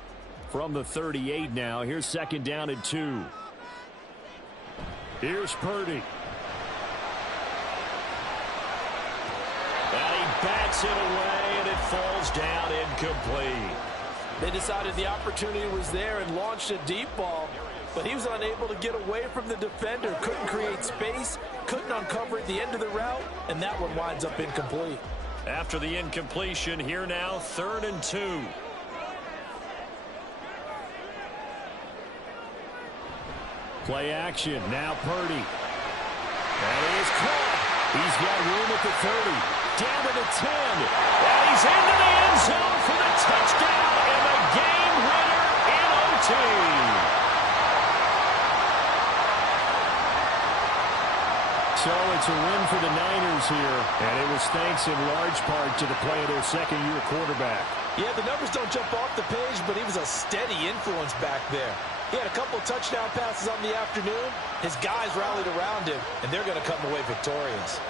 From the 38 now, here's 2nd down and 2. Here's Purdy. And he bats it away, and it falls down incomplete. They decided the opportunity was there and launched a deep ball, but he was unable to get away from the defender, couldn't create space, couldn't uncover at the end of the route, and that one winds up incomplete. After the incompletion, here now, 3rd and 2. Play action. Now Purdy. And he is caught. He's got room at the 30. Down to the 10. And he's into the end zone for the touchdown and the game winner in OT. So it's a win for the Niners here, and it was thanks in large part to the play of their second-year quarterback. Yeah, the numbers don't jump off the page, but he was a steady influence back there. He had a couple touchdown passes on the afternoon. His guys rallied around him, and they're going to come away victorious.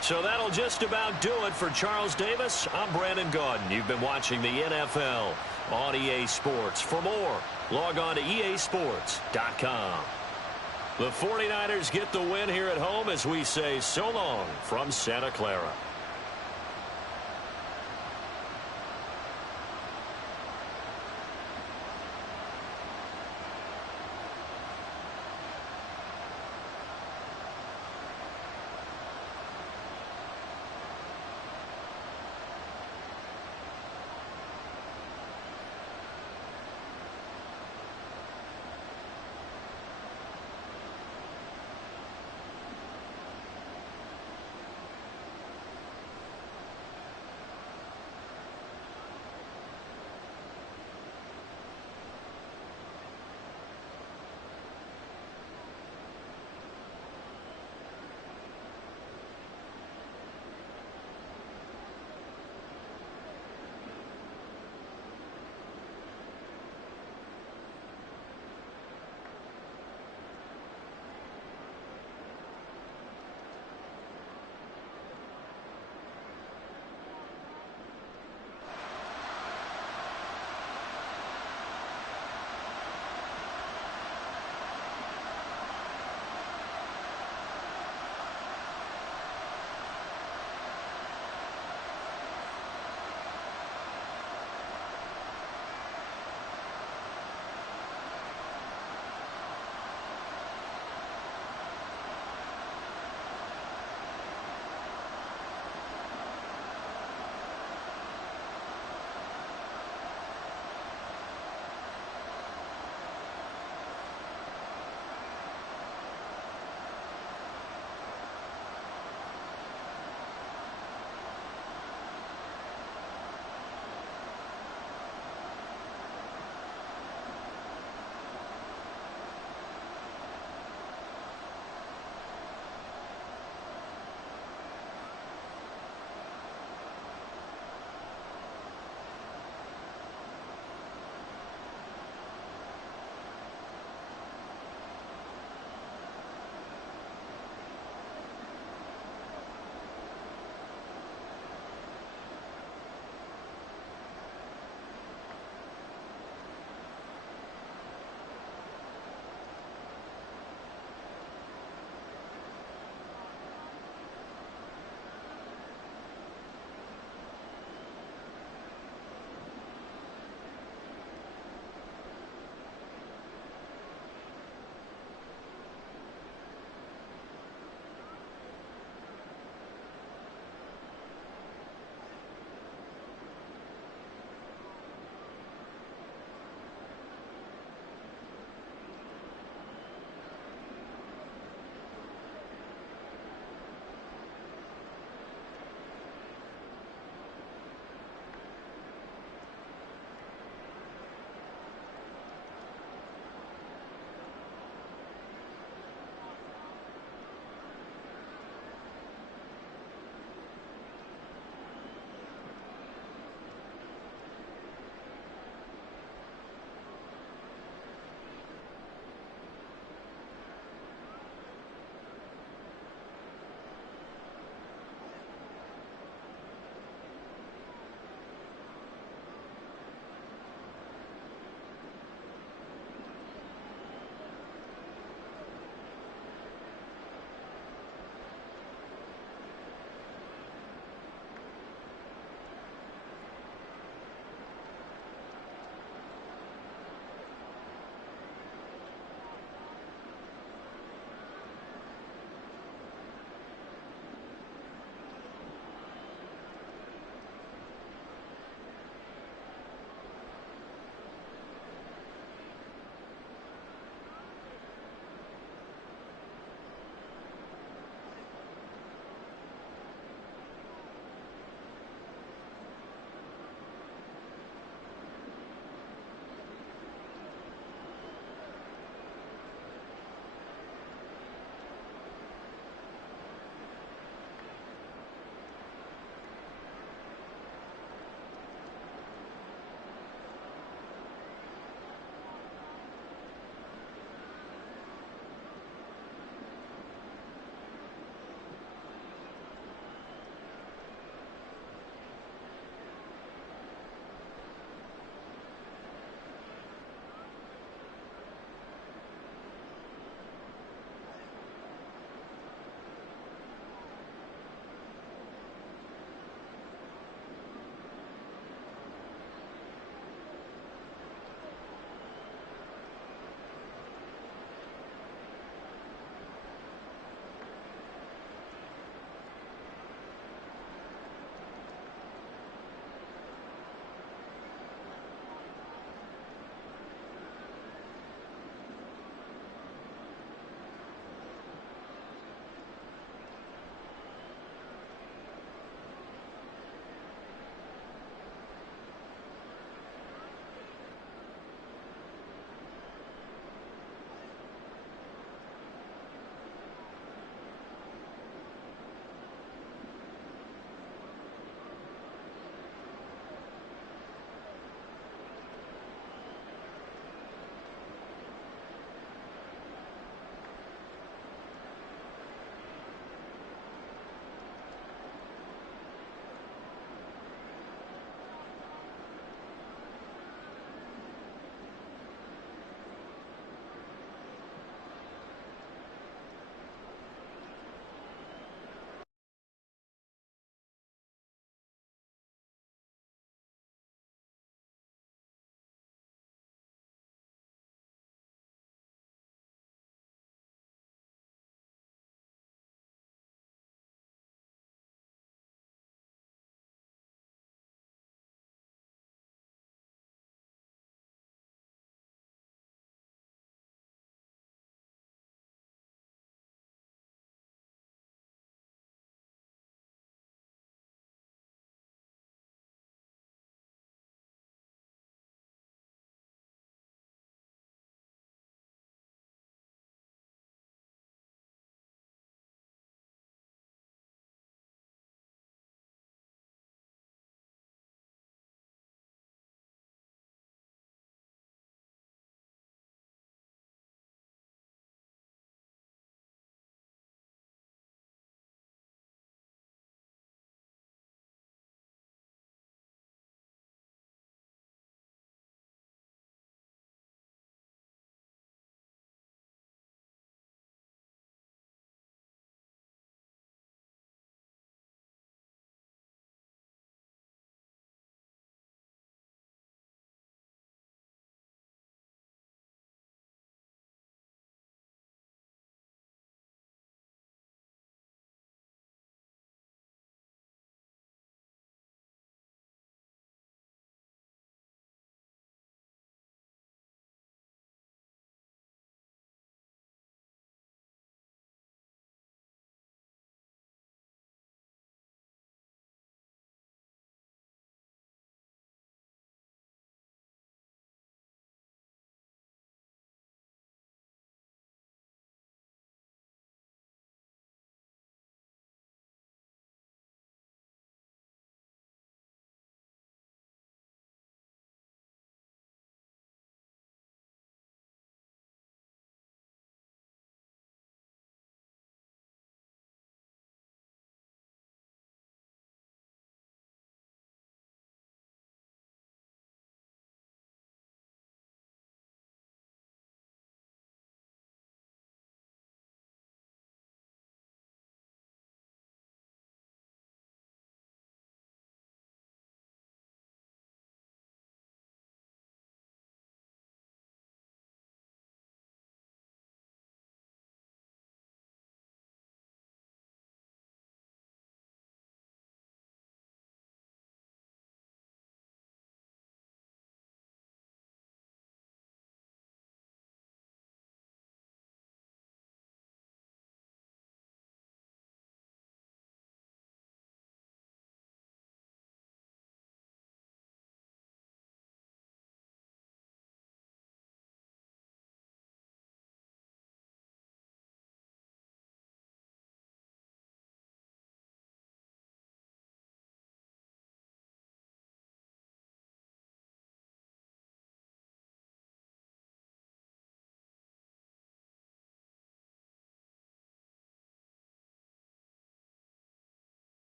So that'll just about do it for Charles Davis. I'm Brandon Gaudin. You've been watching the NFL on EA Sports. For more, log on to easports.com. The 49ers get the win here at home as we say so long from Santa Clara.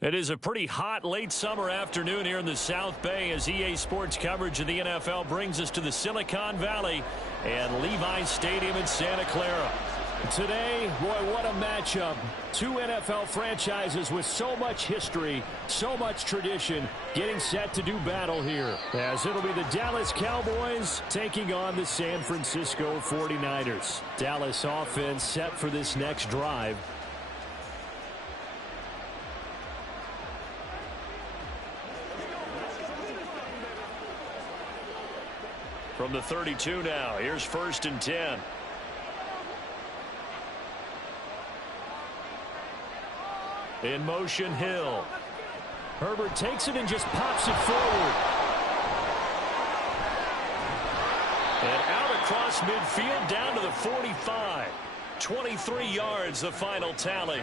It is a pretty hot late summer afternoon here in the South Bay as EA Sports coverage of the NFL brings us to the Silicon Valley and Levi's Stadium in Santa Clara. Today, boy, what a matchup. Two NFL franchises with so much history, so much tradition, getting set to do battle here. As it'll be the Dallas Cowboys taking on the San Francisco 49ers. Dallas offense set for this next drive. From the 32 now, here's 1st and 10. In motion, Hill. Herbert takes it and just pops it forward. And out across midfield down to the 45. 23 yards, the final tally.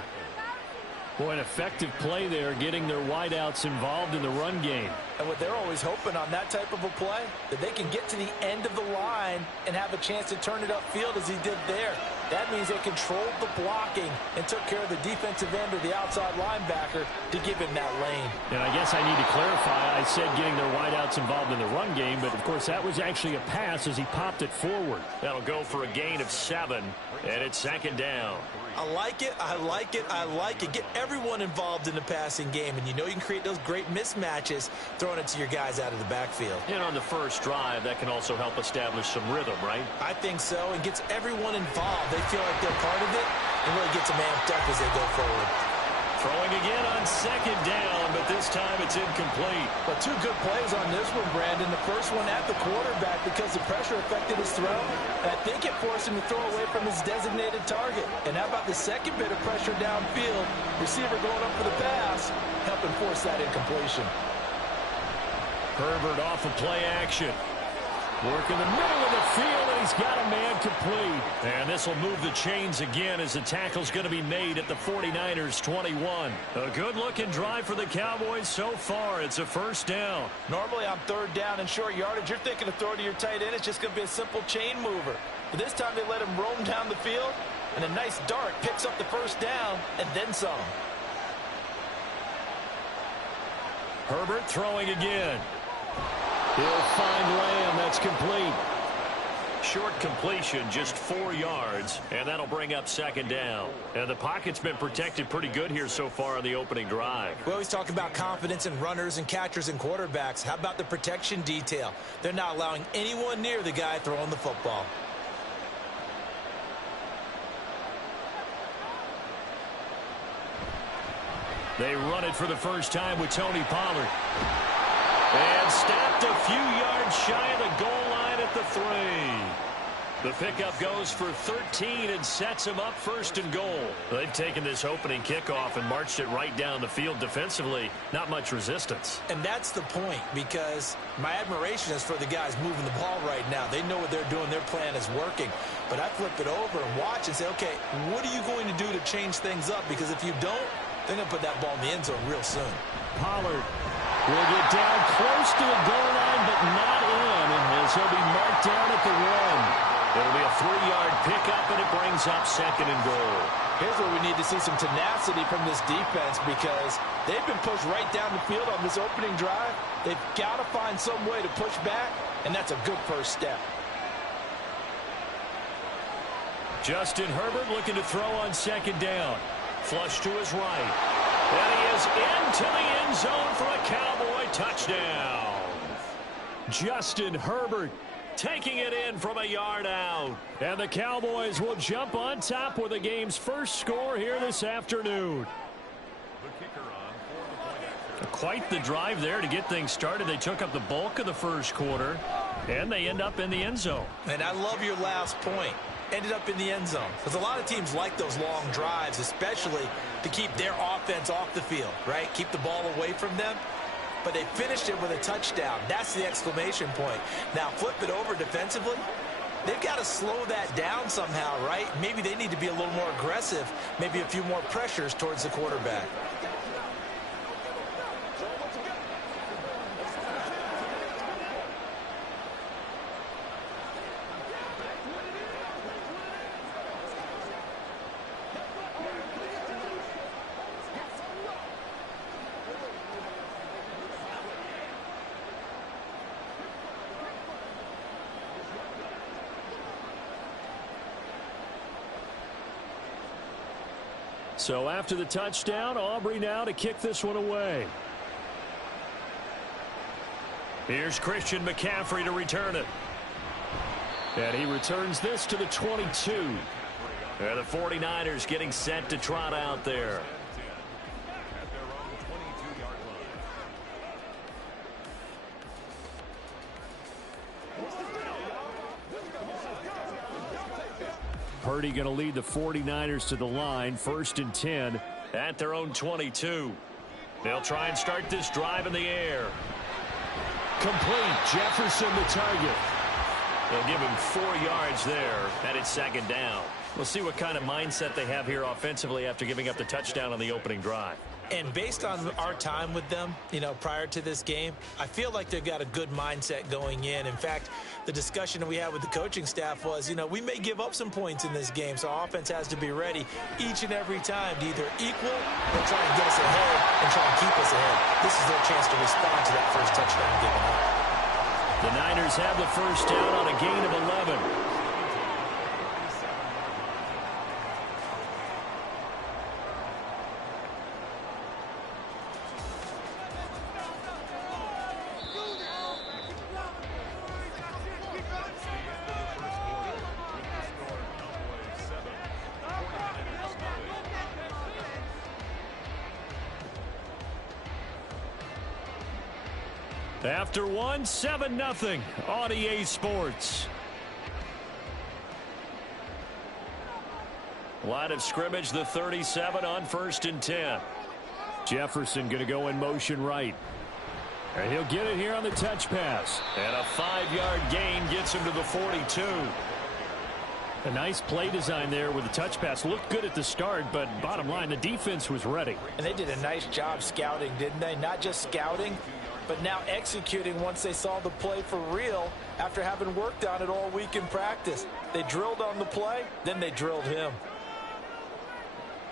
Boy, an effective play there, getting their wideouts involved in the run game. And what they're always hoping on that type of a play, that they can get to the end of the line and have a chance to turn it upfield as he did there. That means they controlled the blocking and took care of the defensive end or the outside linebacker to give him that lane. And I guess I need to clarify, I said getting their wideouts involved in the run game, but of course that was actually a pass as he popped it forward. That'll go for a gain of 7, and it's 2nd down. I like it, I like it, I like it. Get everyone involved in the passing game, and you know you can create those great mismatches throwing it to your guys out of the backfield. And on the first drive, that can also help establish some rhythm, right? I think so, and gets everyone involved. They feel like they're part of it, and really gets them amped up as they go forward. Throwing again on 2nd down, but this time it's incomplete. But 2 good plays on this one, Brandon. The first one at the quarterback because the pressure affected his throw. And I think it forced him to throw away from his designated target. And how about the second bit of pressure downfield? Receiver going up for the pass, helping force that incompletion. Herbert off of play action. Work in the middle of the field, and he's got a man complete. And this will move the chains again as the tackle's going to be made at the 49ers 21. A good-looking drive for the Cowboys so far. It's a 1st down. Normally on 3rd down and short yardage, you're thinking of throwing to your tight end. It's just going to be a simple chain mover. But this time they let him roam down the field, and a nice dart picks up the 1st down and then some. Herbert throwing again. He'll find Lamb. That's complete. Short completion, just 4 yards, and that'll bring up 2nd down. And the pocket's been protected pretty good here so far on the opening drive. We always talk about confidence in runners and catchers and quarterbacks. How about the protection detail? They're not allowing anyone near the guy throwing the football. They run it for the first time with Tony Pollard. And stopped a few yards shy of the goal line at the 3. The pickup goes for 13 and sets him up 1st and goal. They've taken this opening kickoff and marched it right down the field defensively. Not much resistance. And that's the point, because my admiration is for the guys moving the ball right now. They know what they're doing. Their plan is working. But I flip it over and watch and say, okay, what are you going to do to change things up? Because if you don't, they're going to put that ball in the end zone real soon. Pollard will get down close to the goal line, but not in, as he'll be marked down at the 1. It'll be a 3-yard pickup, and it brings up 2nd and goal. Here's where we need to see some tenacity from this defense, because they've been pushed right down the field on this opening drive. They've got to find some way to push back, and that's a good first step. Justin Herbert looking to throw on 2nd down. Flush to his right. And he is into the end zone for a Cowboy touchdown. Justin Herbert taking it in from a yard out. And the Cowboys will jump on top with the game's first score here this afternoon. Quite the drive there to get things started. They took up the bulk of the first quarter, and they end up in the end zone. And I love your last point. Ended up in the end zone. Because a lot of teams like those long drives, especially to keep their offense off the field, right? Keep the ball away from them. But they finished it with a touchdown. That's the exclamation point. Now flip it over defensively. They've got to slow that down somehow, right? Maybe they need to be a little more aggressive. Maybe a few more pressures towards the quarterback. So after the touchdown, Aubrey now to kick this one away. Here's Christian McCaffrey to return it. And he returns this to the 22. And the 49ers getting set to trot out there. Purdy going to lead the 49ers to the line, 1st and 10 at their own 22. They'll try and start this drive in the air. Complete. Jefferson the target. They'll give him 4 yards there, and it's 2nd down. We'll see what kind of mindset they have here offensively after giving up the touchdown on the opening drive. And based on our time with them, prior to this game, I feel like they've got a good mindset going in. In fact, the discussion that we had with the coaching staff was, we may give up some points in this game, so our offense has to be ready each and every time to either equal or try and get us ahead and try and keep us ahead. This is their chance to respond to that first touchdown given up. The Niners have the first down on a gain of 11. After 1, 7-0 on EA Sports. Line of scrimmage, the 37 on 1st and 10. Jefferson going to go in motion right. And he'll get it here on the touch pass. And a 5-yard gain gets him to the 42. A nice play design there with the touch pass. Looked good at the start, but bottom line, the defense was ready. And they did a nice job scouting, didn't they? Not just scouting, but now executing once they saw the play for real after having worked on it all week in practice. They drilled on the play, then they drilled him.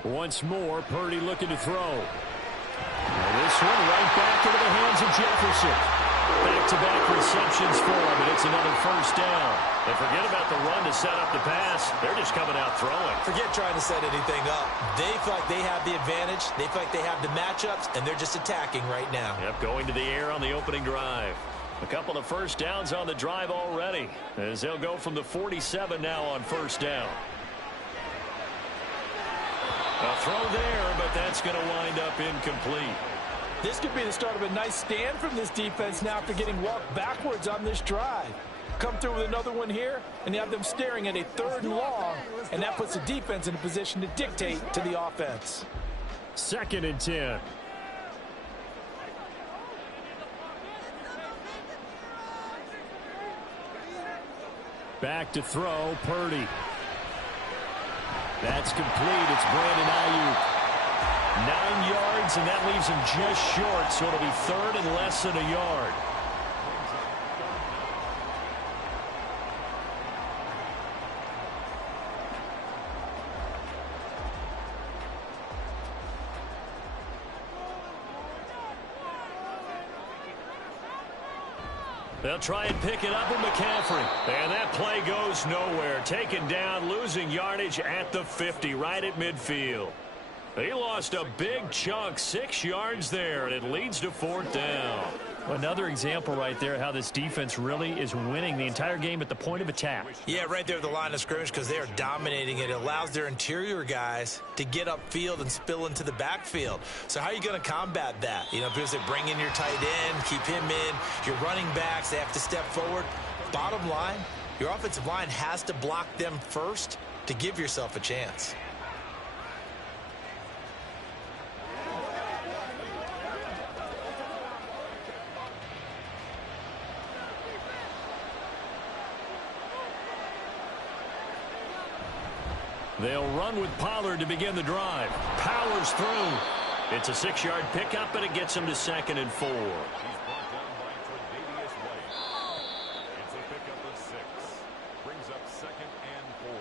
Once more, Purdy looking to throw. Now this one right back into the hands of Jefferson. Back-to-back receptions for him, and it's another first down. They forget about the run to set up the pass. They're just coming out throwing. Forget trying to set anything up. They feel like they have the advantage. They feel like they have the matchups, and they're just attacking right now. Yep, going to the air on the opening drive. A couple of first downs on the drive already, as they'll go from the 47 now on first down. A throw there, but that's going to wind up incomplete. This could be the start of a nice stand from this defense now after getting walked backwards on this drive. Come through with another one here, and you have them staring at a 3rd and long, and that puts the defense in a position to dictate to the offense. 2nd and 10. Back to throw, Purdy. That's complete. It's Brandon Ayuk. 9 yards, and that leaves him just short, so it'll be 3rd and less than a yard. They'll try and pick it up with McCaffrey. And that play goes nowhere. Taken down, losing yardage at the 50, right at midfield. He lost a big chunk, 6 yards there, and it leads to 4th down. Another example right there how this defense really is winning the entire game at the point of attack. Yeah, right there at the line of scrimmage because they are dominating it. It allows their interior guys to get upfield and spill into the backfield. So how are you going to combat that? Because they bring in your tight end, keep him in. Your running backs, they have to step forward. Bottom line, your offensive line has to block them first to give yourself a chance. They'll run with Pollard to begin the drive. Powers through. It's a 6-yard pickup, and it gets him to 2nd and 4. He's brought down by Tre'Davious White. It's a pickup of 6. Brings up 2nd and 4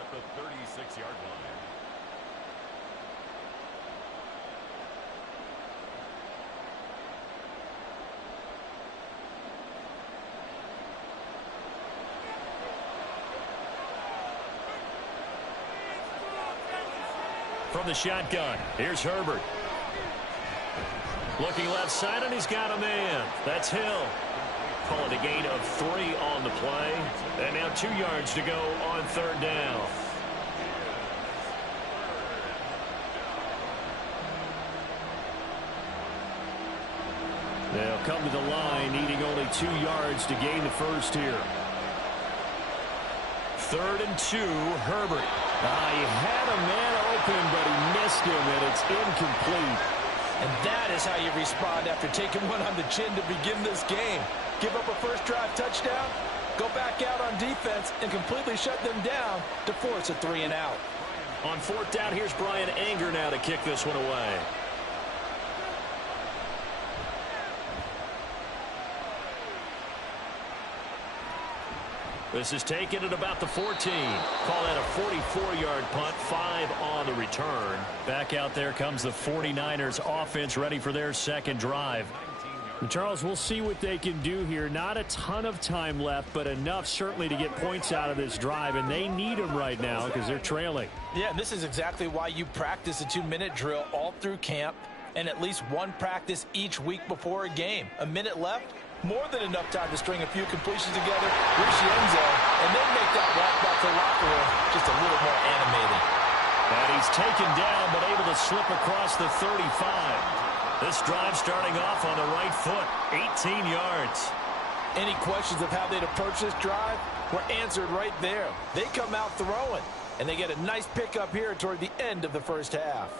at the 36-yard line. from the shotgun. Here's Herbert. Looking left side, and he's got a man. That's Hill. Call it a gain of 3 on the play. And now 2 yards to go on 3rd down. They'll come to the line, needing only 2 yards to gain the first here. 3rd and 2, Herbert. He had a man open, but he missed him, and it's incomplete. And that is how you respond after taking one on the chin to begin this game. Give up a first drive touchdown, go back out on defense, and completely shut them down to force a 3 and out. On 4th down, here's Brian Anger now to kick this one away. This is taken at about the 14. Call that a 44-yard punt, 5 on the return. Back out there comes the 49ers offense ready for their second drive. And Charles, we'll see what they can do here. Not a ton of time left, but enough certainly to get points out of this drive, and they need them right now because they're trailing. Yeah, and this is exactly why you practice a 2-minute drill all through camp and at least one practice each week before a game. A minute left, more than enough time to string a few completions together, reach the end zone, and then make that walk back to the locker room just a little more animated. And he's taken down, but able to slip across the 35. This drive starting off on the right foot, 18 yards. Any questions of how they'd approach this drive were answered right there. They come out throwing, and they get a nice pickup here toward the end of the first half.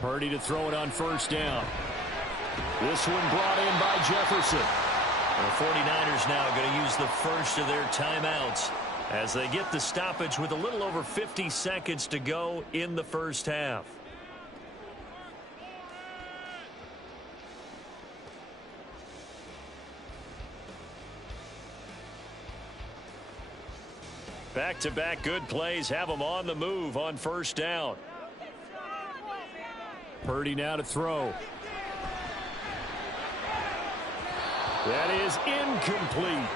Purdy to throw it on 1st down. This one brought in by Jefferson. And the 49ers now going to use the first of their timeouts as they get the stoppage with a little over 50 seconds to go in the first half. Back-to-back good plays have them on the move on 1st down. Purdy now to throw. That is incomplete.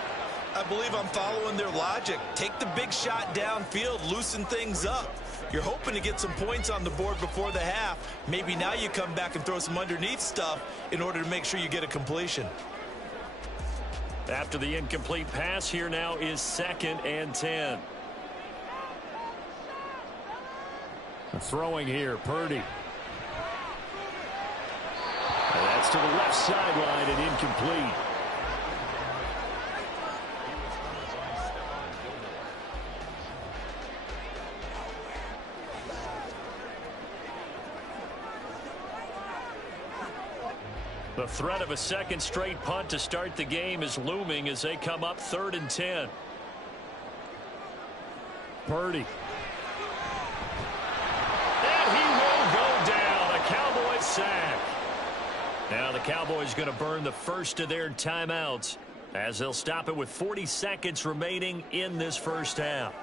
I believe I'm following their logic. Take the big shot downfield, loosen things up. You're hoping to get some points on the board before the half. Maybe now you come back and throw some underneath stuff in order to make sure you get a completion. After the incomplete pass, here now is 2nd and 10. Throwing here, Purdy. And that's to the left sideline and incomplete. The threat of a second straight punt to start the game is looming as they come up 3rd and 10. Purdy. And he will go down. A Cowboys sack. Now the Cowboys going to burn the first of their timeouts as they'll stop it with 40 seconds remaining in this first half.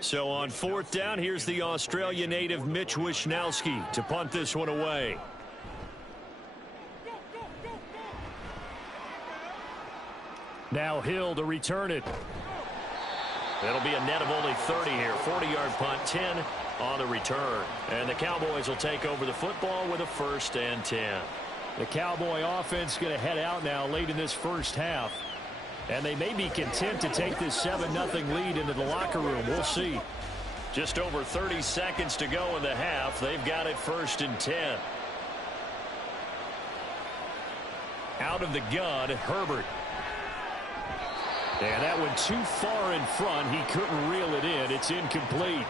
So on 4th down, here's the Australia native Mitch Wishnowsky to punt this one away. Now Hill to return it. It'll be a net of only 30 here. 40-yard punt, 10 on the return. And the Cowboys will take over the football with a 1st and 10. The Cowboy offense going to head out now late in this first half. And they may be content to take this 7-0 lead into the locker room. We'll see. Just over 30 seconds to go in the half. They've got it 1st and 10. Out of the gun, Herbert. And that went too far in front. He couldn't reel it in. It's incomplete.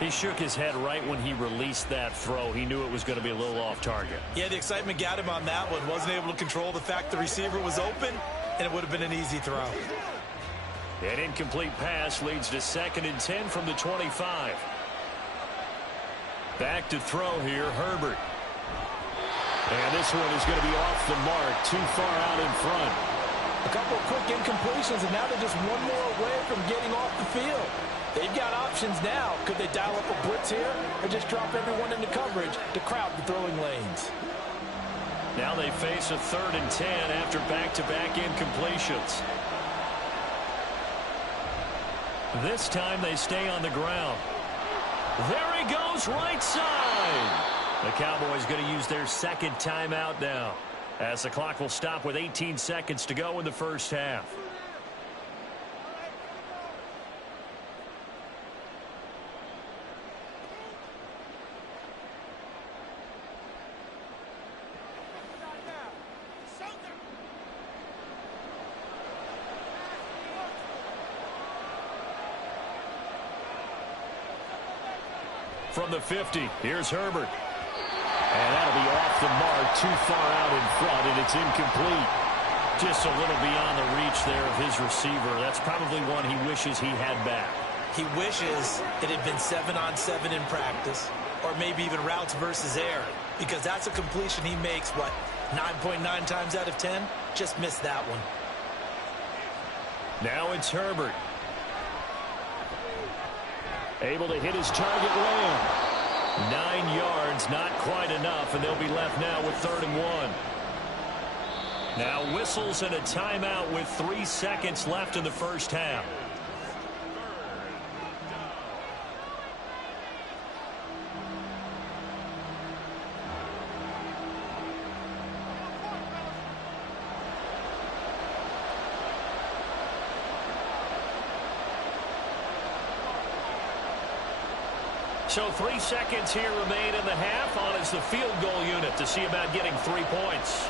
He shook his head right when he released that throw. He knew it was going to be a little off target. Yeah, the excitement got him on that one. Wasn't able to control the fact the receiver was open, and it would have been an easy throw. An incomplete pass leads to 2nd and 10 from the 25. Back to throw here, Herbert. And this one is going to be off the mark, too far out in front. A couple of quick incompletions, and now they're just one more away from getting off the field. They've got options now. Could they dial up a blitz here or just drop everyone into coverage to crowd the throwing lanes? Now they face a 3rd and 10 after back-to-back incompletions. This time they stay on the ground. There he goes, right side. The Cowboys going to use their second timeout now, as the clock will stop with 18 seconds to go in the first half. From the 50, here's Herbert. And that'll be off the mark, too far out in front, and it's incomplete. Just a little beyond the reach there of his receiver. That's probably one he wishes he had back. He wishes it had been 7-on-7 in practice, or maybe even routes versus air, because that's a completion he makes, 9.9 times out of 10? Just missed that one. Now it's Herbert. Able to hit his target Lamb. 9 yards, not quite enough, and they'll be left now with 3rd and 1. Now whistles and a timeout with 3 seconds left in the first half. So 3 seconds here remain in the half. On is the field goal unit to see about getting 3 points.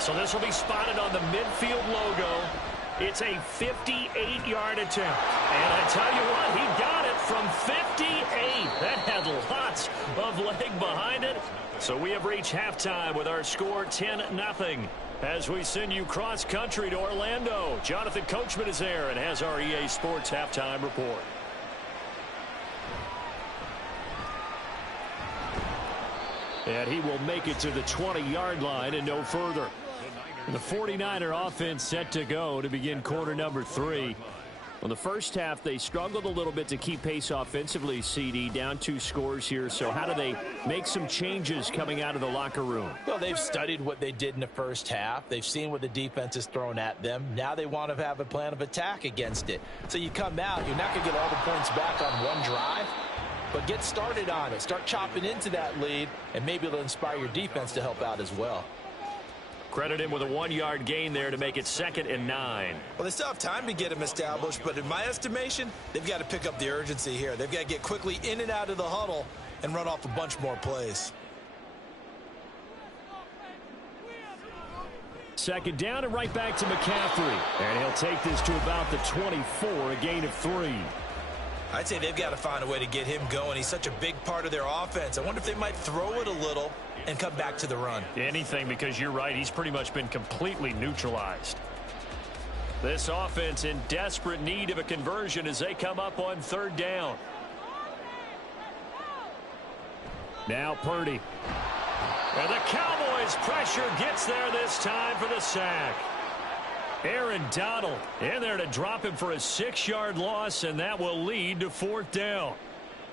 So this will be spotted on the midfield logo. It's a 58-yard attempt. And I tell you what, he got it from 58. That had lots of leg behind it. So we have reached halftime with our score 10-0. As we send you cross-country to Orlando, Jonathan Coachman is there and has our EA Sports halftime report. And he will make it to the 20-yard line and no further. The 49er offense set to go to begin quarter number 3. Well, the first half, they struggled a little bit to keep pace offensively, CD, down 2 scores here. So how do they make some changes coming out of the locker room? Well, they've studied what they did in the first half. They've seen what the defense has thrown at them. Now they want to have a plan of attack against it. So you come out, you're not going to get all the points back on one drive. But get started on it. Start chopping into that lead, and maybe it'll inspire your defense to help out as well. Credit him with a 1-yard gain there to make it 2nd and 9. Well, they still have time to get him established, but in my estimation, they've got to pick up the urgency here. They've got to get quickly in and out of the huddle and run off a bunch more plays. 2nd down and right back to McCaffrey. And he'll take this to about the 24, a gain of 3. I'd say they've got to find a way to get him going. He's such a big part of their offense. I wonder if they might throw it a little and come back to the run. Anything, because you're right. He's pretty much been completely neutralized. This offense in desperate need of a conversion as they come up on 3rd down. Now Purdy. And the Cowboys pressure gets there this time for the sack. Aaron Donald in there to drop him for a 6-yard loss, and that will lead to 4th down.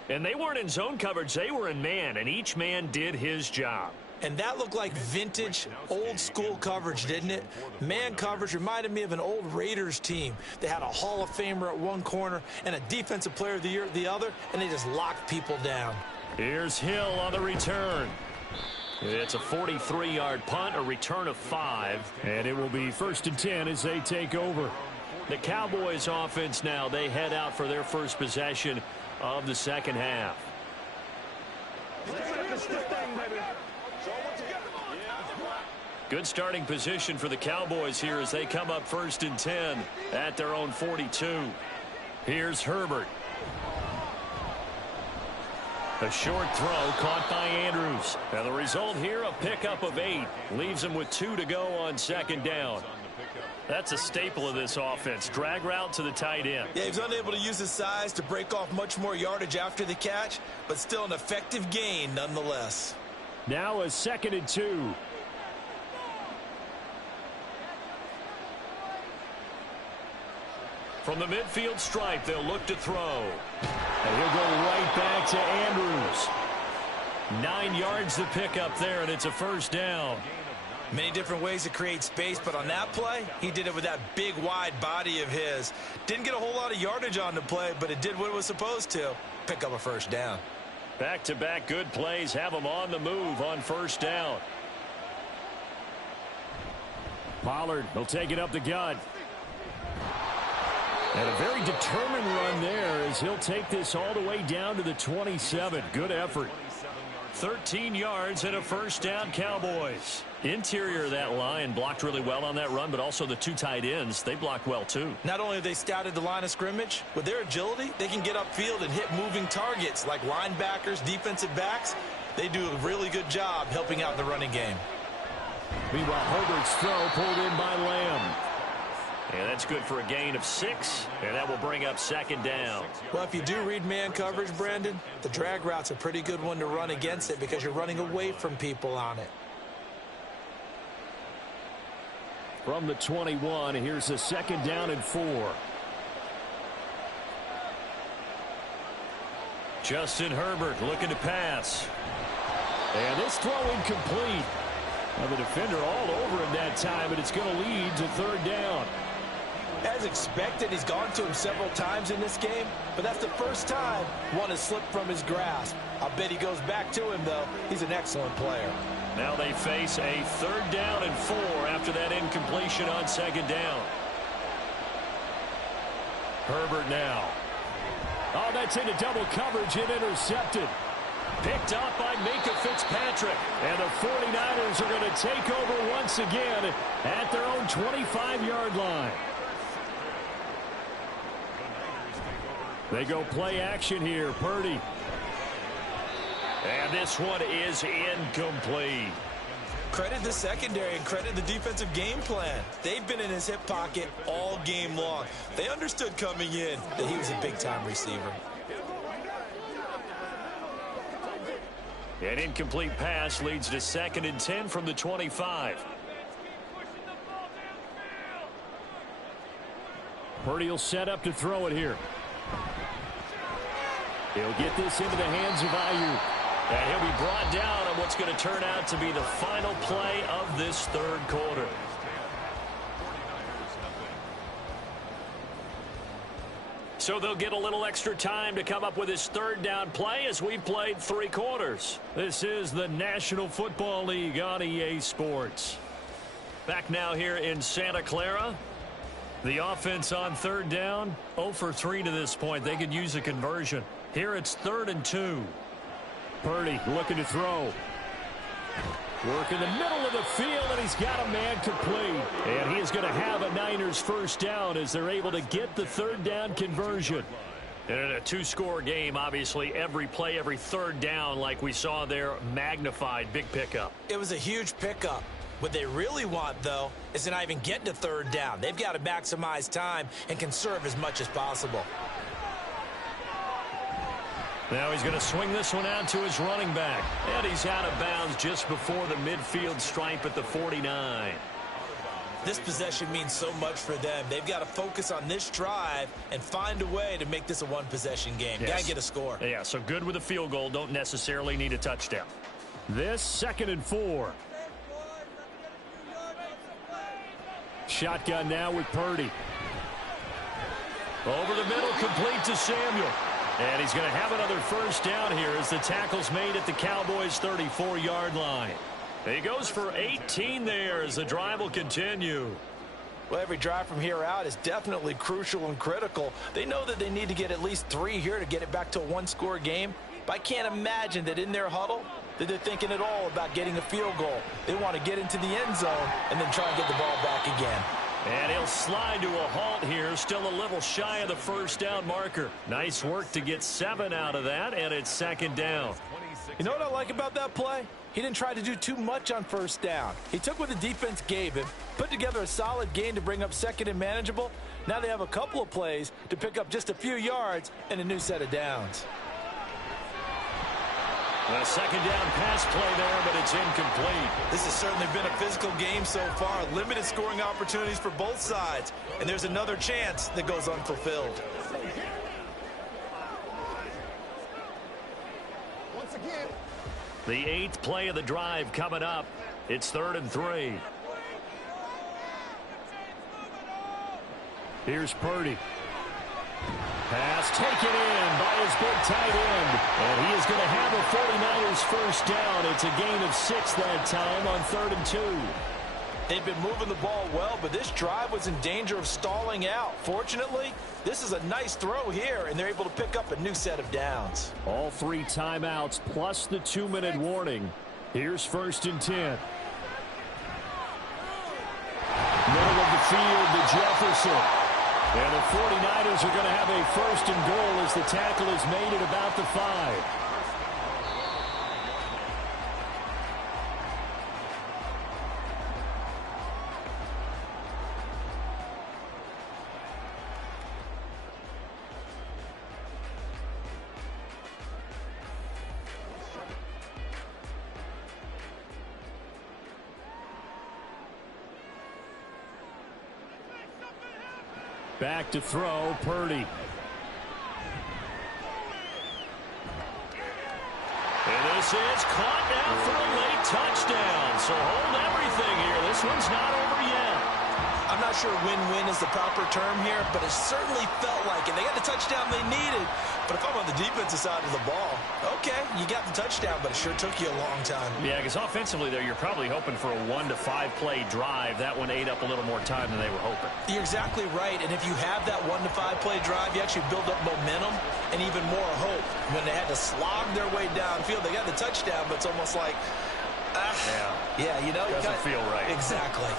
And they weren't in zone coverage. They were in man, and each man did his job. And that looked like vintage, old-school coverage, didn't it? Man coverage reminded me of an old Raiders team. They had a Hall of Famer at one corner and a Defensive Player of the Year at the other, and they just locked people down. Here's Hill on the return. It's a 43-yard punt, a return of 5. And it will be 1st and 10 as they take over. The Cowboys offense now, they head out for their first possession of the second half. Good starting position for the Cowboys here as they come up 1st and 10 at their own 42. Here's Herbert. A short throw caught by Andrews. And the result here, a pickup of 8. Leaves him with 2 to go on 2nd down. That's a staple of this offense. Drag route to the tight end. Yeah, he was unable to use his size to break off much more yardage after the catch, but still an effective gain nonetheless. Now a 2nd and 2. From the midfield stripe, they'll look to throw. And he'll go right back to Andrews. 9 yards to pick up there, and it's a 1st down. Many different ways to create space, but on that play, he did it with that big, wide body of his. Didn't get a whole lot of yardage on the play, but it did what it was supposed to. Pick up a first down. Back-to-back good plays have them on the move on first down. Pollard will take it up the gut. And a very determined run there as he'll take this all the way down to the 27. Good effort. 13 yards and a first down, Cowboys. Interior of that line blocked really well on that run, but also the two tight ends, they blocked well too. Not only have they scouted the line of scrimmage, with their agility, they can get upfield and hit moving targets like linebackers, defensive backs. They do a really good job helping out the running game. Meanwhile, Herbert's throw pulled in by Lamb. And that's good for a gain of 6, and that will bring up second down. Well, if you do read man coverage, Brandon, the drag route's a pretty good one to run against it because you're running away from people on it. From the 21, here's a second down and 4. Justin Herbert looking to pass. And this throw incomplete. Now the defender all over him that time, but it's going to lead to third down. As expected, he's gone to him several times in this game, but that's the first time one has slipped from his grasp. I'll bet he goes back to him, though. He's an excellent player. Now they face a third down and 4 after that incompletion on second down. Herbert now. Oh, that's into double coverage and intercepted. Picked up by Minka Fitzpatrick. And the 49ers are going to take over once again at their own 25-yard line. They go play action here. Purdy. And this one is incomplete. Credit the secondary and credit the defensive game plan. They've been in his hip pocket all game long. They understood coming in that he was a big-time receiver. An incomplete pass leads to 2nd and 10 from the 25. Purdy will set up to throw it here. He'll get this into the hands of Ayuk. And he'll be brought down on what's going to turn out to be the final play of this third quarter. So they'll get a little extra time to come up with his third down play as we've played 3 quarters. This is the National Football League on EA Sports. Back now here in Santa Clara. The offense on third down, 0 for 3 to this point. They could use a conversion. Here it's 3rd and 2. Purdy looking to throw. Work in the middle of the field, and he's got a man complete. And he is going to have a Niners first down as they're able to get the third down conversion. And in a 2-score game, obviously, every play, every third down, like we saw there, magnified. Big pickup. It was a huge pickup. What they really want, though, is to not even get to third down. They've got to maximize time and conserve as much as possible. Now he's going to swing this one out to his running back. And he's out of bounds just before the midfield stripe at the 49. This possession means so much for them. They've got to focus on this drive and find a way to make this a one-possession game. Yes. Got to get a score. Yeah, so good with a field goal. Don't necessarily need a touchdown. This 2nd and 4. Shotgun now with Purdy. Over the middle, complete to Samuel. And he's going to have another first down here as the tackle's made at the Cowboys' 34-yard line. He goes for 18 there as the drive will continue. Well, every drive from here out is definitely crucial and critical. They know that they need to get at least 3 here to get it back to a one-score game. But I can't imagine that in their huddle that they're thinking at all about getting a field goal. They want to get into the end zone and then try and get the ball back again. And he'll slide to a halt here, still a little shy of the first down marker. Nice work to get 7 out of that, and it's 2nd down. You know what I like about that play? He didn't try to do too much on first down. He took what the defense gave him, put together a solid gain to bring up 2nd and manageable. Now they have a couple of plays to pick up just a few yards and a new set of downs. A 2nd down pass play there, but it's incomplete. This has certainly been a physical game so far. Limited scoring opportunities for both sides. And there's another chance that goes unfulfilled. The 8th play of the drive coming up. It's 3rd and 3. Here's Purdy. Pass taken in by his big tight end. And he is going to have a 49ers first down. It's a gain of 6 that time on 3rd and 2. They've been moving the ball well, but this drive was in danger of stalling out. Fortunately, this is a nice throw here, and they're able to pick up a new set of downs. All 3 timeouts plus the 2-minute warning. Here's 1st and 10. Middle of the field to Jefferson. And the 49ers are going to have a 1st and goal as the tackle is made at about the 5. Back to throw, Purdy. And this is caught now for a late touchdown. So hold everything here. This one's not over yet. I'm not sure win-win is the proper term here, but it certainly felt like it. They got the touchdown they needed. But if I'm on the defensive side of the ball, okay, you got the touchdown, but it sure took you a long time. Yeah, because offensively there, you're probably hoping for a 1 to 5 play drive. That one ate up a little more time than they were hoping. You're exactly right, and if you have that 1 to 5 play drive, you actually build up momentum and even more hope. When they had to slog their way downfield, they got the touchdown, but it's almost like, yeah, you know, doesn't feel right. Exactly.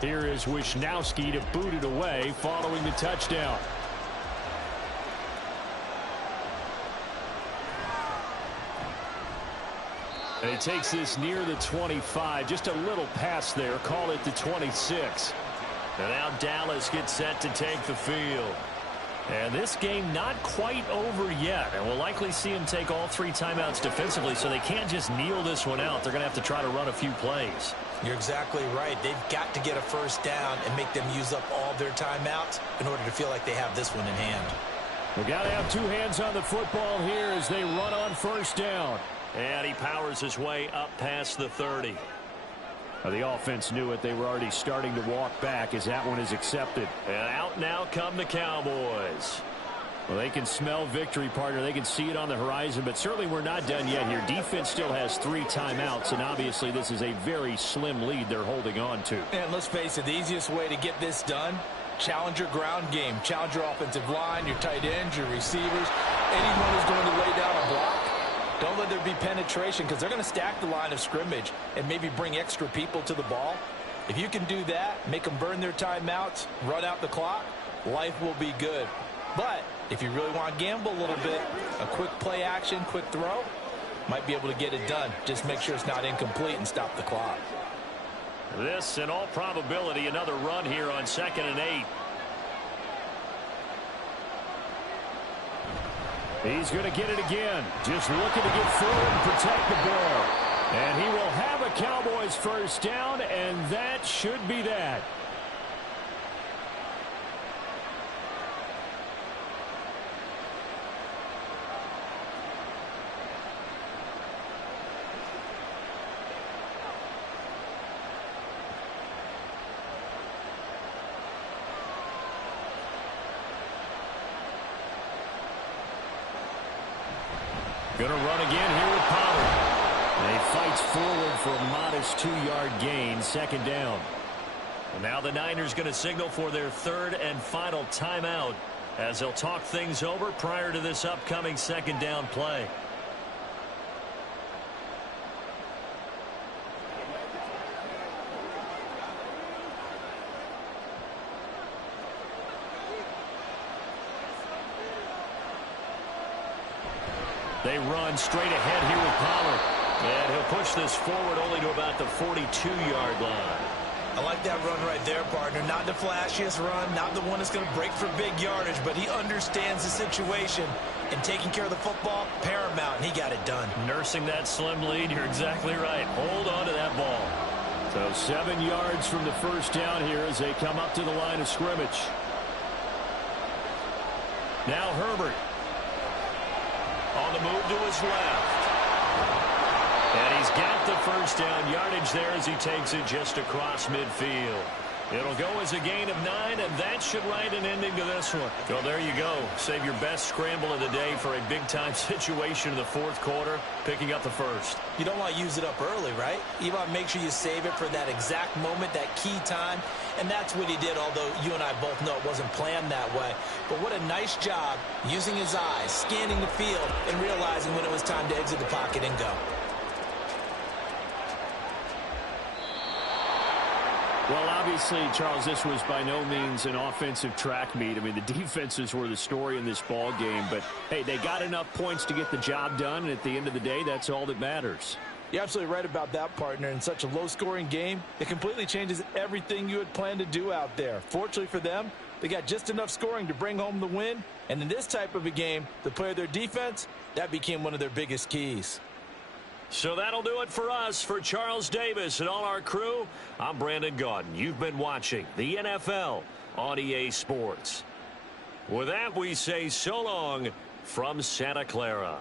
Here is Wisnowski to boot it away following the touchdown. And he takes this near the 25. Just a little pass there. Call it the 26. And now Dallas gets set to take the field. And this game not quite over yet. And we'll likely see him take all 3 timeouts defensively, so they can't just kneel this one out. They're going to have to try to run a few plays. You're exactly right. They've got to get a first down and make them use up all their timeouts in order to feel like they have this one in hand. We've got to have 2 hands on the football here as they run on first down. And he powers his way up past the 30. Now, the offense knew it. They were already starting to walk back as that one is accepted. And out now come the Cowboys. Well, they can smell victory, partner. They can see it on the horizon, but certainly we're not done yet here. Defense still has 3 timeouts, and obviously this is a very slim lead they're holding on to. And let's face it, the easiest way to get this done, challenge your ground game. Challenge your offensive line, your tight ends, your receivers. Anyone who's going to lay down a block, don't let there be penetration because they're going to stack the line of scrimmage and maybe bring extra people to the ball. If you can do that, make them burn their timeouts, run out the clock, life will be good. But if you really want to gamble a little bit, a quick play action, quick throw, might be able to get it done. Just make sure it's not incomplete and stop the clock. This, in all probability, another run here on 2nd and 8. He's going to get it again. Just looking to get forward and protect the ball. And he will have a Cowboys first down, and that should be that. Going to run again here with Pollard. And he fights forward for a modest 2-yard gain, 2nd down. And now the Niners going to signal for their 3rd and final timeout as they'll talk things over prior to this upcoming 2nd down play. They run straight ahead here with Pollard. And he'll push this forward only to about the 42-yard line. I like that run right there, partner. Not the flashiest run, not the one that's going to break for big yardage, but he understands the situation, and taking care of the football, paramount, and he got it done. Nursing that slim lead, you're exactly right. Hold on to that ball. So 7 yards from the first down here as they come up to the line of scrimmage. Now Herbert on the move to his left. And he's got the first down yardage there as he takes it just across midfield. It'll go as a gain of 9, and that should write an ending to this one. Well, there you go. Save your best scramble of the day for a big-time situation in the fourth quarter, picking up the first. You don't want to use it up early, right? You want to make sure you save it for that exact moment, that key time, and that's what he did, although you and I both know it wasn't planned that way. But what a nice job using his eyes, scanning the field, and realizing when it was time to exit the pocket and go. Well, obviously, Charles, this was by no means an offensive track meet. I mean, the defenses were the story in this ball game. But, hey, they got enough points to get the job done, and at the end of the day, that's all that matters. You're absolutely right about that, partner. In such a low-scoring game, it completely changes everything you had planned to do out there. Fortunately for them, they got just enough scoring to bring home the win. And in this type of a game, to play their defense, that became one of their biggest keys. So that'll do it for us. For Charles Davis and all our crew, I'm Brandon Gaudin. You've been watching the NFL on EA Sports. With that, we say so long from Santa Clara.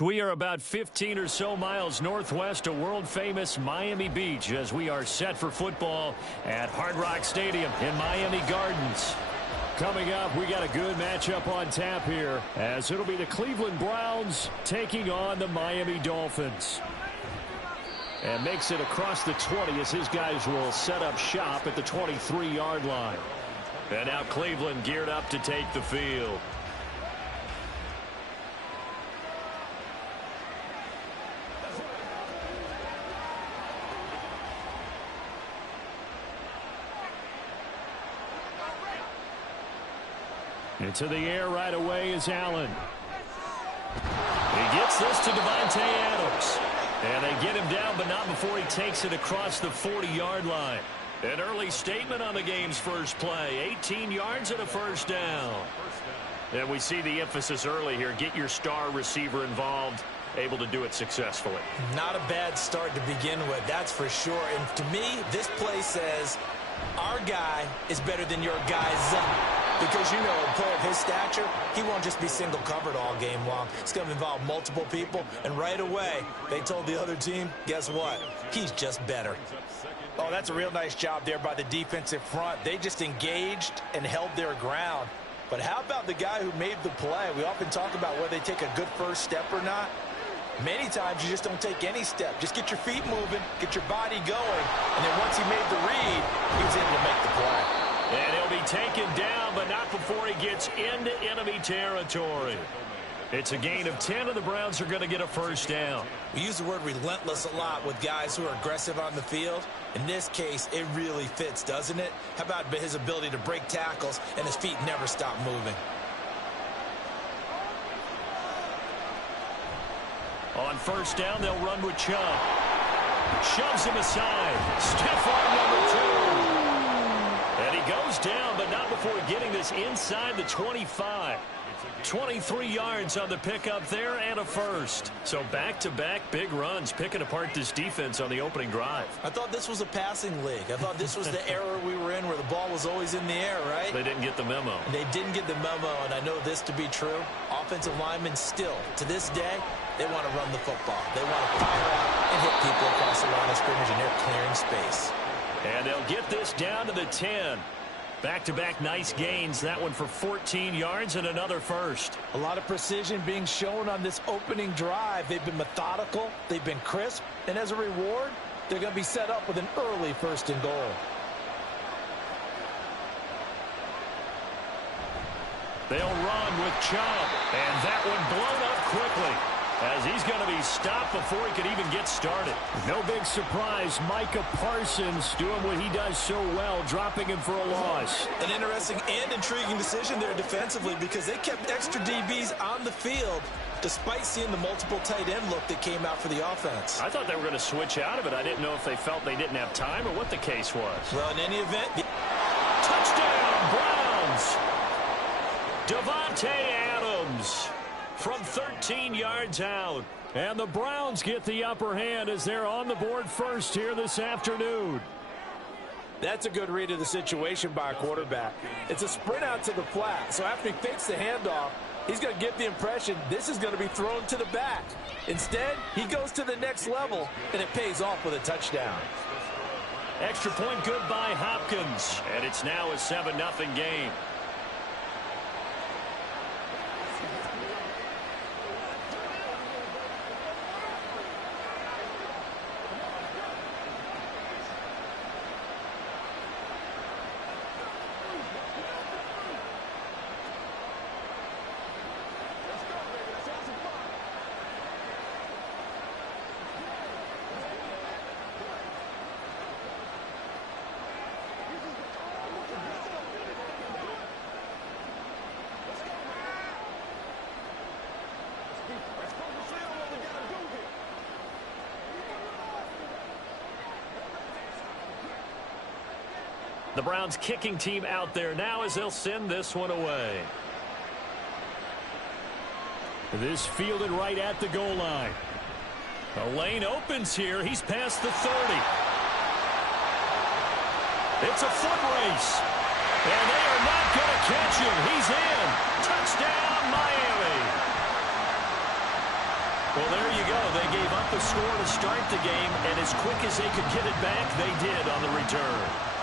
We are about 15 or so miles northwest of world-famous Miami Beach as we are set for football at Hard Rock Stadium in Miami Gardens. Coming up, we got a good matchup on tap here as it'll be the Cleveland Browns taking on the Miami Dolphins. And makes it across the 20 as his guys will set up shop at the 23-yard line. And now Cleveland geared up to take the field. Into the air right away is Allen. He gets this to Davante Adams. And they get him down, but not before he takes it across the 40-yard line. An early statement on the game's first play. 18 yards and a first down. And we see the emphasis early here. Get your star receiver involved. Able to do it successfully. Not a bad start to begin with, that's for sure. And to me, this play says our guy is better than your guy's. Because, you know, a player of his stature, he won't just be single covered all game long. It's going to involve multiple people. And right away, they told the other team, guess what? He's just better. Oh, that's a real nice job there by the defensive front. They just engaged and held their ground. But how about the guy who made the play? We often talk about whether they take a good first step or not. Many times you just don't take any step. Just get your feet moving, get your body going. And then once he made the read, he was able to make the play. And he'll be taken down, but not before he gets into enemy territory. It's a gain of 10, and the Browns are going to get a first down. We use the word relentless a lot with guys who are aggressive on the field. In this case, it really fits, doesn't it? How about his ability to break tackles and his feet never stop moving? On first down, they'll run with Chubb. Shoves him aside. Stiff arm number 2. And he goes down, but not before getting this inside the 25. 23 yards on the pickup there and a first. So back-to-back big runs, picking apart this defense on the opening drive. I thought this was a passing league. I thought this was the era we were in where the ball was always in the air, right? They didn't get the memo. And they didn't get the memo, and I know this to be true. Offensive linemen still, to this day, they want to run the football. They want to fire out and hit people across the line of scrimmage, and they're clearing space. And they'll get this down to the 10. Back-to-back nice gains. That one for 14 yards and another first. A lot of precision being shown on this opening drive. They've been methodical. They've been crisp. And as a reward, they're going to be set up with an early first and goal. They'll run with Chubb. And that one blown up quickly, as he's going to be stopped before he could even get started. No big surprise. Micah Parsons doing what he does so well, dropping him for a loss. An interesting and intriguing decision there defensively because they kept extra DBs on the field despite seeing the multiple tight end look that came out for the offense. I thought they were going to switch out of it. I didn't know if they felt they didn't have time or what the case was. Well, in any event, touchdown, Browns! Davante Adams from 13 yards out. And the Browns get the upper hand as they're on the board first here this afternoon. That's a good read of the situation by a quarterback. It's a sprint out to the flat. So after he fakes the handoff, he's going to get the impression this is going to be thrown to the back. Instead, he goes to the next level, and it pays off with a touchdown. Extra point good by Hopkins. And it's now a 7-0 game. The Browns kicking team out there now as they'll send this one away. This fielded right at the goal line. The lane opens here. He's past the 30. It's a foot race. And they are not going to catch him. He's in. Touchdown, Miami. Well, there you go. They gave up a score to start the game, and as quick as they could get it back, they did on the return.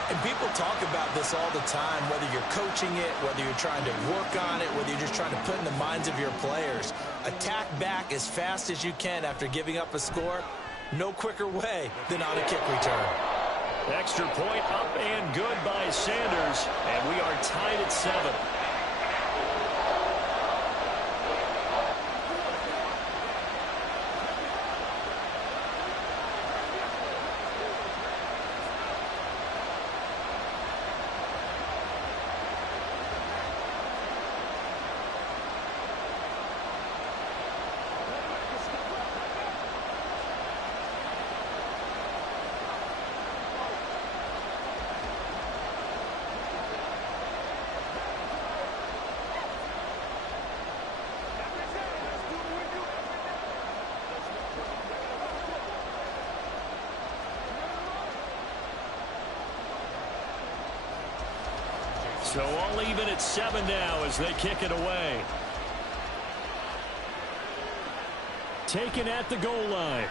And people talk about this all the time, whether you're coaching it, whether you're trying to work on it, whether you're just trying to put in the minds of your players. Attack back as fast as you can after giving up a score. No quicker way than on a kick return. Extra point up and good by Sanders, and we are tied at 7. So all even at 7 now as they kick it away. Taken at the goal line.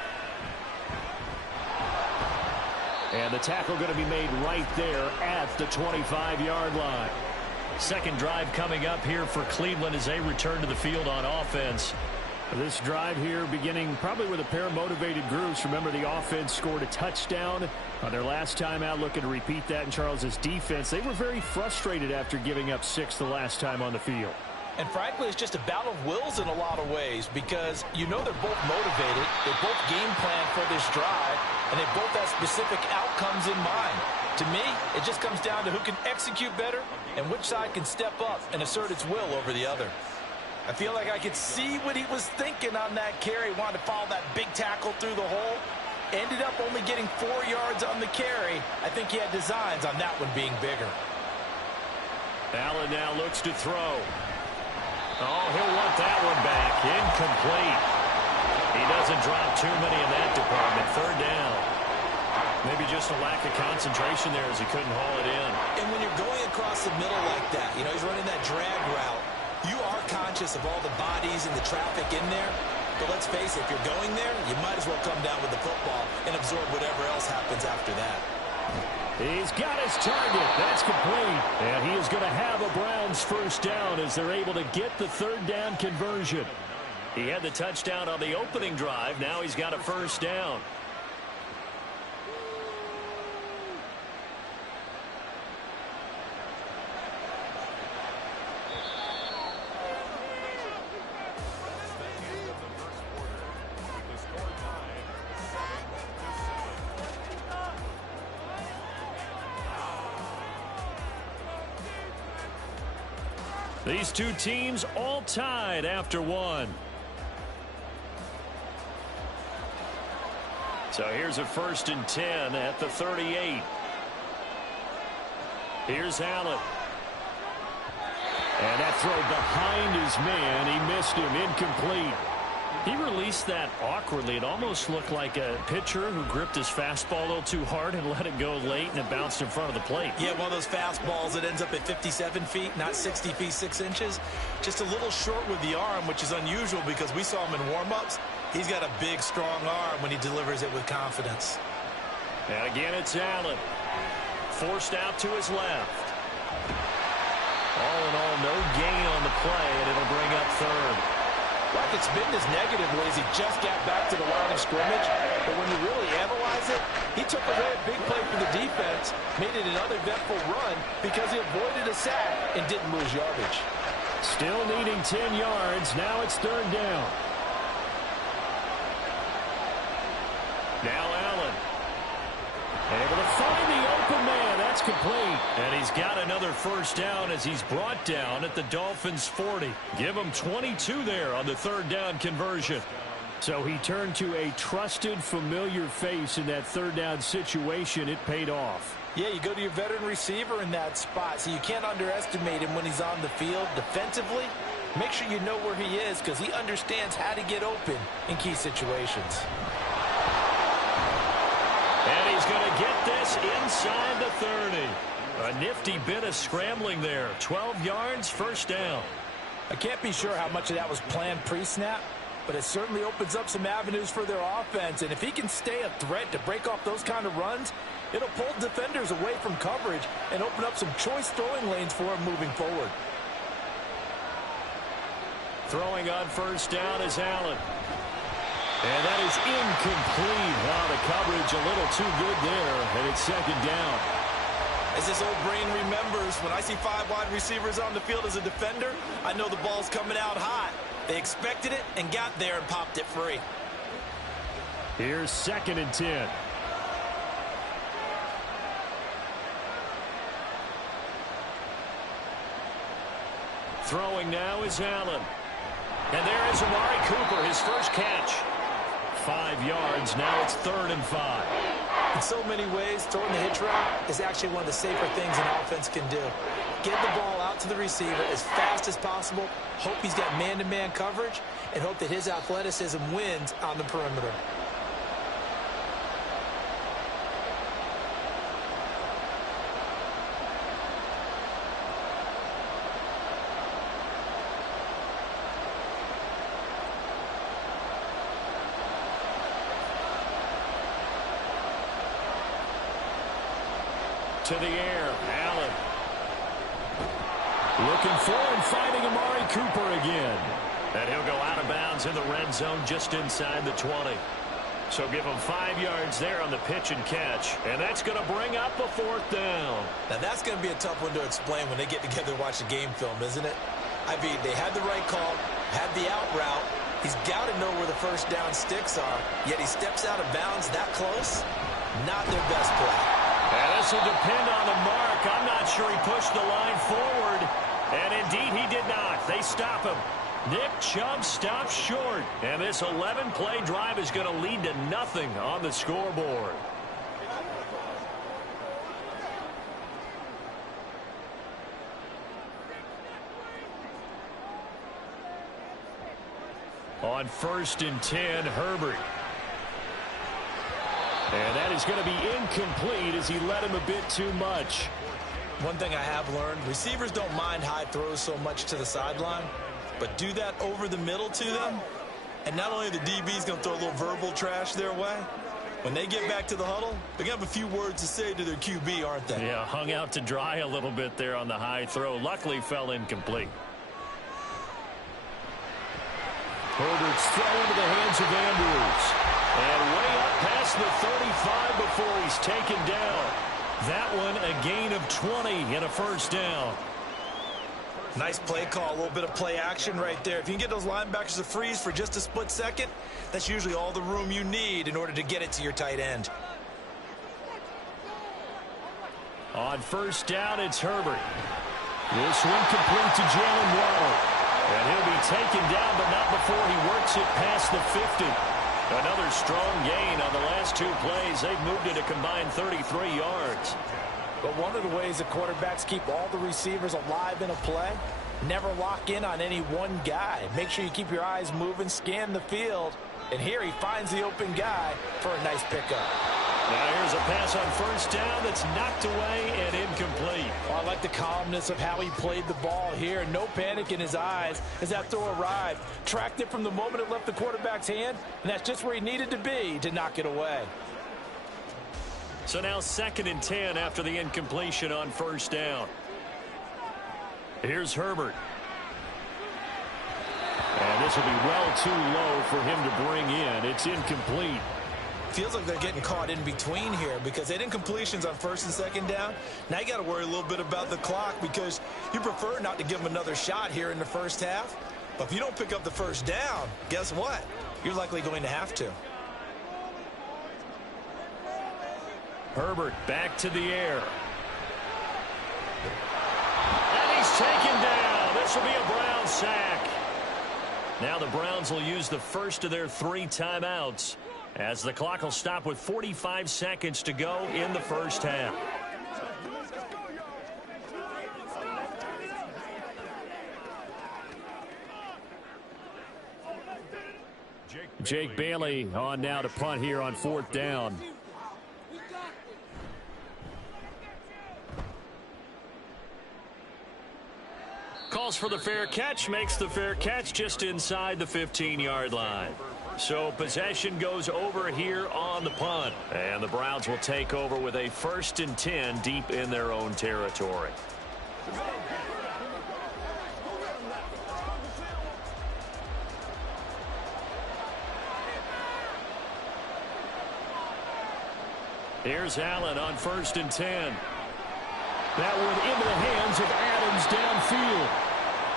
And the tackle going to be made right there at the 25-yard line. Second drive coming up here for Cleveland as they return to the field on offense. This drive here beginning probably with a pair of motivated groups. Remember, the offense scored a touchdown on their last time out, looking to repeat that in Charles's defense. They were very frustrated after giving up 6 the last time on the field. And frankly, it's just a battle of wills in a lot of ways because you know they're both motivated. They both game plan for this drive, and they both have specific outcomes in mind. To me, it just comes down to who can execute better and which side can step up and assert its will over the other. I feel like I could see what he was thinking on that carry. Wanted to follow that big tackle through the hole. Ended up only getting 4 yards on the carry. I think he had designs on that one being bigger. Allen now looks to throw. Oh, he'll want that one back. Incomplete. He doesn't drop too many in that department. Third down. Maybe just a lack of concentration there as he couldn't haul it in. And when you're going across the middle like that, you know, he's running that drag route. You are conscious of all the bodies and the traffic in there. But let's face it, if you're going there, you might as well come down with the football and absorb whatever else happens after that. He's got his target. That's complete. And he is going to have a Browns first down as they're able to get the third down conversion. He had the touchdown on the opening drive. Now he's got a first down. These two teams all tied after one. So here's a 1st and 10 at the 38. Here's Allen. And that throw behind his man. He missed him. Incomplete. He released that awkwardly. It almost looked like a pitcher who gripped his fastball a little too hard and let it go late, and it bounced in front of the plate. Yeah, one of those fastballs that ends up at 57 feet, not 60 feet, 6 inches. Just a little short with the arm, which is unusual because we saw him in warm-ups. He's got a big, strong arm when he delivers it with confidence. And again, it's Allen. Forced out to his left. All in all, no gain on the play, and it'll bring up third. Like it's been this negative ways he just got back to the line of scrimmage. But when you really analyze it, he took away a big play for the defense, made it an uneventful run because he avoided a sack and didn't lose yardage. Still needing 10 yards. Now it's third down. Now Allen. Able to find the open man. That's complete. And he's got another first down as he's brought down at the Dolphins' 40. Give him 22 there on the third down conversion. So he turned to a trusted, familiar face in that third down situation. It paid off. Yeah, you go to your veteran receiver in that spot, so you can't underestimate him when he's on the field defensively. Make sure you know where he is because he understands how to get open in key situations. And he's going to get this inside the 30. A nifty bit of scrambling there. 12 yards, first down. I can't be sure how much of that was planned pre-snap, but it certainly opens up some avenues for their offense. And if he can stay a threat to break off those kind of runs, it'll pull defenders away from coverage and open up some choice throwing lanes for him moving forward. Throwing on first down is Allen. And that is incomplete. Wow, the coverage a little too good there, and it's second down. As this old brain remembers, when I see 5 wide receivers on the field as a defender, I know the ball's coming out hot. They expected it and got there and popped it free. Here's 2nd and 10. Throwing now is Allen. And there is Amari Cooper, his first catch. 5 yards. Now it's 3rd and 5. In so many ways, throwing the hitch route is actually one of the safer things an offense can do. Get the ball out to the receiver as fast as possible, hope he's got man-to-man coverage, and hope that his athleticism wins on the perimeter. To the air, Allen. Looking for and finding Amari Cooper again. And he'll go out of bounds in the red zone just inside the 20. So give him 5 yards there on the pitch and catch. And that's going to bring up a 4th down. Now that's going to be a tough one to explain when they get together and watch the game film, isn't it? I mean, they had the right call, had the out route. He's got to know where the first down sticks are, yet he steps out of bounds that close. Not their best play. And this will depend on the mark. I'm not sure he pushed the line forward. And indeed he did not. They stop him. Nick Chubb stops short. And this 11-play drive is going to lead to nothing on the scoreboard. On 1st and 10, Herbert. And that is going to be incomplete as he led him a bit too much. One thing I have learned, receivers don't mind high throws so much to the sideline, but do that over the middle to them, and not only the DB's going to throw a little verbal trash their way, when they get back to the huddle, they're going to have a few words to say to their QB, aren't they? Yeah, hung out to dry a little bit there on the high throw. Luckily fell incomplete. Herbert's throw into the hands of Andrews. And way up past the 35 before he's taken down. That one a gain of 20 and a first down. Nice play call, a little bit of play action right there. If you can get those linebackers to freeze for just a split second, that's usually all the room you need in order to get it to your tight end. On first down, it's Herbert. This one complete to Jalen Waddle. And he'll be taken down, but not before he works it past the 50. Another strong gain on the last 2 plays. They've moved it a combined 33 yards. But one of the ways the quarterbacks keep all the receivers alive in a play, never lock in on any one guy. Make sure you keep your eyes moving, scan the field. And here he finds the open guy for a nice pickup. Now here's a pass on first down that's knocked away and incomplete. Well, I like the calmness of how he played the ball here. No panic in his eyes as that throw arrived. Tracked it from the moment it left the quarterback's hand, and that's just where he needed to be to knock it away. So now 2nd and 10 after the incompletion on first down. Here's Herbert. And this will be well too low for him to bring in. It's incomplete. Feels like they're getting caught in between here because they did incompletions on 1st and 2nd down. Now you got to worry a little bit about the clock because you prefer not to give them another shot here in the first half. But if you don't pick up the first down, guess what? You're likely going to have to. Herbert back to the air. And he's taken down. This will be a Brown sack. Now the Browns will use the first of their 3 timeouts as the clock will stop with 45 seconds to go in the first half. Jake Bailey on now to punt here on 4th down. calls for the fair catch, makes the fair catch just inside the 15-yard line. So possession goes over here on the punt. And the Browns will take over with a 1st and 10 deep in their own territory. Here's Allen on 1st and 10. That one into the hands of Adams downfield.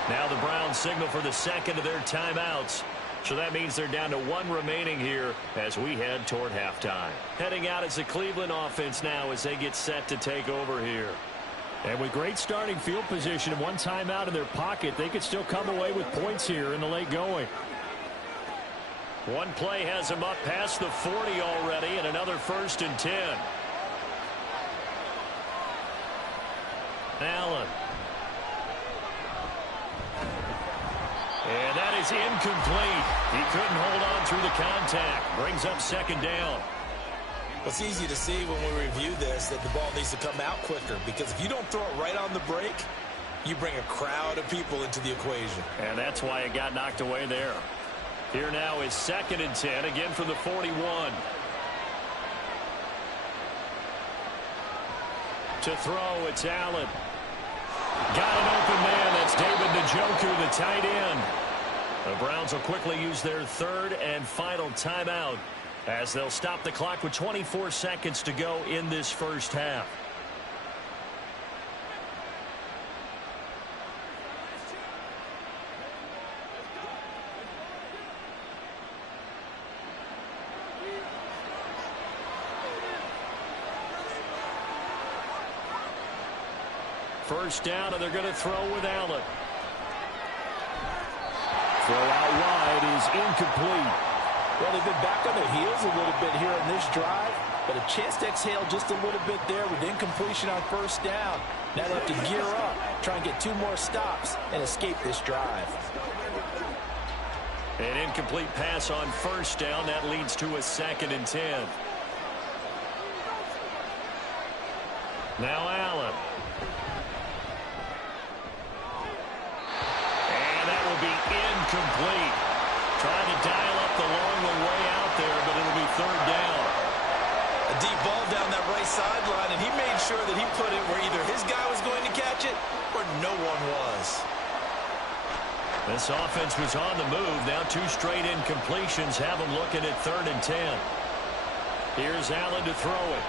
Now the Browns signal for the second of their timeouts. So that means they're down to 1 remaining here as we head toward halftime. Heading out is the Cleveland offense now as they get set to take over here. And with great starting field position and 1 timeout in their pocket, they could still come away with points here in the late going. One play has them up past the 40 already, and another 1st and 10. Allen. And that is incomplete. He couldn't hold on through the contact. Brings up 2nd down. It's easy to see when we review this that the ball needs to come out quicker, because if you don't throw it right on the break, you bring a crowd of people into the equation. And that's why it got knocked away there. Here now is 2nd and 10, again from the 41. To throw, it's Allen. Got an open man. That's David Njoku, the tight end. The Browns will quickly use their 3rd and final timeout as they'll stop the clock with 24 seconds to go in this first half. First down, and they're going to throw with Allen. Throw out wide is incomplete. Well, they've been back on their heels a little bit here in this drive, but a chance to exhale just a little bit there with incompletion on 1st down. Now they have to gear up, try and get 2 more stops, and escape this drive. An incomplete pass on 1st down. That leads to a 2nd and 10. Now Allen. Incomplete. Trying to dial up the long one way out there, but it'll be 3rd down. A deep ball down that right sideline, and he made sure that he put it where either his guy was going to catch it or no one was. This offense was on the move. Now 2 straight incompletions have them looking at 3rd and 10. Here's Allen to throw it.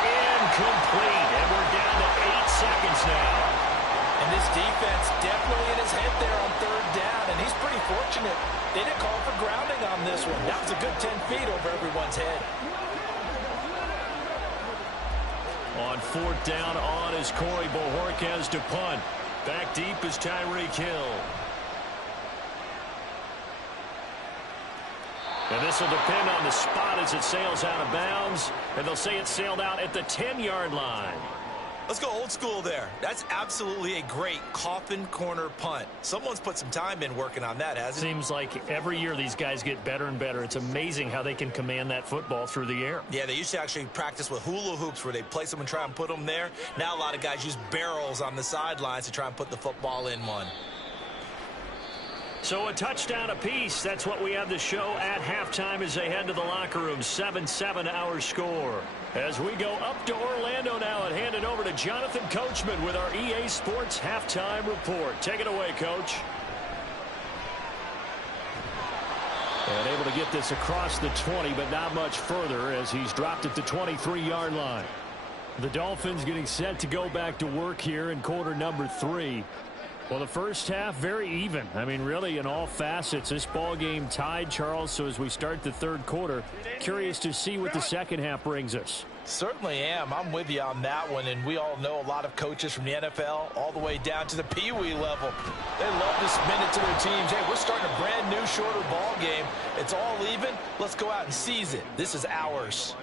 Incomplete, and we're down to 8 seconds now. And this defense definitely in his head there on 3rd down, and he's pretty fortunate. They didn't call for grounding on this one. That was a good 10 feet over everyone's head. On 4th down, on is Corey Bojorquez to punt. Back deep is Tyreek Hill. And this will depend on the spot as it sails out of bounds. And they'll say it sailed out at the 10-yard line. Let's go old school there. That's absolutely a great coffin corner punt. Someone's put some time in working on that, hasn't it? Seems like every year these guys get better and better. It's amazing how they can command that football through the air. Yeah, they used to actually practice with hula hoops where they place them and try and put them there. Now a lot of guys use barrels on the sidelines to try and put the football in one. So a touchdown apiece. That's what we have to show at halftime as they head to the locker room. 7-7 our score. As we go up to Orlando now and hand it over to Jonathan Coachman with our EA Sports Halftime Report. Take it away, Coach. And able to get this across the 20, but not much further as he's dropped at the 23-yard line. The Dolphins getting set to go back to work here in quarter number 3. Well, the first half, very even. I mean, really, in all facets, this ball game tied, Charles. So as we start the 3rd quarter, curious to see what the second half brings us. Certainly am. I'm with you on that one. And we all know a lot of coaches from the NFL all the way down to the Pee Wee level. They love to spin it to their teams. Hey, we're starting a brand new, shorter ball game. It's all even. Let's go out and seize it. This is ours.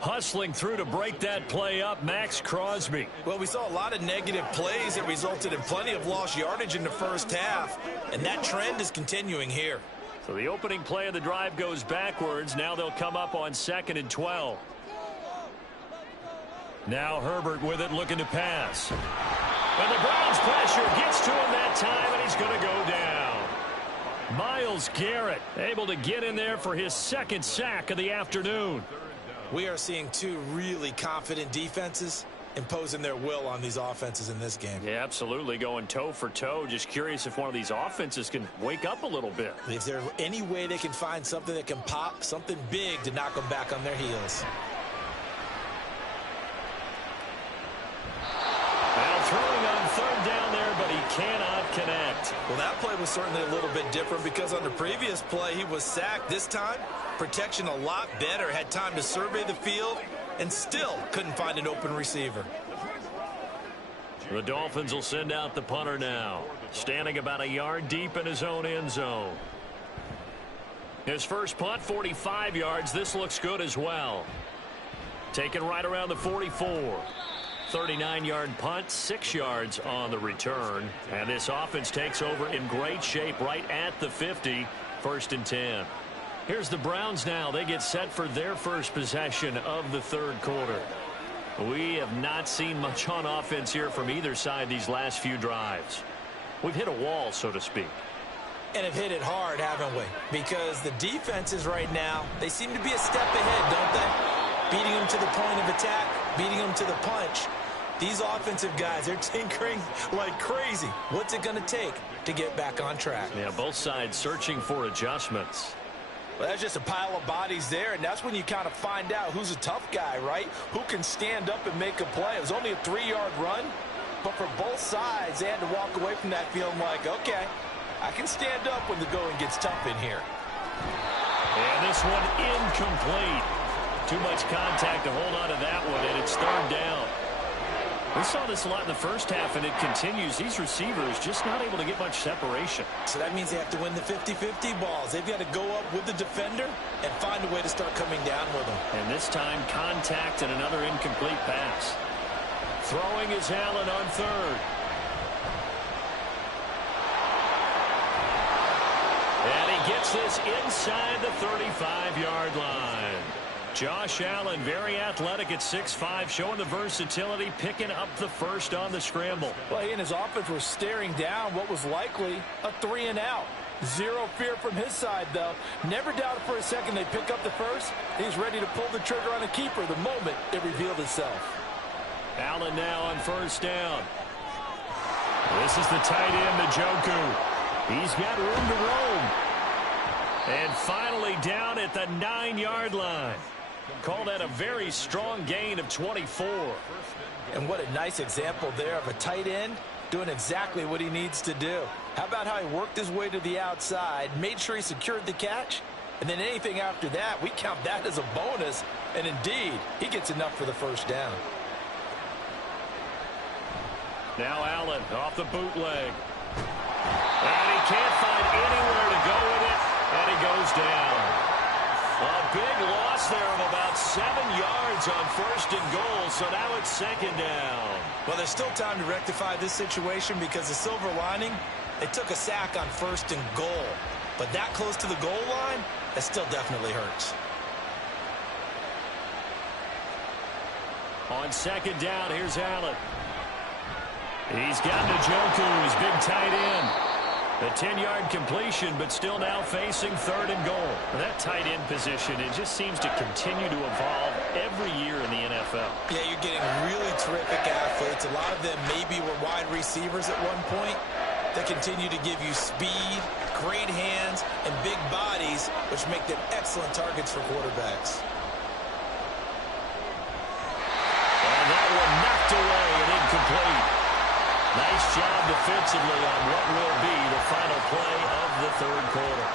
Hustling through to break that play up, Max Crosby. Well, we saw a lot of negative plays that resulted in plenty of lost yardage in the first half, and that trend is continuing here. So the opening play of the drive goes backwards. Now they'll come up on 2nd and 12. Now Herbert with it, looking to pass. And the Browns pressure gets to him that time, and he's going to go down. Myles Garrett able to get in there for his second sack of the afternoon. We are seeing two really confident defenses imposing their will on these offenses in this game. Yeah, absolutely, going toe for toe. Just curious if one of these offenses can wake up a little bit. Is there any way they can find something that can pop, something big to knock them back on their heels? Now throwing on third down there, but he cannot connect. Well, that play was certainly a little bit different because on the previous play, he was sacked. This time, protection a lot better. Had time to survey the field and still couldn't find an open receiver. The Dolphins will send out the punter now, standing about a yard deep in his own end zone. His first punt, 45 yards. This looks good as well. Taken right around the 44. 39-yard punt, 6 yards on the return. And this offense takes over in great shape right at the 50, 1st and 10. Here's the Browns now. They get set for their first possession of the third quarter. We have not seen much on offense here from either side these last few drives. We've hit a wall, so to speak. And have hit it hard, haven't we? Because the defenses right now, they seem to be a step ahead, don't they? Beating them to the point of attack, beating them to the punch. These offensive guys, they're tinkering like crazy. What's it going to take to get back on track? Yeah, both sides searching for adjustments. Well, that's just a pile of bodies there, and that's when you kind of find out who's a tough guy, right? Who can stand up and make a play. It was only a 3-yard run, but for both sides, they had to walk away from that feeling like, okay, I can stand up when the going gets tough in here. And this one incomplete. Too much contact to hold on to that one, and it's third down. We saw this a lot in the first half, and it continues. These receivers just not able to get much separation. So that means they have to win the 50-50 balls. They've got to go up with the defender and find a way to start coming down with them. And this time, contact and another incomplete pass. Throwing is Allen on third. And he gets this inside the 35-yard line. Josh Allen, very athletic at 6'5", showing the versatility, picking up the first on the scramble. Well, he and his offense were staring down what was likely a 3-and-out. Zero fear from his side, though. Never doubted for a second they pick up the first. He's ready to pull the trigger on a keeper the moment it revealed itself. Allen now on first down. This is the tight end, Njoku. He's got room to roam. And finally down at the 9-yard line. Call that a very strong gain of 24. And what a nice example there of a tight end doing exactly what he needs to do. How about how he worked his way to the outside, made sure he secured the catch, and then anything after that, we count that as a bonus. And indeed, he gets enough for the first down. Now Allen off the bootleg. And he can't find anywhere to go with it, and he goes down. A big loss there of about 7 yards on 1st and goal, so now it's 2nd down. Well, there's still time to rectify this situation because the silver lining, they took a sack on 1st and goal. But that close to the goal line, that still definitely hurts. On 2nd down, here's Allen. He's got Njoku, his big tight end. A 10-yard completion, but still now facing 3rd and goal. That tight end position, it just seems to continue to evolve every year in the NFL. Yeah, you're getting really terrific athletes. A lot of them maybe were wide receivers at one point. They continue to give you speed, great hands, and big bodies, which make them excellent targets for quarterbacks. And that one knocked away and incomplete. Nice job defensively on what will be the final play of the third quarter.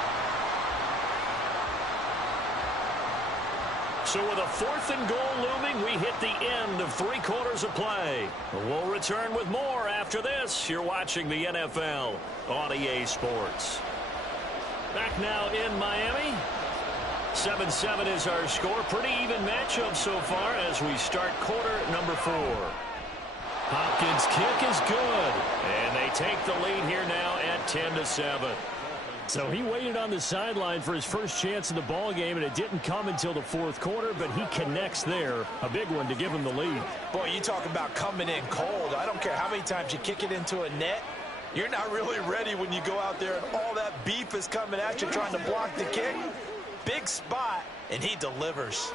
So with a 4th and goal looming, we hit the end of 3 quarters of play. We'll return with more after this. You're watching the NFL on EA Sports. Back now in Miami. 7-7 is our score. Pretty even matchup so far as we start quarter number 4. Hopkins' kick is good, and they take the lead here now at 10-7. So he waited on the sideline for his first chance in the ball game, and it didn't come until the fourth quarter, but he connects there. A big one to give him the lead. Boy, you talk about coming in cold. I don't care how many times you kick it into a net. You're not really ready when you go out there and all that beef is coming at you trying to block the kick. Big spot, and he delivers.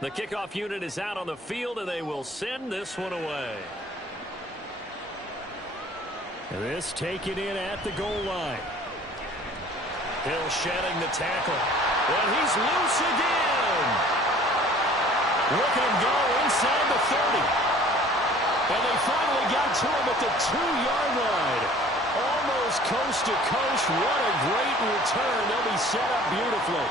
The kickoff unit is out on the field, and they will send this one away. This taken in at the goal line. Hill shedding the tackle. And he's loose again. Look at him go inside the 30. And they finally got to him at the 2-yard line. Almost coast to coast. What a great return. They'll be set up beautifully.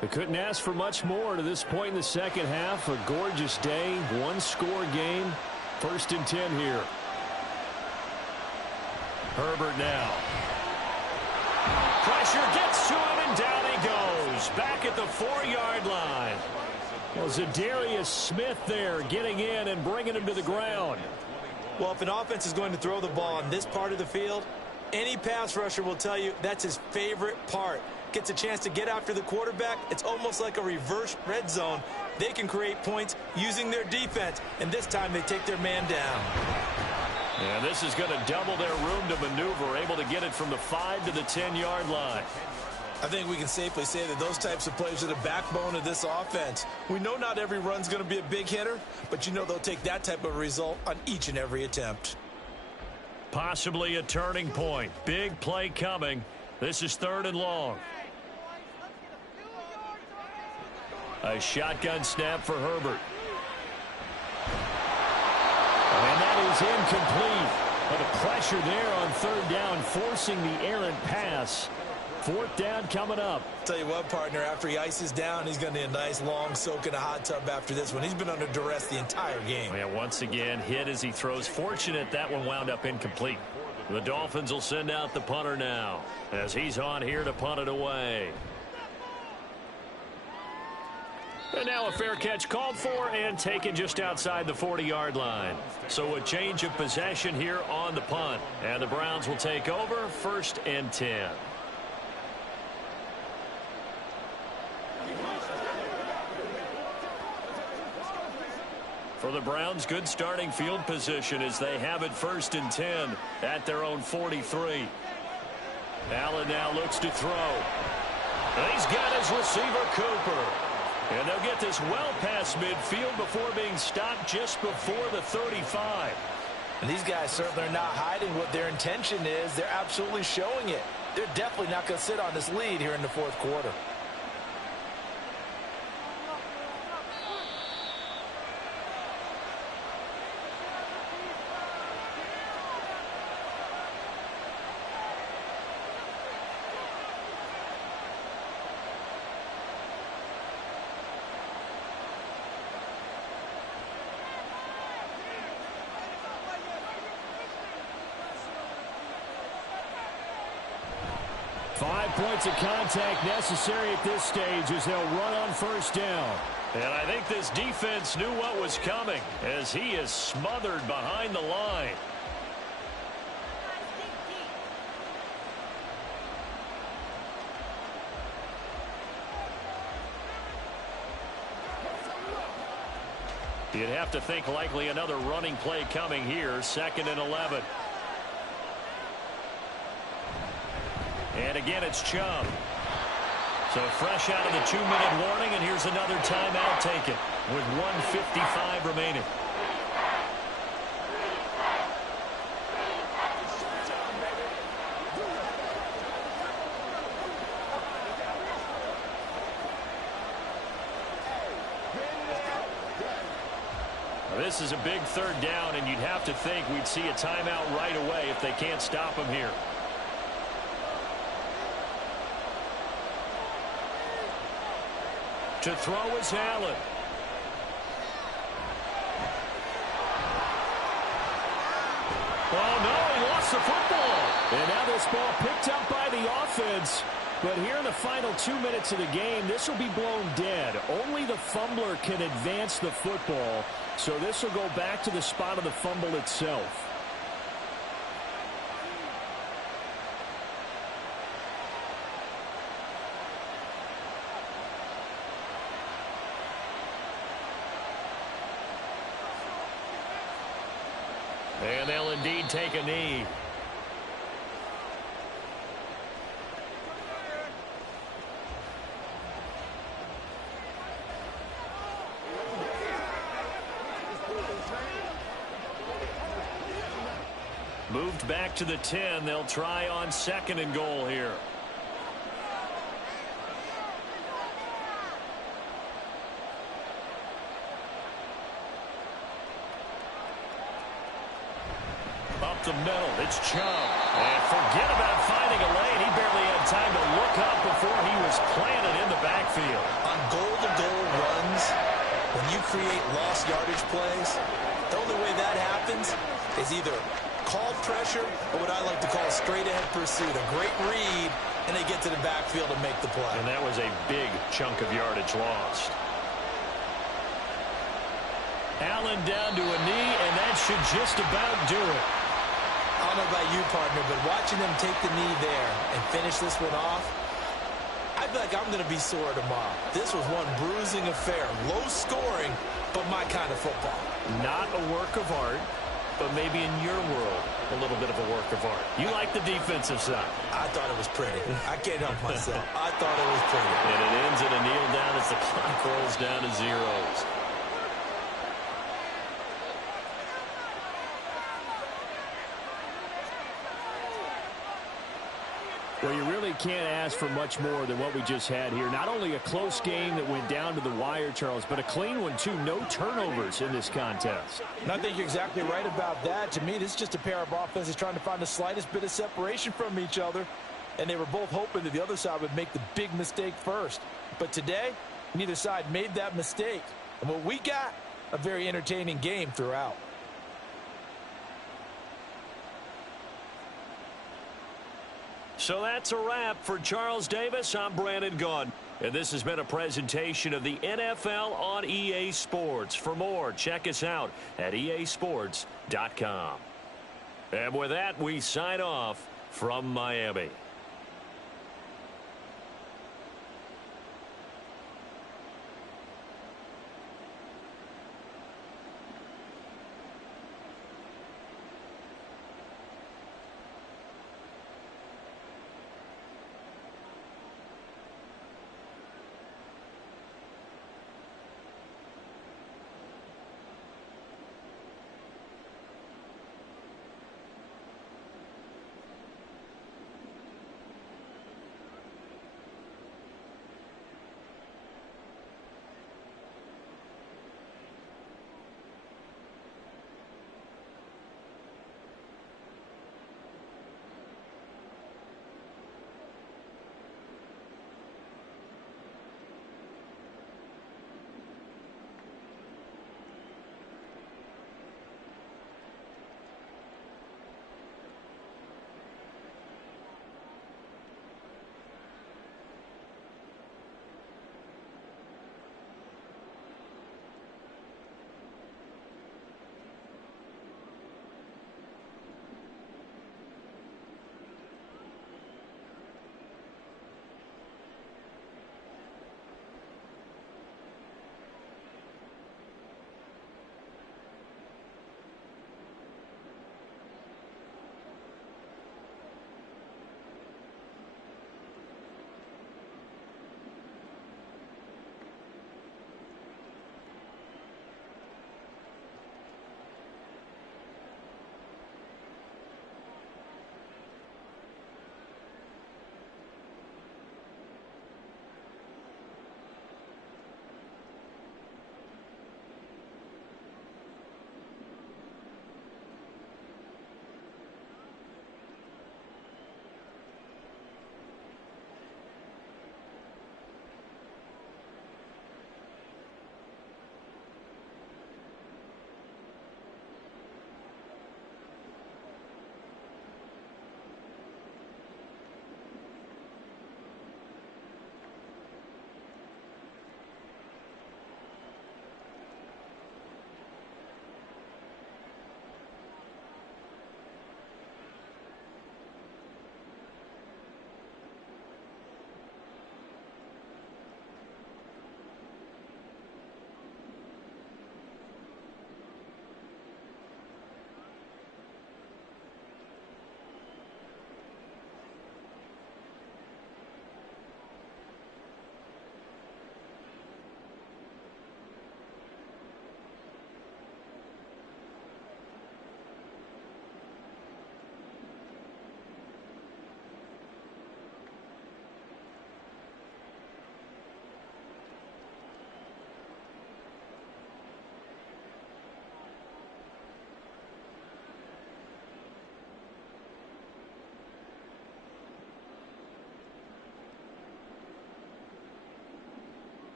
They couldn't ask for much more to this point in the second half. A gorgeous day, one-score game. 1st and 10 here. Herbert now. Pressure gets to him, and down he goes. Back at the 4-yard line. Well, Zadarius Smith there getting in and bringing him to the ground. Well, if an offense is going to throw the ball on this part of the field, any pass rusher will tell you that's his favorite part. Gets a chance to get after the quarterback. It's almost like a reverse red zone. They can create points using their defense, and this time they take their man down. And this is going to double their room to maneuver, able to get it from the 5 to the 10-yard line. I think we can safely say that those types of plays are the backbone of this offense. We know not every run's going to be a big hitter, but you know they'll take that type of result on each and every attempt. Possibly a turning point. Big play coming. This is 3rd and long. A shotgun snap for Herbert. And that is incomplete. But the pressure there on 3rd down, forcing the errant pass. 4th down coming up. Tell you what, partner, after he ices down, he's going to need a nice long soak in a hot tub after this one. He's been under duress the entire game. Yeah, once again, hit as he throws. Fortunate that one wound up incomplete. The Dolphins will send out the punter now as he's on here to punt it away. And now a fair catch called for and taken just outside the 40-yard line. So a change of possession here on the punt. And the Browns will take over 1st and 10. For the Browns, good starting field position as they have it 1st and 10 at their own 43. Allen now looks to throw. And he's got his receiver, Cooper. And they'll get this well past midfield before being stopped just before the 35. And these guys certainly are not hiding what their intention is. They're absolutely showing it. They're definitely not going to sit on this lead here in the 4th quarter. Points of contact necessary at this stage as they'll run on 1st down. And I think this defense knew what was coming as he is smothered behind the line. You'd have to think likely another running play coming here. 2nd and 11. And again, it's Chubb. So fresh out of the 2-minute warning, and here's another timeout taken with 1:55 remaining. This this is a big third down, and you'd have to think we'd see a timeout right away if they can't stop him here. To throw is Allen. Oh, no, he lost the football. And now this ball picked up by the offense. But here in the final 2 minutes of the game, this will be blown dead. Only the fumbler can advance the football. So this will go back to the spot of the fumble itself. And they'll indeed take a knee. Moved back to the 10. They'll try on 2nd and goal here. Up the middle, it's Chubb. And forget about finding a lane. He barely had time to look up before he was planted in the backfield. On goal-to-goal runs, when you create lost yardage plays, the only way that happens is either called pressure or what I like to call straight-ahead pursuit. A great read, and they get to the backfield and make the play. And that was a big chunk of yardage lost. Allen down to a knee, and that should just about do it. I don't know about you, partner, but watching them take the knee there and finish this one off, I feel like I'm going to be sore tomorrow. This was one bruising affair. Low scoring, but my kind of football. Not a work of art, but maybe in your world, a little bit of a work of art. You like the defensive side. I thought it was pretty. I can't help myself. I thought it was pretty. And it ends in a kneel down as the clock rolls down to zeros. Well, you really can't ask for much more than what we just had here. Not only a close game that went down to the wire, Charles, but a clean one, too. No turnovers in this contest. And I think you're exactly right about that. To me, this is just a pair of offenses trying to find the slightest bit of separation from each other. And they were both hoping that the other side would make the big mistake first. But today, neither side made that mistake. And what we got, a very entertaining game throughout. So that's a wrap for Charles Davis. I'm Brandon Gaudin. And this has been a presentation of the NFL on EA Sports. For more, check us out at easports.com. And with that, we sign off from Miami.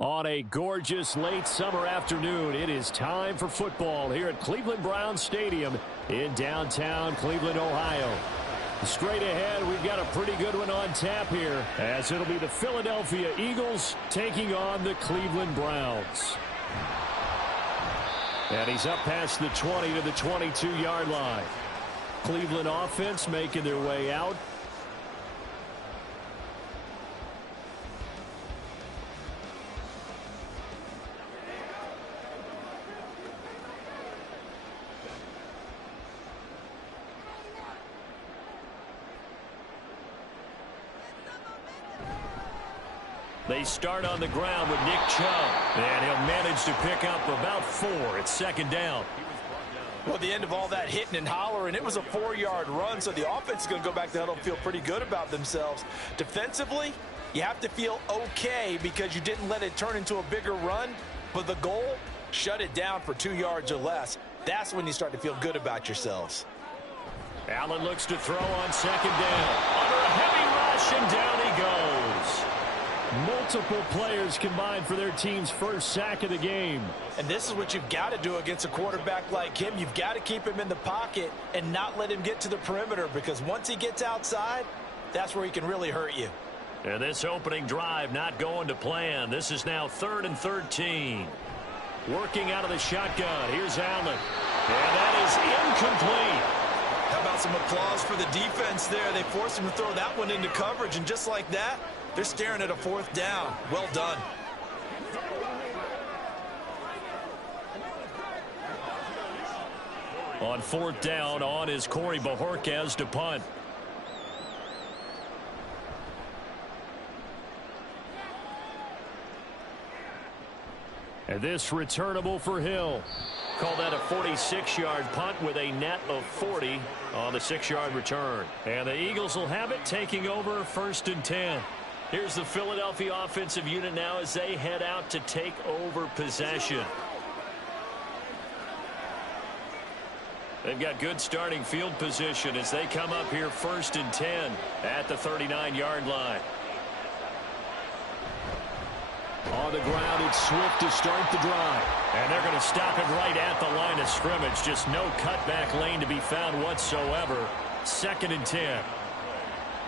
On a gorgeous late summer afternoon, it is time for football here at Cleveland Browns Stadium in downtown Cleveland, Ohio. Straight ahead, we've got a pretty good one on tap here, as it'll be the Philadelphia Eagles taking on the Cleveland Browns. And he's up past the 20 to the 22-yard line. Cleveland offense making their way out. They start on the ground with Nick Chubb, and he'll manage to pick up about 4. It's second down. Well, at the end of all that hitting and hollering, it was a 4-yard run, so the offense is going to go back to the huddle and feel pretty good about themselves. Defensively, you have to feel okay because you didn't let it turn into a bigger run, but the goal, shut it down for 2 yards or less. That's when you start to feel good about yourselves. Allen looks to throw on second down. Under a heavy rush, and down he goes. Multiple players combined for their team's first sack of the game. And this is what you've got to do against a quarterback like him. You've got to keep him in the pocket and not let him get to the perimeter, because once he gets outside, that's where he can really hurt you. And this opening drive not going to plan. This is now 3rd and 13. Working out of the shotgun. Here's Allen. And that is incomplete. How about some applause for the defense there? They forced him to throw that one into coverage, and just like that, they're staring at a 4th down. Well done. On 4th down, on is Corey Bojorquez to punt. And this returnable for Hill. Call that a 46-yard punt with a net of 40 on the 6-yard return. And the Eagles will have it, taking over 1st and 10. Here's the Philadelphia offensive unit now as they head out to take over possession. They've got good starting field position as they come up here 1st and 10 at the 39-yard line. On the ground, it's Swift to start the drive. And they're going to stop it right at the line of scrimmage. Just no cutback lane to be found whatsoever. 2nd and 10.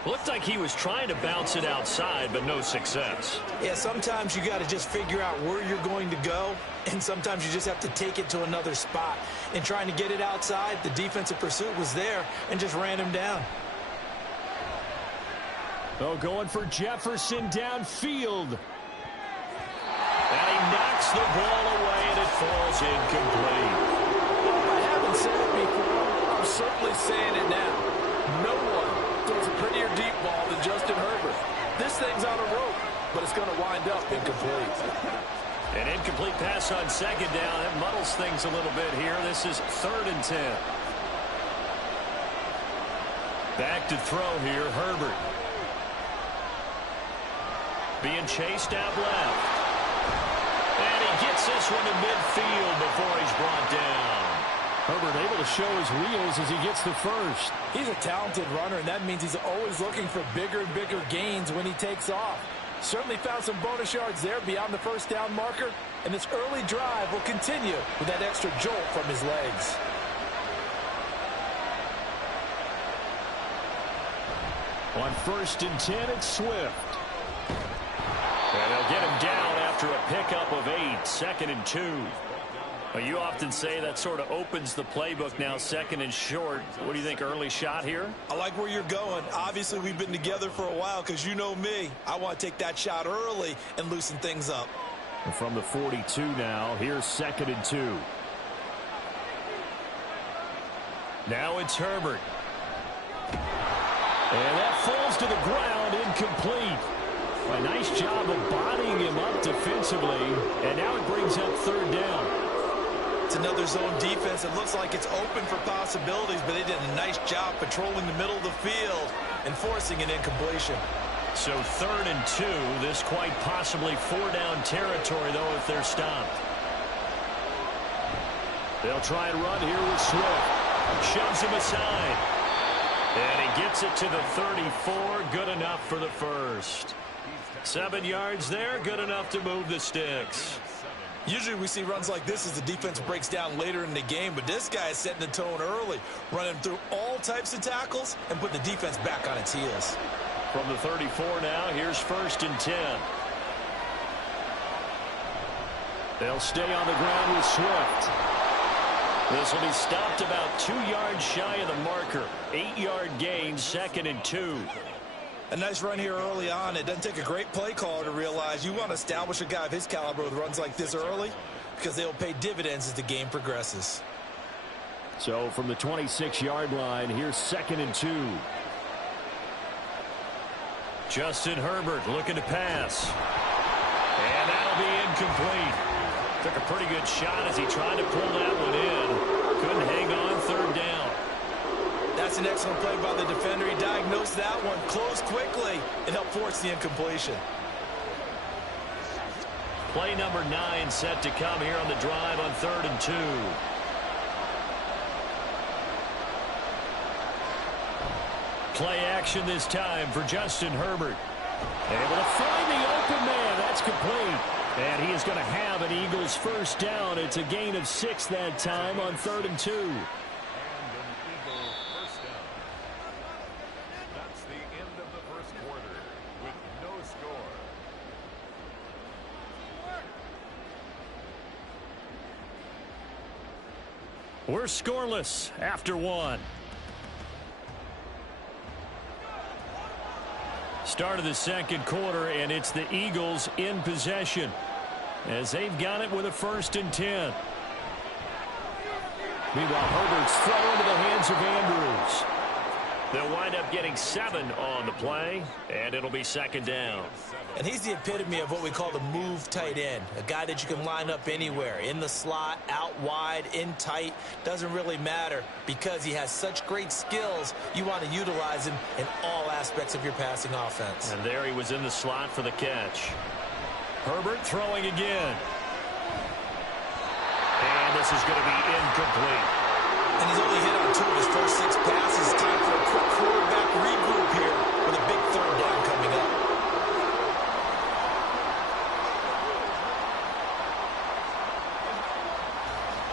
Looked like he was trying to bounce it outside, but no success. Yeah, sometimes you got to just figure out where you're going to go, and sometimes you just have to take it to another spot. And trying to get it outside, the defensive pursuit was there and just ran him down. Oh, going for Jefferson downfield. And he knocks the ball away, and it falls incomplete. I haven't said it before. I'm certainly saying it now. No one throws a prettier deep ball than Justin Herbert. This thing's on a rope, but it's going to wind up incomplete. An incomplete pass on 2nd down. That muddles things a little bit here. This is 3rd and 10. Back to throw here, Herbert. Being chased out left. And he gets this one to midfield before he's brought down. Herbert able to show his wheels as he gets the first. He's a talented runner, and that means he's always looking for bigger and bigger gains when he takes off. Certainly found some bonus yards there beyond the 1st down marker, and this early drive will continue with that extra jolt from his legs. On 1st and 10, it's Swift. And they'll get him down after a pickup of 8, 2nd and 2. Well, you often say that sort of opens the playbook now, 2nd and short. What do you think, early shot here? I like where you're going. Obviously, we've been together for a while because you know me. I want to take that shot early and loosen things up. And from the 42 now, here's 2nd and 2. Now it's Herbert. And that falls to the ground, incomplete. A nice job of bodying him up defensively, and now it brings up 3rd down. It's another zone defense. It looks like it's open for possibilities, but they did a nice job patrolling the middle of the field and forcing an incompletion. So 3rd and 2, this quite possibly 4-down territory, though, if they're stopped. They'll try and run here with Swift. Shoves him aside. And he gets it to the 34. Good enough for the first. 7 yards there, good enough to move the sticks. Usually we see runs like this as the defense breaks down later in the game, but this guy is setting the tone early, running through all types of tackles and put the defense back on its heels. From the 34 now, here's 1st and 10. They'll stay on the ground with Swift. This will be stopped about 2 yards shy of the marker. 8-yard gain, 2nd and 2. A nice run here early on. It doesn't take a great play caller to realize you want to establish a guy of his caliber with runs like this early because they'll pay dividends as the game progresses. So from the 26-yard line, here's 2nd and 2. Justin Herbert looking to pass. And that'll be incomplete. Took a pretty good shot as he tried to pull that one in. Couldn't hang on, 3rd down. That's an excellent play by the defender. He diagnosed that one, closed quickly, and helped force the incompletion. Play number 9 set to come here on the drive on 3rd and 2. Play action this time for Justin Herbert. Able to find the open man. That's complete. And he is going to have an Eagles 1st down. It's a gain of 6 that time on 3rd and 2. And an Eagle 1st down. That's the end of the 1st quarter with no score. We're scoreless after 1. Start of the 2nd quarter, and it's the Eagles in possession as they've got it with a 1st and 10. Meanwhile, Herbert's throw into the hands of Andrews. They'll wind up getting 7 on the play, and it'll be 2nd down. And he's the epitome of what we call the move tight end, a guy that you can line up anywhere, in the slot, out wide, in tight, doesn't really matter because he has such great skills. You want to utilize him in all aspects of your passing offense. And there he was in the slot for the catch. Herbert throwing again. And this is going to be incomplete. And he's only hit on 2 of his first 6 passes. Time for a quick quarterback regroup here with a big 3rd down coming up.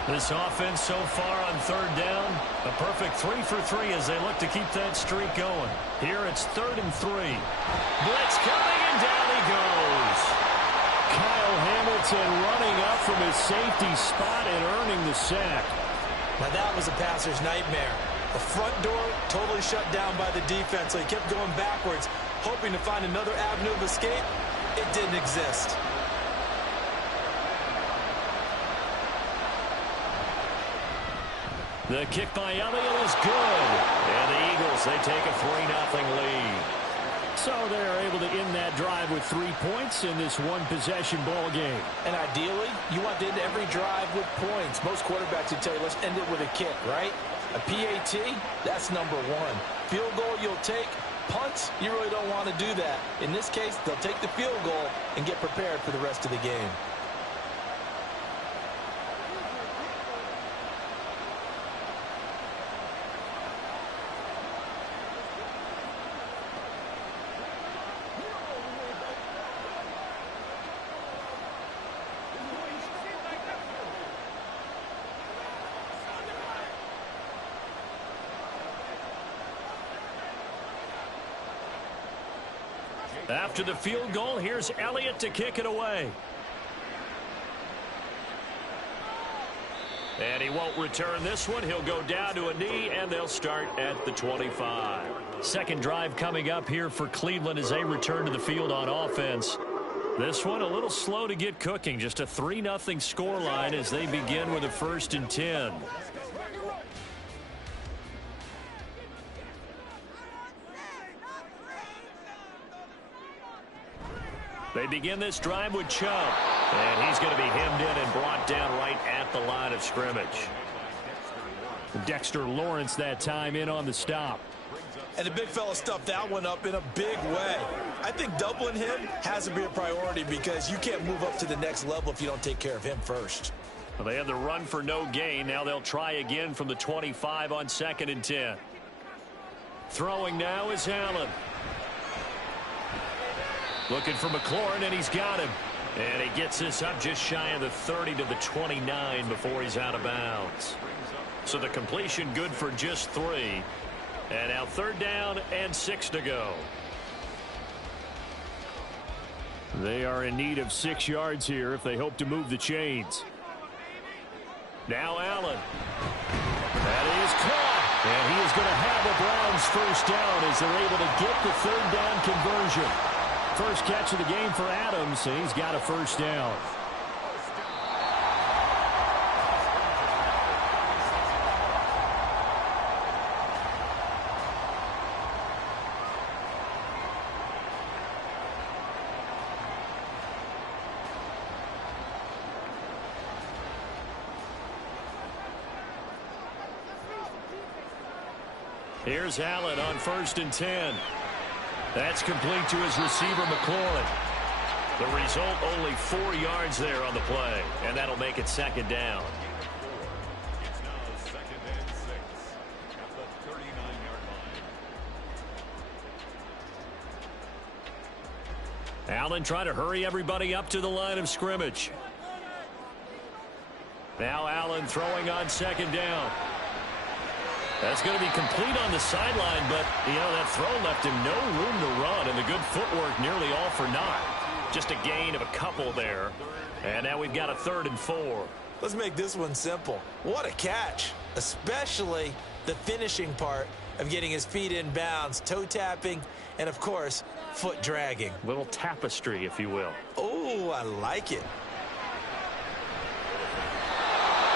This offense so far on 3rd down, a perfect 3 for 3 as they look to keep that streak going. Here it's 3rd and 3. Blitz coming, and down he goes. Kyle Hamilton running up from his safety spot and earning the sack. Now that was a passer's nightmare. The front door totally shut down by the defense, so he kept going backwards, hoping to find another avenue of escape. It didn't exist. The kick by Elliott is good. And the Eagles, they take a 3-0 lead. So they're able to end that drive with 3 points in this one-possession ball game. And ideally, you want to end every drive with points. Most quarterbacks would tell you, let's end it with a kick, right? A PAT, that's number 1. Field goal you'll take. Punts, you really don't want to do that. In this case, they'll take the field goal and get prepared for the rest of the game. After the field goal, here's Elliott to kick it away. And he won't return this one. He'll go down to a knee, and they'll start at the 25. 2nd drive coming up here for Cleveland as they return to the field on offense. This one a little slow to get cooking. Just a 3-0 scoreline as they begin with a 1st and 10. They begin this drive with Chubb. And he's going to be hemmed in and brought down right at the line of scrimmage. Dexter Lawrence that time in on the stop. And the big fella stuffed that one up in a big way. I think doubling him has to be a priority because you can't move up to the next level if you don't take care of him first. Well, they had the run for no gain. Now they'll try again from the 25 on 2nd and 10. Throwing now is Allen. Looking for McLaurin, and he's got him. And he gets this up just shy of the 30 to the 29 before he's out of bounds. So the completion good for just 3. And now 3rd down and 6 to go. They are in need of 6 yards here if they hope to move the chains. Now Allen. That is caught. And he is going to have a Browns 1st down as they're able to get the 3rd down conversion. First catch of the game for Adams, and he's got a 1st down. Here's Allen on 1st and 10. That's complete to his receiver, McLaurin. The result, only 4 yards there on the play, and that'll make it 2nd down. It's now 2nd and 6 at the 39-yard line. Allen trying to hurry everybody up to the line of scrimmage. Now Allen throwing on 2nd down. That's going to be complete on the sideline, but, that throw left him no room to run, and the good footwork nearly all for naught. Just a gain of a couple there. And now we've got a 3rd and 4. Let's make this one simple. What a catch, especially the finishing part of getting his feet in bounds, toe tapping, and, of course, foot dragging. Little tapestry, if you will. Oh, I like it.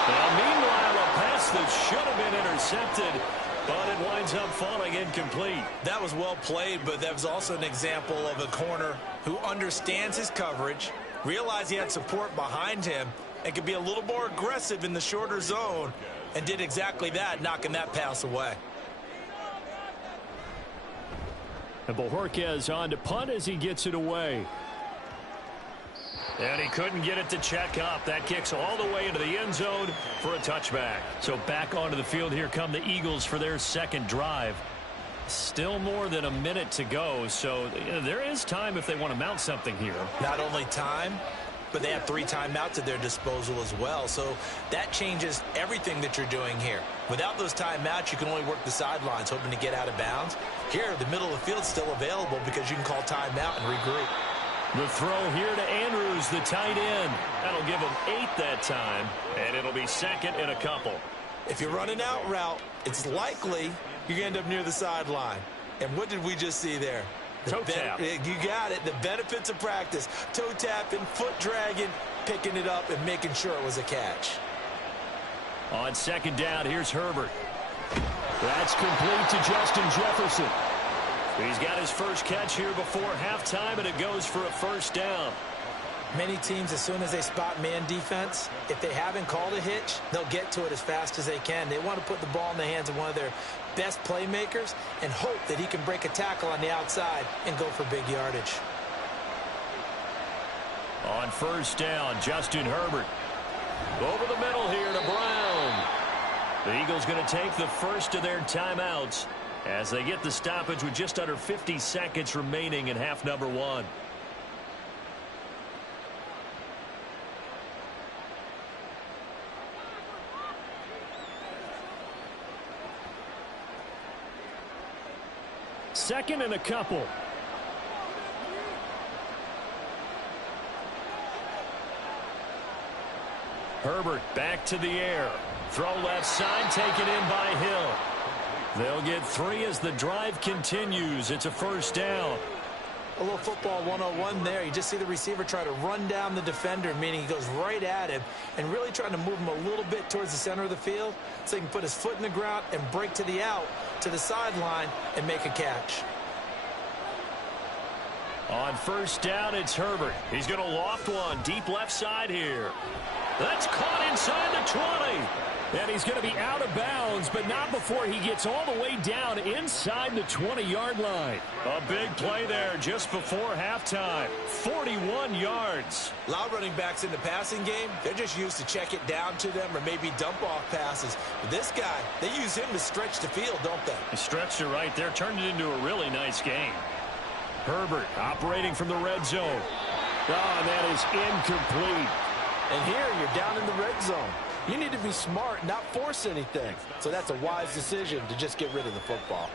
Now, meanwhile, a pass that should have been intercepted, but it winds up falling incomplete. That was well played, but that was also an example of a corner who understands his coverage, realized he had support behind him, and could be a little more aggressive in the shorter zone, and did exactly that, knocking that pass away. And Bojorquez on to punt as he gets it away. And he couldn't get it to check up. That kicks all the way into the end zone for a touchback. So back onto the field here come the Eagles for their 2nd drive. Still more than a minute to go, so there is time if they want to mount something here. Not only time, but they have 3 timeouts at their disposal as well. So that changes everything that you're doing here. Without those timeouts, you can only work the sidelines, hoping to get out of bounds. Here, the middle of the field is still available because you can call timeout and regroup. The throw here to Andrews, the tight end. That'll give him 8 that time, and it'll be 2nd and a couple. If you're running out route, it's likely you're going to end up near the sideline. And what did we just see there? Toe tap. You got it. The benefits of practice. Toe tapping, foot dragging, picking it up, and making sure it was a catch. On 2nd down, here's Herbert. That's complete to Justin Jefferson. He's got his first catch here before halftime, and it goes for a 1st down. Many teams, as soon as they spot man defense, if they haven't called a hitch, they'll get to it as fast as they can. They want to put the ball in the hands of one of their best playmakers and hope that he can break a tackle on the outside and go for big yardage. On 1st down, Justin Herbert. Over the middle here to Brown. The Eagles going to take the first of their timeouts as they get the stoppage with just under 50 seconds remaining in half number 1. Second and a couple. Herbert back to the air. Throw left side, taken in by Hill. They'll get 3 as the drive continues. It's a 1st down. A little football 101 there. You just see the receiver try to run down the defender, meaning he goes right at him and really trying to move him a little bit towards the center of the field so he can put his foot in the ground and break to the out, to the sideline, and make a catch. On 1st down, it's Herbert. He's going to loft one deep left side here. That's caught inside the 20. And he's going to be out of bounds, but not before he gets all the way down inside the 20-yard line. A big play there just before halftime. 41 yards. A lot of running backs in the passing game, they're just used to check it down to them or maybe dump off passes. But this guy, they use him to stretch the field, don't they? He stretched it right there, turned it into a really nice game. Herbert operating from the red zone. Oh, and that is incomplete. And here you're down in the red zone. You need to be smart, not force anything. So that's a wise decision to just get rid of the football.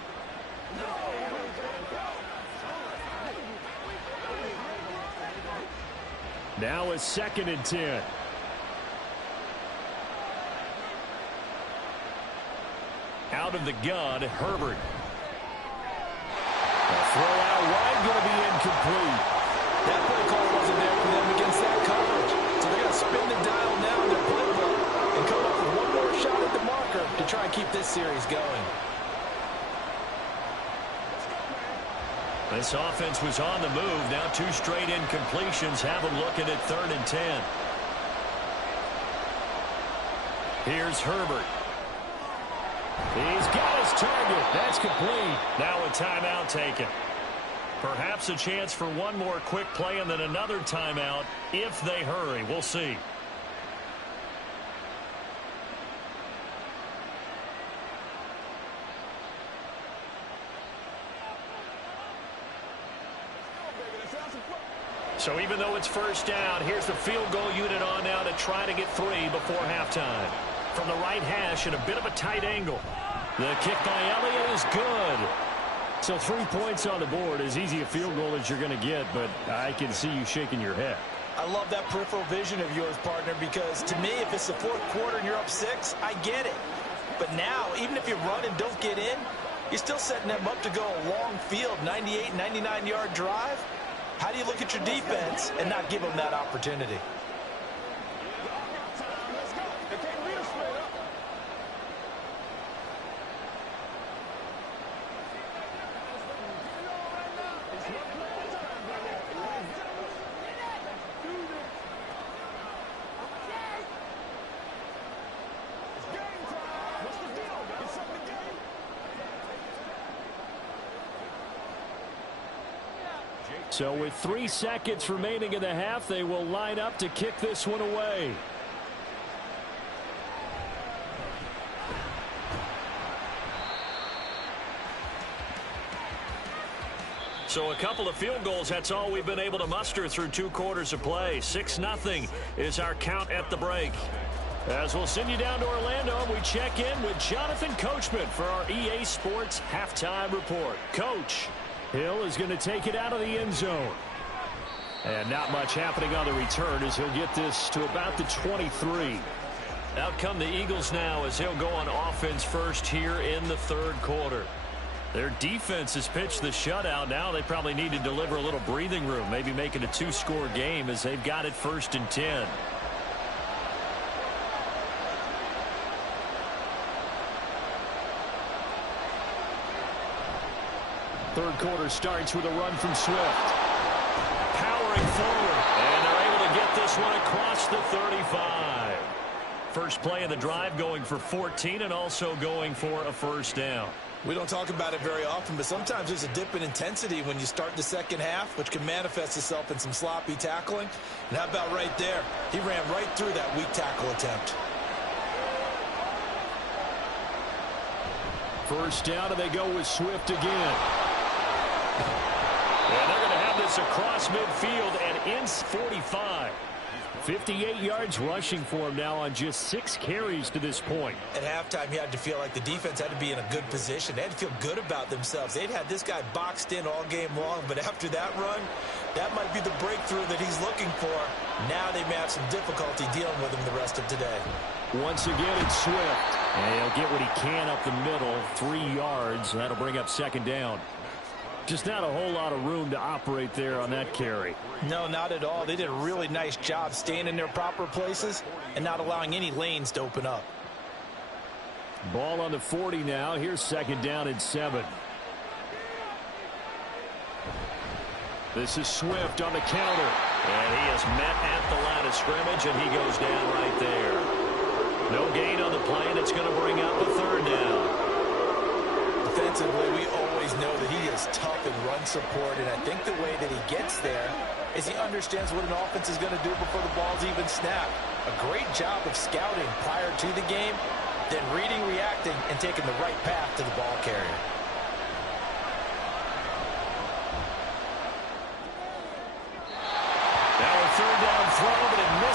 Now it's 2nd and 10. Out of the gun, Herbert. The throw out wide, going to be incomplete. That play call wasn't there for them against that coverage. So they're going to spin the dial now in their playbook and come up with one more shot at the marker to try and keep this series going. This offense was on the move. Now 2 straight incompletions have them looking at 3rd and 10. Here's Herbert. He's got his target. That's complete. Now a timeout taken. Perhaps a chance for one more quick play and then another timeout if they hurry. We'll see. So even though it's 1st down, here's the field goal unit on now to try to get 3 before halftime. From the right hash at a bit of a tight angle. The kick by Elliott is good. So 3 points on the board, as easy a field goal as you're going to get, but I can see you shaking your head. I love that peripheral vision of yours, partner, because to me, if it's the 4th quarter and you're up 6, I get it. But now, even if you run and don't get in, you're still setting them up to go a long field, 98, 99-yard drive. How do you look at your defense and not give them that opportunity? So with 3 seconds remaining in the half, they will line up to kick this one away. So a couple of field goals, that's all we've been able to muster through 2 quarters of play. 6-0 is our count at the break. As we'll send you down to Orlando, we check in with Jonathan Coachman for our EA Sports Halftime Report. Coach. Hill is going to take it out of the end zone. And not much happening on the return as he'll get this to about the 23. Out come the Eagles now as he'll go on offense first here in the 3rd quarter. Their defense has pitched the shutout. Now they probably need to deliver a little breathing room, maybe make it a 2-score game as they've got it 1st and 10. Third quarter starts with a run from Swift. Powering forward, and they're able to get this one across the 35. First play of the drive going for 14 and also going for a 1st down. We don't talk about it very often, but sometimes there's a dip in intensity when you start the 2nd half, which can manifest itself in some sloppy tackling. And how about right there? He ran right through that weak tackle attempt. 1st down, and they go with Swift again. And they're going to have this across midfield and in 45. 58 yards rushing for him now on just 6 carries to this point. At halftime, you had to feel like the defense had to be in a good position. They had to feel good about themselves. They'd had this guy boxed in all game long, but after that run, that might be the breakthrough that he's looking for. Now they may have some difficulty dealing with him the rest of today. Once again, it's Swift. And he'll get what he can up the middle, 3 yards. That'll bring up 2nd down. Just not a whole lot of room to operate there on that carry. No, not at all. They did a really nice job staying in their proper places and not allowing any lanes to open up. Ball on the 40 now. Here's 2nd down and 7. This is Swift on the counter. And he is met at the line of scrimmage, and he goes down right there. No gain on the play, and it's going to bring up a 3rd down. Defensively, we always know that he is tough in run support, and I think the way that he gets there is he understands what an offense is going to do before the ball's even snapped. A great job of scouting prior to the game, then reading, reacting, and taking the right path to the ball carrier.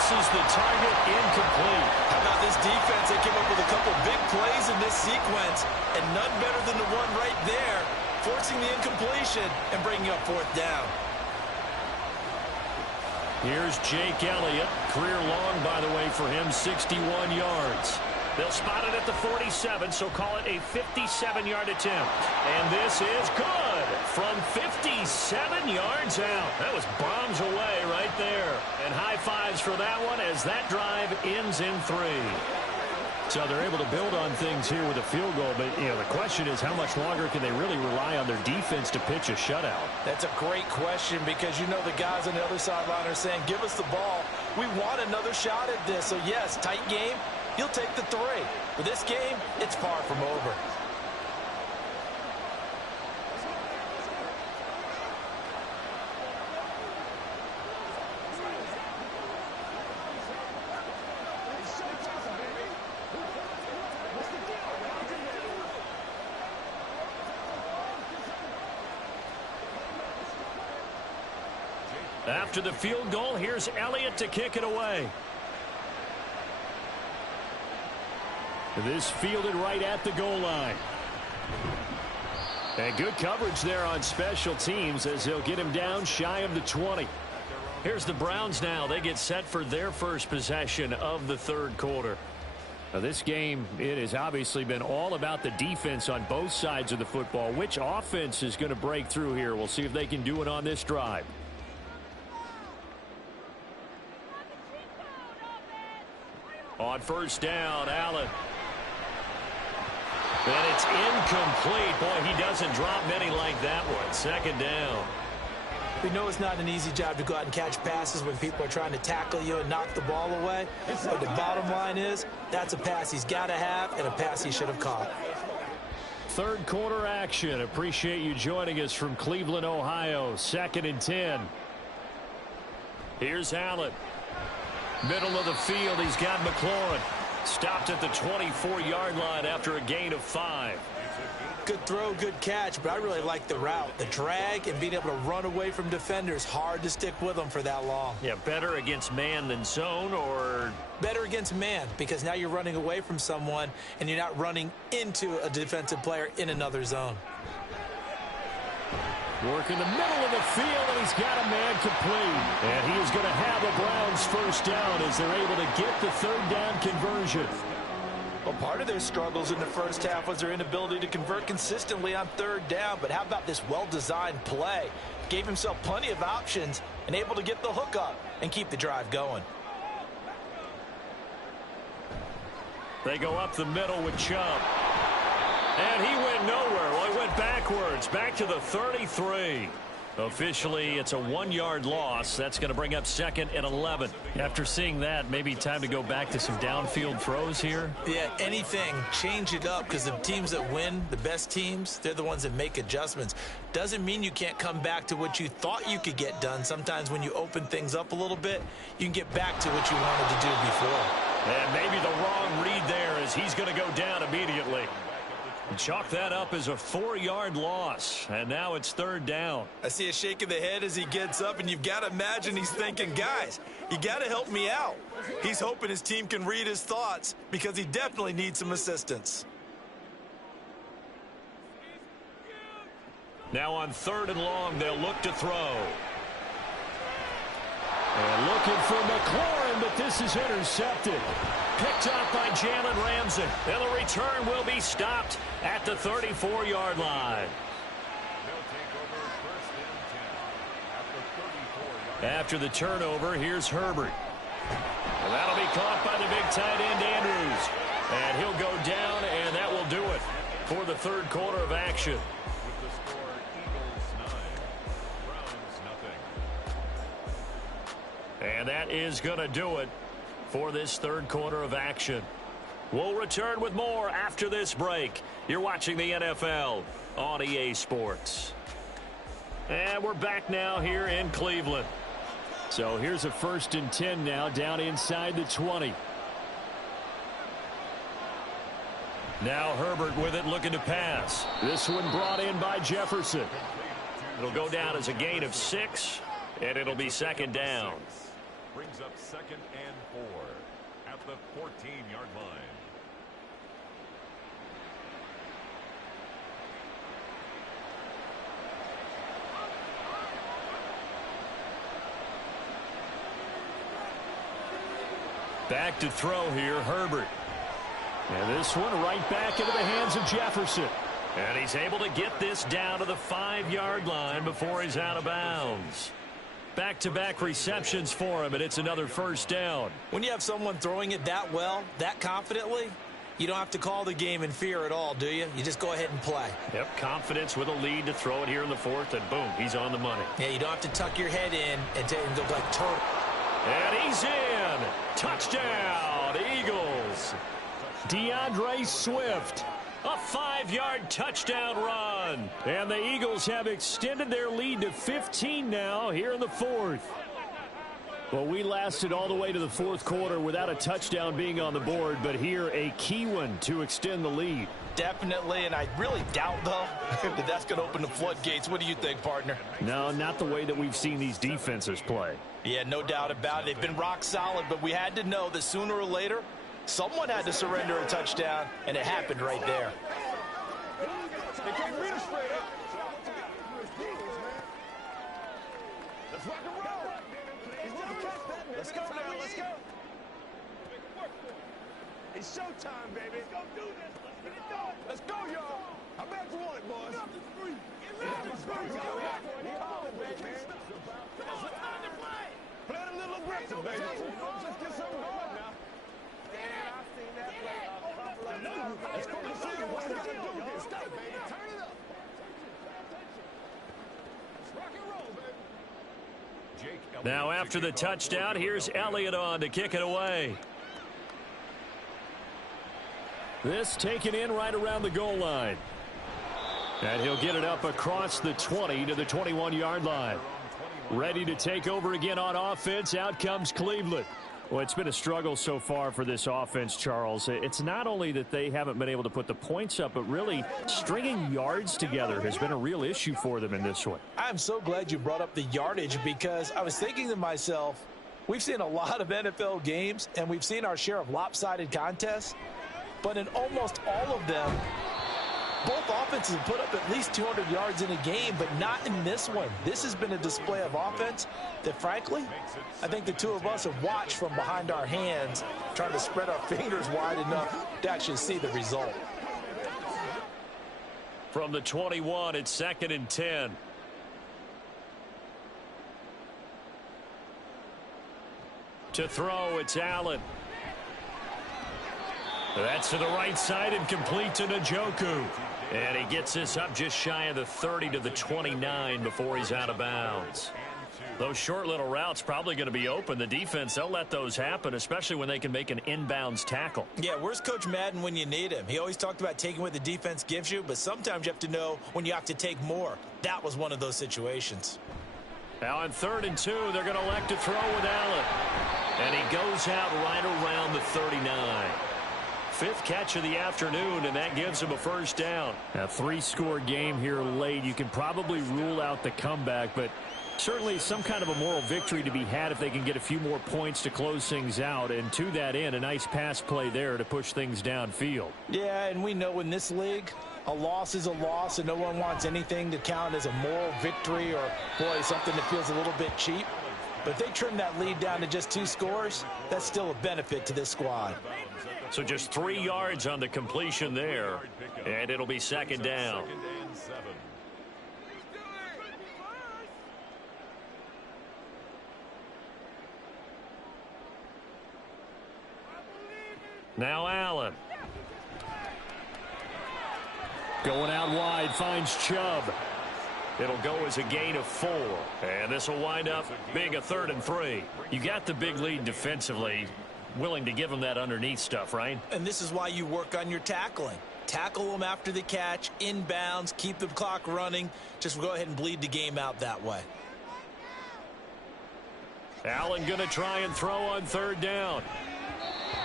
misses the target, incomplete. How about this defense? They came up with a couple big plays in this sequence, and none better than the one right there, forcing the incompletion and bringing up fourth down. Here's Jake Elliott. Career long, by the way, for him, 61 yards. They'll spot it at the 47, so call it a 57-yard attempt. And this is good from 57 yards out. That was bombs away right there. And high fives for that one as that drive ends in 3. So they're able to build on things here with a field goal, but the question is how much longer can they really rely on their defense to pitch a shutout? That's a great question because the guys on the other sideline are saying, give us the ball. We want another shot at this. So, yes, tight game. You'll take the 3. For this game, it's far from over. After the field goal, here's Elliott to kick it away. This fielded right at the goal line. And good coverage there on special teams as they'll get him down shy of the 20. Here's the Browns now. They get set for their first possession of the third quarter. Now this game, it has obviously been all about the defense on both sides of the football. Which offense is going to break through here? We'll see if they can do it on this drive. On first down, Allen. And it's incomplete. Boy, he doesn't drop many like that one. Second down. We know it's not an easy job to go out and catch passes when people are trying to tackle you and knock the ball away. But the bottom line is, that's a pass he's got to have and a pass he should have caught. Third quarter action. Appreciate you joining us from Cleveland, Ohio. 2nd and 10. Here's Allen. Middle of the field, he's got McLaurin. Stopped at the 24-yard line after a gain of 5. Good throw, good catch, but I really like the route. The drag and being able to run away from defenders, hard to stick with them for that long. Yeah, better against man than zone, or? Better against man, because now you're running away from someone and you're not running into a defensive player in another zone. Work in the middle of the field, and he's got a man complete. And he is going to have a Browns first down as they're able to get the third down conversion. Well, part of their struggles in the first half was their inability to convert consistently on third down. But how about this well-designed play? Gave himself plenty of options and able to get the hook up and keep the drive going. They go up the middle with Chubb. And he went nowhere. Well, he went backwards, back to the 33. Officially, it's a 1-yard loss. That's going to bring up 2nd and 11. After seeing that, maybe time to go back to some downfield throws here. Yeah, anything. Change it up because the teams that win, the best teams, they're the ones that make adjustments. Doesn't mean you can't come back to what you thought you could get done. Sometimes when you open things up a little bit, you can get back to what you wanted to do before. And maybe the wrong read there as he's going to go down immediately. Chalk that up as a 4-yard loss, and now it's third down. I see a shake of the head as he gets up, and you've got to imagine he's thinking, guys, you got to help me out. He's hoping his team can read his thoughts because he definitely needs some assistance. Now on 3rd and long, they'll look to throw. And looking for McLaurin, but this is intercepted. Picked up by Jalen Ramsey. And the return will be stopped at the 34-yard line. After the turnover, here's Herbert. And that'll be caught by the big tight end, Andrews. And he'll go down, and that will do it for the third quarter of action. With the score, Eagles 9, Browns 0. And that is going to do it for this third quarter of action. We'll return with more after this break. You're watching the NFL on EA Sports. And we're back now here in Cleveland. So here's a 1st and 10 now down inside the 20. Now Herbert with it, looking to pass. This one brought in by Jefferson. It'll go down as a gain of 6, and it'll be 2nd down. Brings up 2nd and 4 at the 14-yard line. Back to throw here, Herbert. And this one right back into the hands of Jefferson. And he's able to get this down to the 5-yard line before he's out of bounds. Back-to-back receptions for him, and it's another first down. When you have someone throwing it that well, that confidently, you don't have to call the game in fear at all, do you? You just go ahead and play. Yep, confidence with a lead to throw it here in the 4th, and boom, he's on the money. Yeah, you don't have to tuck your head in and go like turtle. And he's in. Touchdown, Eagles. DeAndre Swift. A 5-yard touchdown run. And the Eagles have extended their lead to 15 now here in the 4th. Well, we lasted all the way to the 4th quarter without a touchdown being on the board, but here a key one to extend the lead. Definitely, and I really doubt, though, that that's going to open the floodgates. What do you think, partner? No, not the way that we've seen these defenses play. Yeah, no doubt about it. They've been rock solid, but we had to know that sooner or later, someone had to surrender a touchdown, and it happened right there. Let's go now, let's go. It's showtime, baby. Let's go do this. Let's get it done. Let's go, y'all. How bad you want it, boys? Nothing's free. Nothing's free. Play it a little aggressive, baby. Let's get something going now. I've seen that play a couple of times. Let's go to see what we got to do here. Stop, baby. Turn it up. Let's rock and roll, baby. Now after the touchdown, here's Elliott on to kick it away. This taken in right around the goal line. And he'll get it up across the 20 to the 21-yard line. Ready to take over again on offense. Out comes Cleveland. Well, it's been a struggle so far for this offense, Charles. It's not only that they haven't been able to put the points up, but really stringing yards together has been a real issue for them in this one. I'm so glad you brought up the yardage because I was thinking to myself, we've seen a lot of NFL games, and we've seen our share of lopsided contests, but in almost all of them, both offenses have put up at least 200 yards in a game, but not in this one. This has been a display of offense that, frankly, I think the two of us have watched from behind our hands, trying to spread our fingers wide enough to actually see the result. From the 21, it's 2nd and 10. To throw, it's Allen. That's to the right side and complete to Njoku. And he gets this up just shy of the 30 to the 29 before he's out of bounds. Those short little routes probably going to be open. The defense, they'll let those happen, especially when they can make an inbounds tackle. Yeah, where's Coach Madden when you need him? He always talked about taking what the defense gives you, but sometimes you have to know when you have to take more. That was one of those situations. Now on 3rd and 2, they're going to elect to throw with Allen. And he goes out right around the 39. 5th catch of the afternoon, and that gives him a first down. A 3-score game here late. You can probably rule out the comeback, but certainly some kind of a moral victory to be had if they can get a few more points to close things out. And to that end, a nice pass play there to push things downfield. Yeah, and we know in this league, a loss is a loss, and no one wants anything to count as a moral victory or, boy, something that feels a little bit cheap. But if they trim that lead down to just 2 scores, that's still a benefit to this squad. So just 3 yards on the completion there, and it'll be 2nd down. Now Allen. Going out wide, finds Chubb. It'll go as a gain of 4. And this will wind up being a 3rd and 3. You got the big lead defensively. Willing to give them that underneath stuff, right? And this is why you work on your tackling. Tackle them after the catch, inbounds, keep the clock running. Just go ahead and bleed the game out that way. Allen going to try and throw on 3rd down.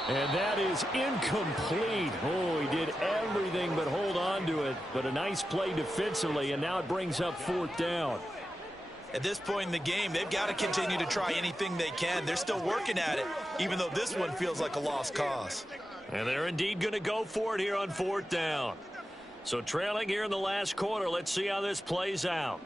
And that is incomplete. Oh, he did everything but hold on to it. But a nice play defensively, and now it brings up 4th down. At this point in the game, they've got to continue to try anything they can. They're still working at it, even though this one feels like a lost cause. And they're indeed going to go for it here on 4th down. So trailing here in the last quarter, let's see how this plays out.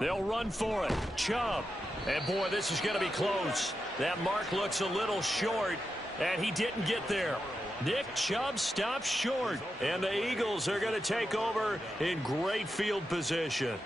They'll run for it. Chubb. And, boy, this is going to be close. That mark looks a little short, and he didn't get there. Nick Chubb stops short, and the Eagles are going to take over in great field position.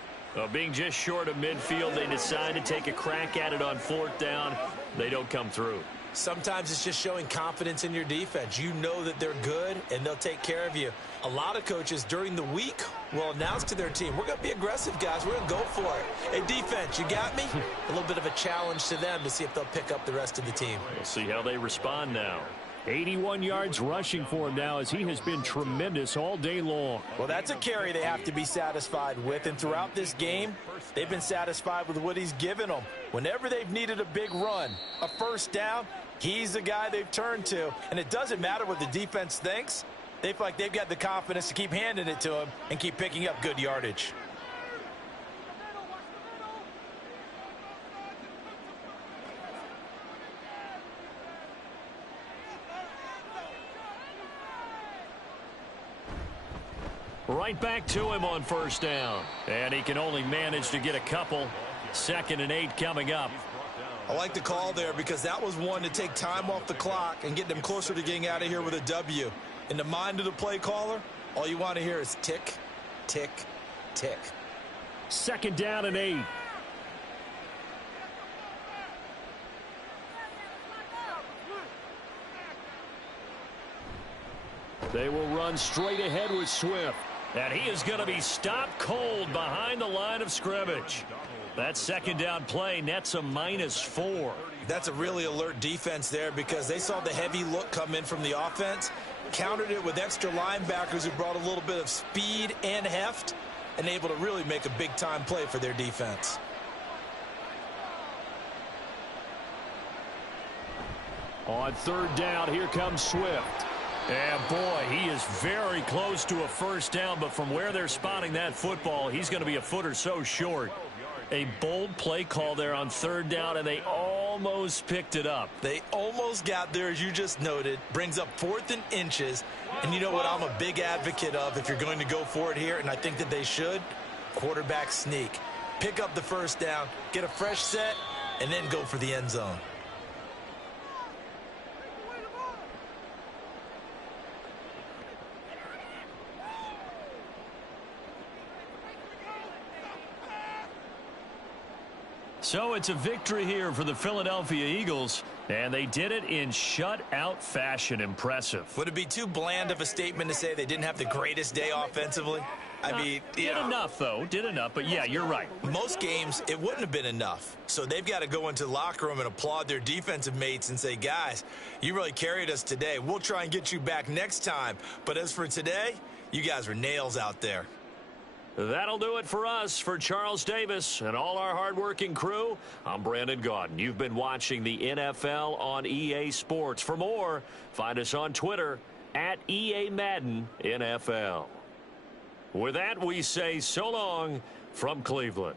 Being just short of midfield, they decide to take a crack at it on 4th down. They don't come through. Sometimes it's just showing confidence in your defense. You know that they're good, and they'll take care of you. A lot of coaches during the week will announce to their team, we're going to be aggressive, guys. We're going to go for it. Hey, defense, you got me? A little bit of a challenge to them to see if they'll pick up the rest of the team. We'll see how they respond now. 81 yards rushing for him now as he has been tremendous all day long. Well, that's a carry they have to be satisfied with, and throughout this game, they've been satisfied with what he's given them. Whenever they've needed a big run, a first down, he's the guy they've turned to. And it doesn't matter what the defense thinks. They feel like they've got the confidence to keep handing it to him and keep picking up good yardage. Right back to him on 1st down. And he can only manage to get a couple. 2nd and 8 coming up. I like the call there because that was one to take time off the clock and get them closer to getting out of here with a W. In the mind of the play caller, all you want to hear is tick, tick, tick. 2nd down and 8. They will run straight ahead with Swift. And he is going to be stopped cold behind the line of scrimmage. That 2nd down play nets a -4. That's a really alert defense there because they saw the heavy look come in from the offense, countered it with extra linebackers who brought a little bit of speed and heft, and able to really make a big-time play for their defense. On 3rd down, here comes Swift. And, boy, he is very close to a first down, but from where they're spotting that football, he's going to be a foot or so short. A bold play call there on 3rd down, and they almost picked it up. They almost got there, as you just noted. Brings up 4th and inches. And you know what I'm a big advocate of if you're going to go for it here, and I think that they should? Quarterback sneak. Pick up the first down, get a fresh set, and then go for the end zone. So it's a victory here for the Philadelphia Eagles, and they did it in shutout fashion. Impressive. Would it be too bland of a statement to say they didn't have the greatest day offensively? I mean, did enough, though. Did enough, but yeah, you're right. Most games, it wouldn't have been enough. So they've got to go into the locker room and applaud their defensive mates and say, guys, you really carried us today. We'll try and get you back next time. But as for today, you guys were nails out there. That'll do it for us. For Charles Davis and all our hardworking crew, I'm Brandon Gaudin. You've been watching the NFL on EA Sports. For more, find us on Twitter at EA Madden NFL. With that, we say so long from Cleveland.